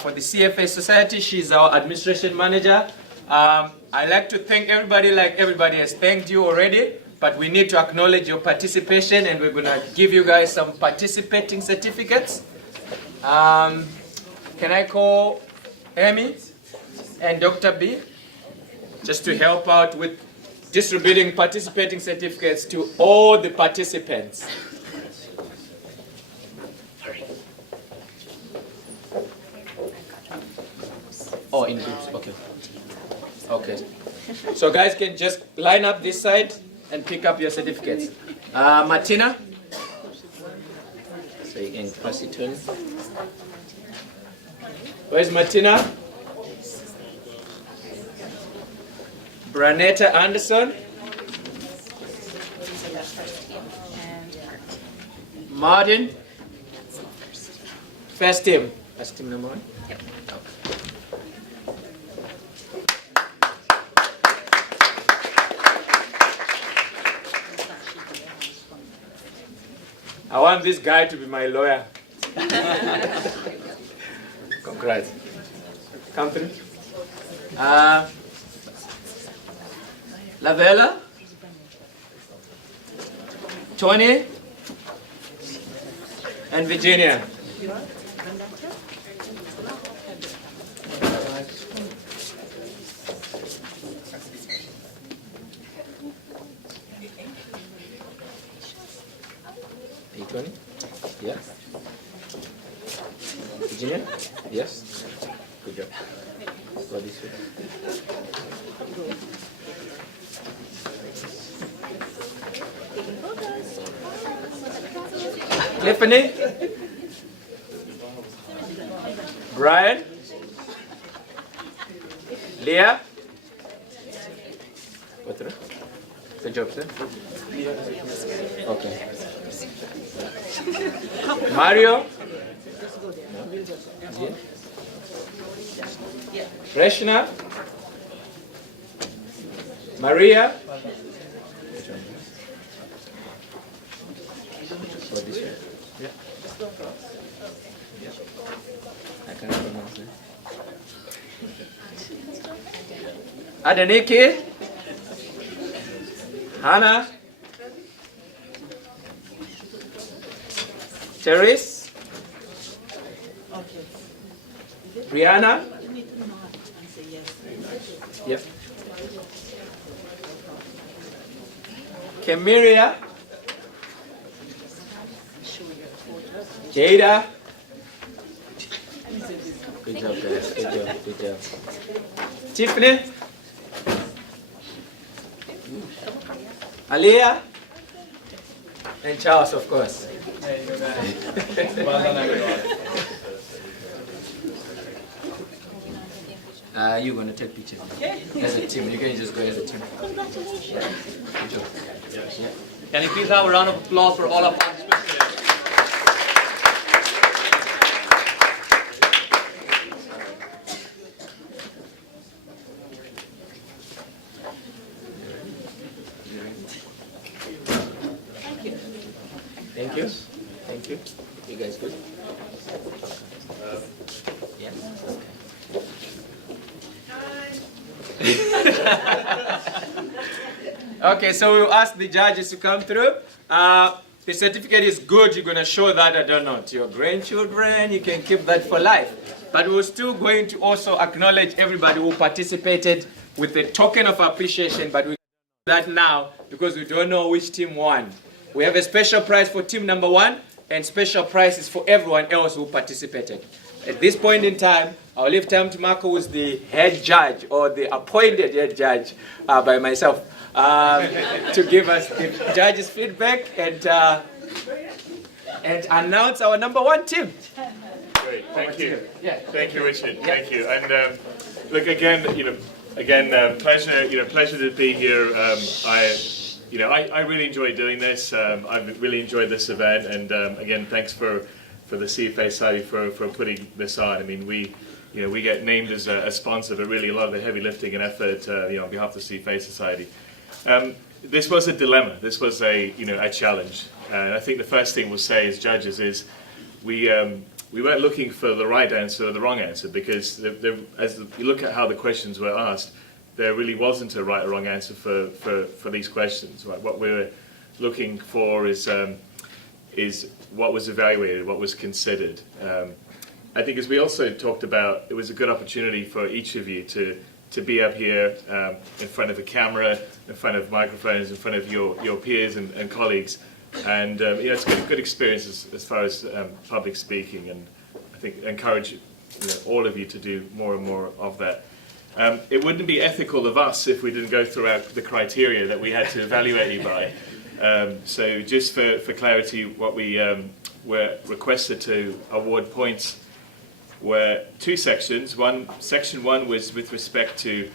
for the CFA Society. She's our administration manager. I'd like to thank everybody like everybody has thanked you already, but we need to acknowledge your participation, and we're going to give you guys some participating certificates. Can I call Amy and Dr. B just to help out with distributing participating certificates to all the participants? Oh, in groups, okay. Okay. So guys can just line up this side and pick up your certificates. Martina? So you can pass it to me. Where's Martina? Branetta Anderson? Martin? First team. First team number one? Yep. I want this guy to be my lawyer. Congrats. Come through. Lavella? Tony? And Virginia? Tony? Yeah. Virginia? Yes. Good job. Go this way. Tiffany? Brian? Leah? What the? Good job, sir. Okay. Mario? Reshna? Maria? For this one? Yeah. I can't pronounce it. Adeniki? Hannah? Therese? Brianna? Yep. Kemiria? Jada? Good job, guys. Good job. Good job. Tiffany? Aliyah? And Charles, of course. Well done, everyone. You're going to take pictures. As a team. You can just go as a team. Congratulations. Good job. Yeah. Can you please have a round of applause for all our participants today? Thank you. Thank you. You guys good? Yeah? Okay, so we'll ask the judges to come through. The certificate is good. You're going to show that, I don't know, to your grandchildren. You can keep that for life. But we're still going to also acknowledge everybody who participated with a token of appreciation. But we do that now because we don't know which team won. We have a special prize for team number 1 and special prizes for everyone else who participated. At this point in time, I'll leave time to Marco, who's the head judge or the appointed head judge by myself, to give us the judges' feedback and announce our number 1 team. Great, thank you. Yeah. Thank you, Richard. Thank you. And look, again, pleasure to be here. I really enjoy doing this. I've really enjoyed this event, and again, thanks for the CFA Society for putting this on. I mean, we get named as a sponsor, but really a lot of the heavy lifting and effort, on behalf of the CFA Society. This was a dilemma. This was a challenge. And I think the first thing we'll say as judges is we weren't looking for the right answer or the wrong answer, because as you look at how the questions were asked, there really wasn't a right or wrong answer for these questions. Right? What we were looking for is what was evaluated, what was considered. I think, as we also talked about, it was a good opportunity for each of you to be up here in front of a camera, in front of microphones, in front of your peers and colleagues. And it's a good experience as far as public speaking, and I think encourage all of you to do more and more of that. It wouldn't be ethical of us if we didn't go through the criteria that we had to evaluate you by. So just for clarity, what we were requested to award points were 2 sections. Section 1 was with respect to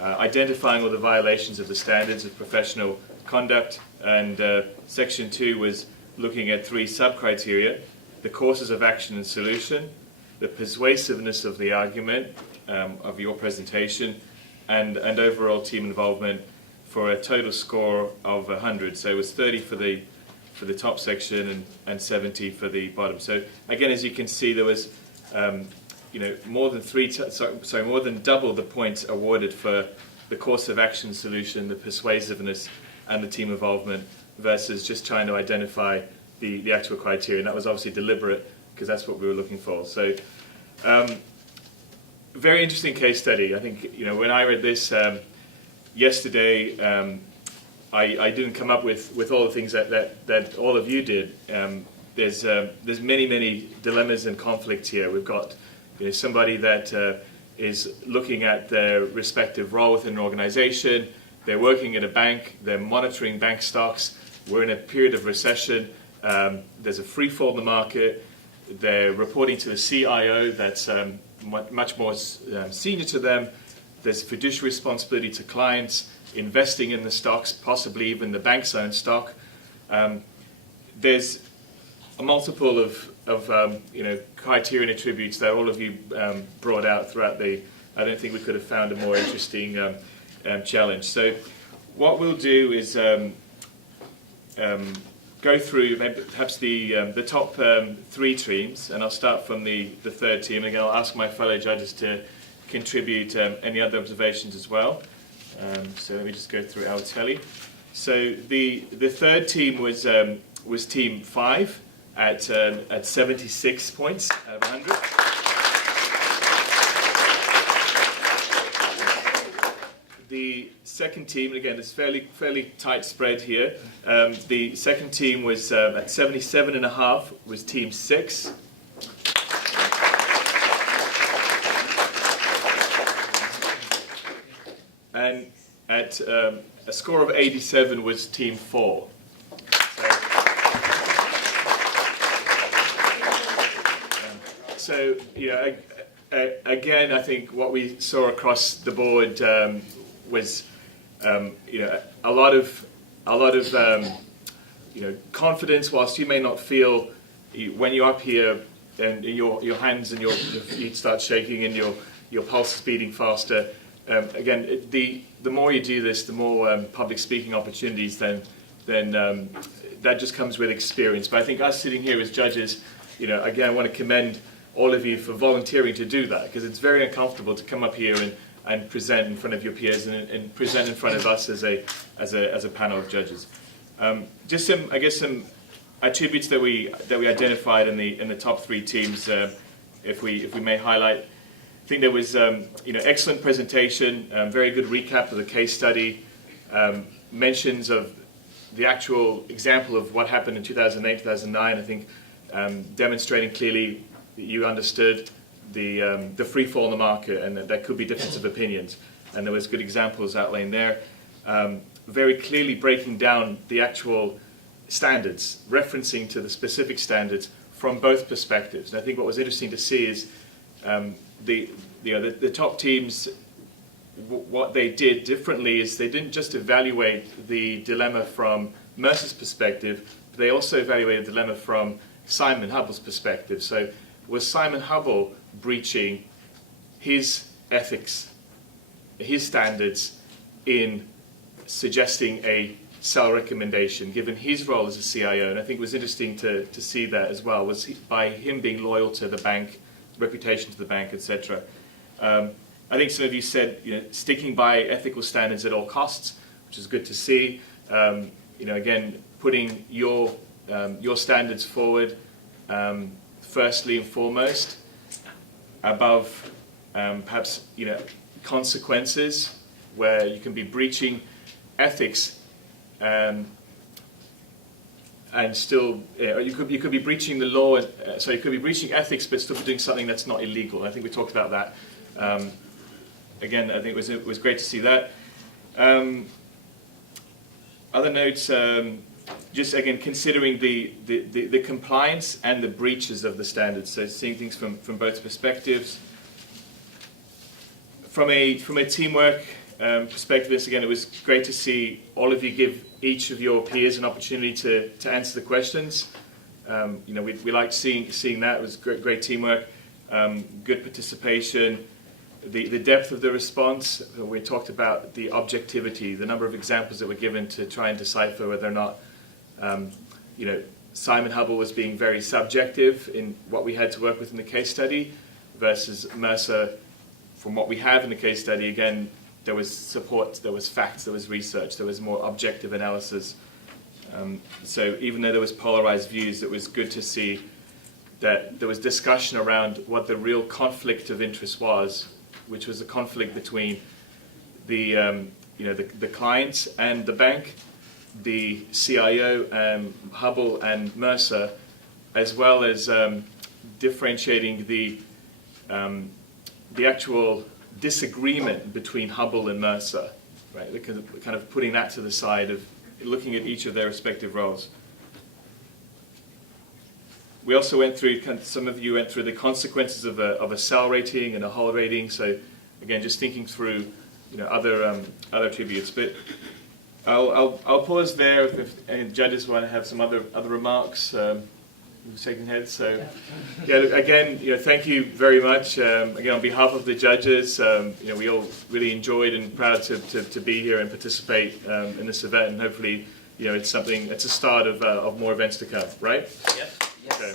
identifying all the violations of the standards of professional conduct, and Section 2 was looking at 3 sub-criteria: the courses of action and solution, the persuasiveness of the argument, of your presentation, and overall team involvement, for a total score of 100. So it was 30 for the top section and 70 for the bottom. So again, as you can see, there was more than double the points awarded for the course of action solution, the persuasiveness, and the team involvement, versus just trying to identify the actual criteria. And that was obviously deliberate, because that's what we were looking for. So very interesting case study. I think when I read this yesterday, I didn't come up with all the things that all of you did. There's many dilemmas and conflicts here. We've got somebody that is looking at their respective role within an organization. They're working at a bank. They're monitoring bank stocks. We're in a period of recession. There's a free fall in the market. They're reporting to a CIO that's much more senior to them. There's fiduciary responsibility to clients. investing in the stocks, possibly even the bank's own stock. There's a multiple of criteria and attributes that all of you brought out throughout the. I don't think we could have found a more interesting challenge. So what we'll do is go through maybe perhaps the top 3 teams, and I'll start from the third team. Again, I'll ask my fellow judges to contribute any other observations as well. So let me just go through our tally. So the third team was team 5 at 76 points out of 100. The second team, and again, it's fairly tight spread here. The second team was at 77.5, was team 6. And at a score of 87 was team 4. So again, I think what we saw across the board was a lot of confidence. Whilst you may not feel when you're up here and your hands and your feet start shaking and your pulse is beating faster. Again, the more you do this, the more public speaking opportunities. Then that just comes with experience. But I think us sitting here as judges, again, I want to commend all of you for volunteering to do that, because it's very uncomfortable to come up here and present in front of your peers and present in front of us as a panel of judges. Just some attributes that we identified in the top 3 teams, if we may highlight. I think there was excellent presentation, very good recap of the case study, mentions of the actual example of what happened in 2008, 2009. I think demonstrating clearly that you understood the free fall in the market and that there could be difference of opinions, and there was good examples outlined there. Very clearly breaking down the actual standards, referencing to the specific standards from both perspectives. And I think what was interesting to see is the top teams, what they did differently is they didn't just evaluate the dilemma from Mercer's perspective, but they also evaluated the dilemma from Simon Hubbell's perspective. So was Simon Hubbell breaching his ethics, his standards in suggesting a sell recommendation, given his role as a CIO? And I think it was interesting to see that as well, was by him being loyal to the bank, reputation to the bank, etc. I think some of you said, sticking by ethical standards at all costs, which is good to see. Again, putting your standards forward firstly and foremost, above perhaps consequences where you can be breaching ethics and still you could be breaching the law. So you could be breaching ethics, but still be doing something that's not illegal. I think we talked about that. Again, I think it was great to see that. Other notes. Just again considering the compliance and the breaches of the standards, so seeing things from both perspectives. From a teamwork perspective, again, it was great to see all of you give each of your peers an opportunity to answer the questions. We liked seeing that. It was great teamwork, good participation, the depth of the response. We talked about the objectivity, the number of examples that were given to try and decipher whether or not Simon Hubbell was being very subjective in what we had to work with in the case study, versus Mercer, from what we have in the case study, again, there was support, there was facts, there was research, there was more objective analysis. So even though there was polarized views, it was good to see that there was discussion around what the real conflict of interest was, which was a conflict between the clients and the bank, the CIO, Hubbell and Mercer, as well as differentiating the actual disagreement between Hubbell and Mercer, right? Kind of putting that to the side of looking at each of their respective roles. We also went through, some of you went through the consequences of a sell rating and a hold rating. So again, just thinking through other attributes. But I'll pause there if any judges want to have some other remarks. Shaking heads. So, yeah. Again, thank you very much. Again, on behalf of the judges, we all really enjoyed and proud to be here and participate in this event. And hopefully, it's a start of more events to come. Right? Yes. Okay.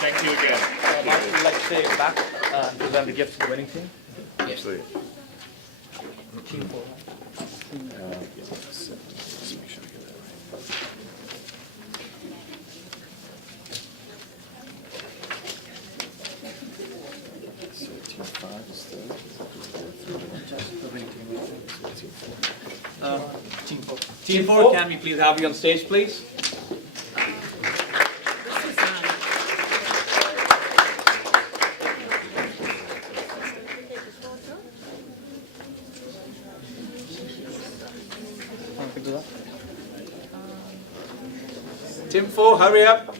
Thank you again. Mark, would you like to stay back and present the gift to the winning team? Absolutely. Team 4. Just make sure I get that right. So team 5 is the winning team. Team 4. Team 4, can we please have you on stage, please? Team 4, hurry up.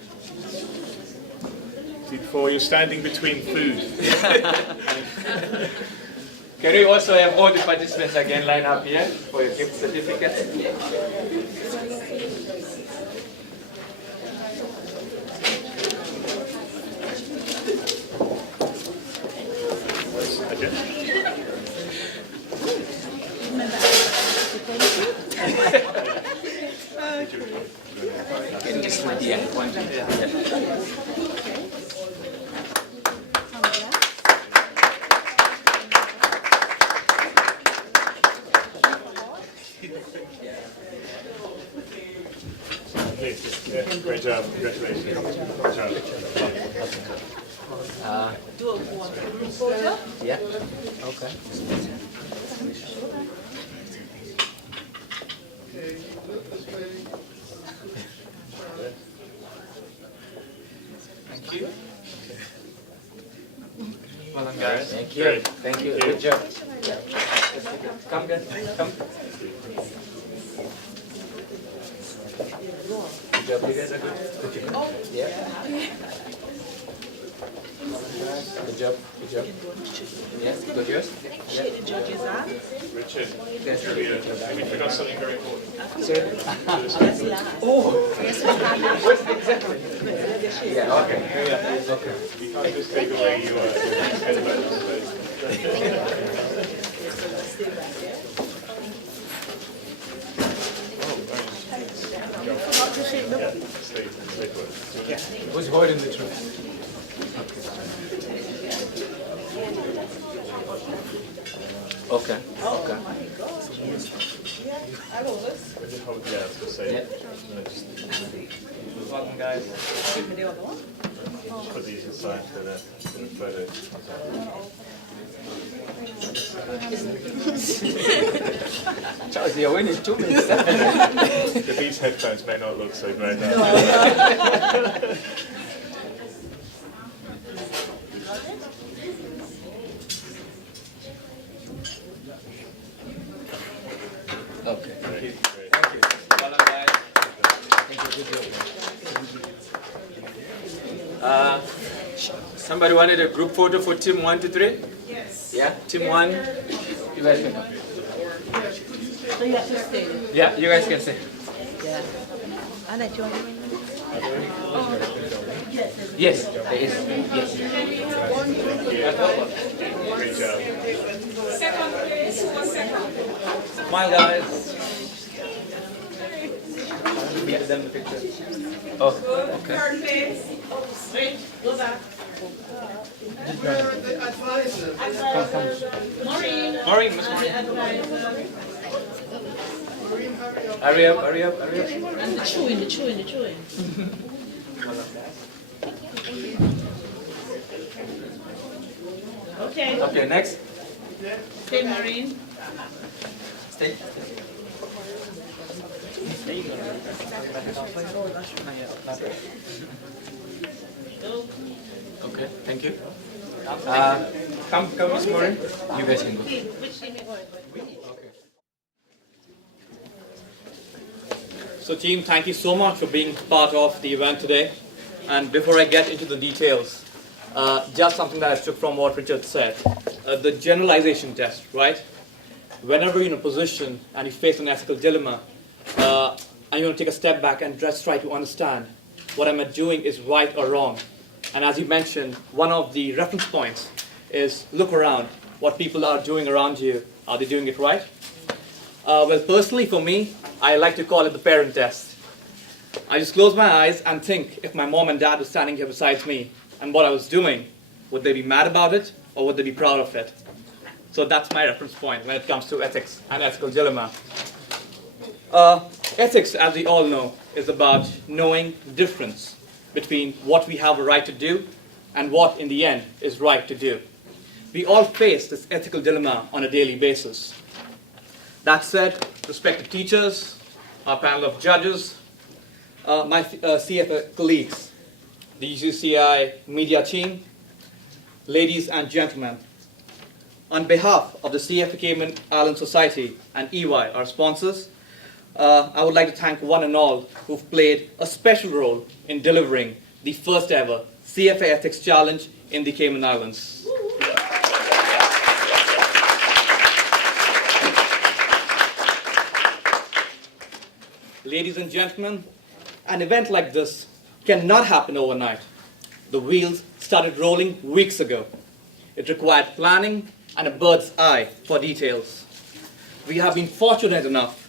Team 4, you're standing between food. Can we also have all the participants again line up here for your gift certificate? Great job. Congratulations. Great job. Yeah. Okay. Thank you. Well done, guys. Thank you. Great. Thank you. Good job. Come, guys. Come. Good job. You guys are good. Good job. Yeah. Good job. Good job. Yeah. Good yours. Yeah. Richard, we forgot something very important. Oh. Exactly. Yeah. Okay. Yeah. Okay. You can't just take away your headphones. Who's holding the truth? Okay. Okay. Welcome, guys. Put these aside for the photo. Charles, you're winning 2 minutes. These headphones may not look so great now. Okay. Thank you. Thank you. Well done, guys. Thank you. Good job. Somebody wanted a group photo for team 1 to 3? Yes. Yeah, team 1. You guys can come. So you have to stay. Yeah, you guys can stay. Yeah. And I join you. Yes, there is. Yes. Great job. Smile, guys. Meet them in the picture. Oh, okay. Wait, go back. Maureen, Miss Maureen. Hurry up, hurry up, hurry up. And the chewing. Okay. Okay, next. Stay, Maureen. Stay. Okay, thank you. Come, Miss Maureen. You guys can go. Which team you going? So team, thank you so much for being part of the event today. And before I get into the details, just something that I took from what Richard said. The generalization test, right? whenever you're in a position and you face an ethical dilemma, and you want to take a step back and just try to understand what am I doing is right or wrong. And as you mentioned, one of the reference points is look around. What people are doing around you, are they doing it right? Well, personally for me, I like to call it the parent test. I just close my eyes and think if my mom and dad were standing here beside me and what I was doing, would they be mad about it or would they be proud of it? So that's my reference point when it comes to ethics and ethical dilemma. Ethics, as we all know, is about knowing the difference between what we have a right to do and what, in the end, is right to do. We all face this ethical dilemma on a daily basis. That said, respected teachers, our panel of judges, my CFA colleagues, the UCCI media team, ladies and gentlemen, on behalf of the CFA Cayman Island Society and EY, our sponsors, I would like to thank one and all who've played a special role in delivering the first ever CFA Ethics Challenge in the Cayman Islands. Ladies and gentlemen, an event like this cannot happen overnight. The wheels started rolling weeks ago. It required planning and a bird's eye for details. We have been fortunate enough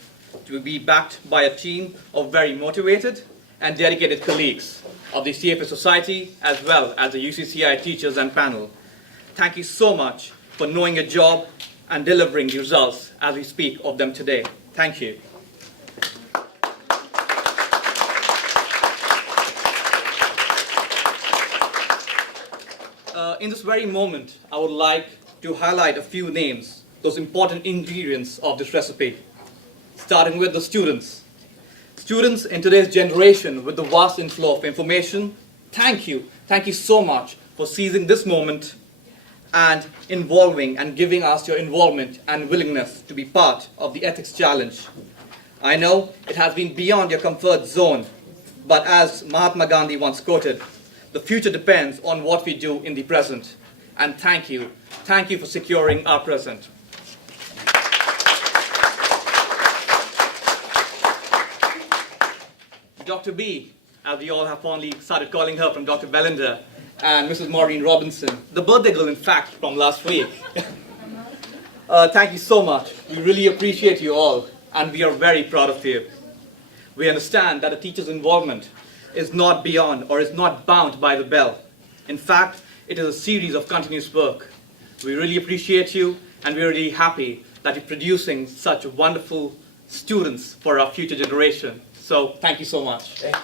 to be backed by a team of very motivated and dedicated colleagues of the CFA Society as well as the UCCI teachers and panel. Thank you so much for knowing your job and delivering the results as we speak of them today. Thank you. In this very moment, I would like to highlight a few names, those important ingredients of this recipe. Starting with the students. Students in today's generation with the vast inflow of information, thank you so much for seizing this moment and involving and giving us your involvement and willingness to be part of the ethics challenge. I know it has been beyond your comfort zone, but as Mahatma Gandhi once quoted, the future depends on what we do in the present. And thank you for securing our present. Dr. B, as we all have fondly started calling her from Dr. Belinda, and Mrs. Maureen Robinson, the birthday girl, in fact, from last week. Thank you so much. We really appreciate you all, and we are very proud of you. We understand that a teacher's involvement is not beyond or is not bound by the bell. In fact, it is a series of continuous work. We really appreciate you, and we're really happy that you're producing such wonderful students for our future generation. So, thank you so much. Thank you.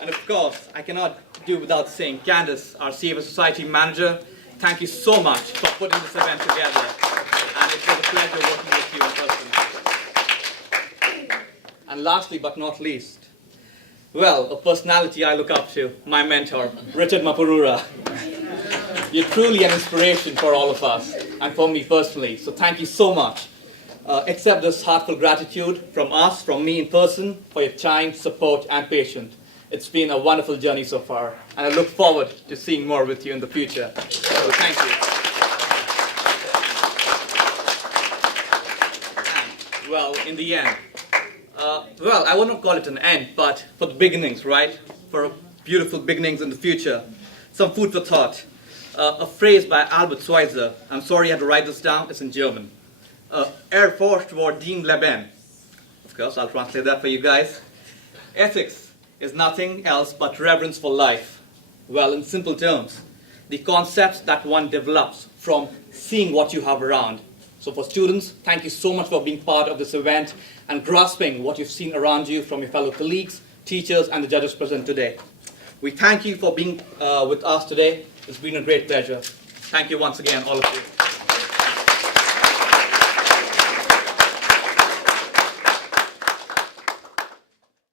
And of course, I cannot do without saying Candace, our CFA Society manager, thank you so much for putting this event together. And it was a pleasure working with you in person. And lastly but not least, well, a personality I look up to, my mentor, Richard Mapurura. You're truly an inspiration for all of us, and for me personally, so thank you so much. Accept this heartfelt gratitude from us, from me in person, for your time, support, and patience. It's been a wonderful journey so far, and I look forward to seeing more with you in the future. So thank you. And, well, in the end, well, I wouldn't call it an end, but for the beginnings, right? For beautiful beginnings in the future. Some food for thought. A phrase by Albert Schweitzer. I'm sorry I had to write this down. It's in German. Ehrfurcht vor dem Leben. Of course, I'll translate that for you guys. Ethics is nothing else but reverence for life. Well, in simple terms, the concepts that one develops from seeing what you have around. So for students, thank you so much for being part of this event and grasping what you've seen around you from your fellow colleagues, teachers, and the judges present today. We thank you for being with us today. It's been a great pleasure. Thank you once again, all of you.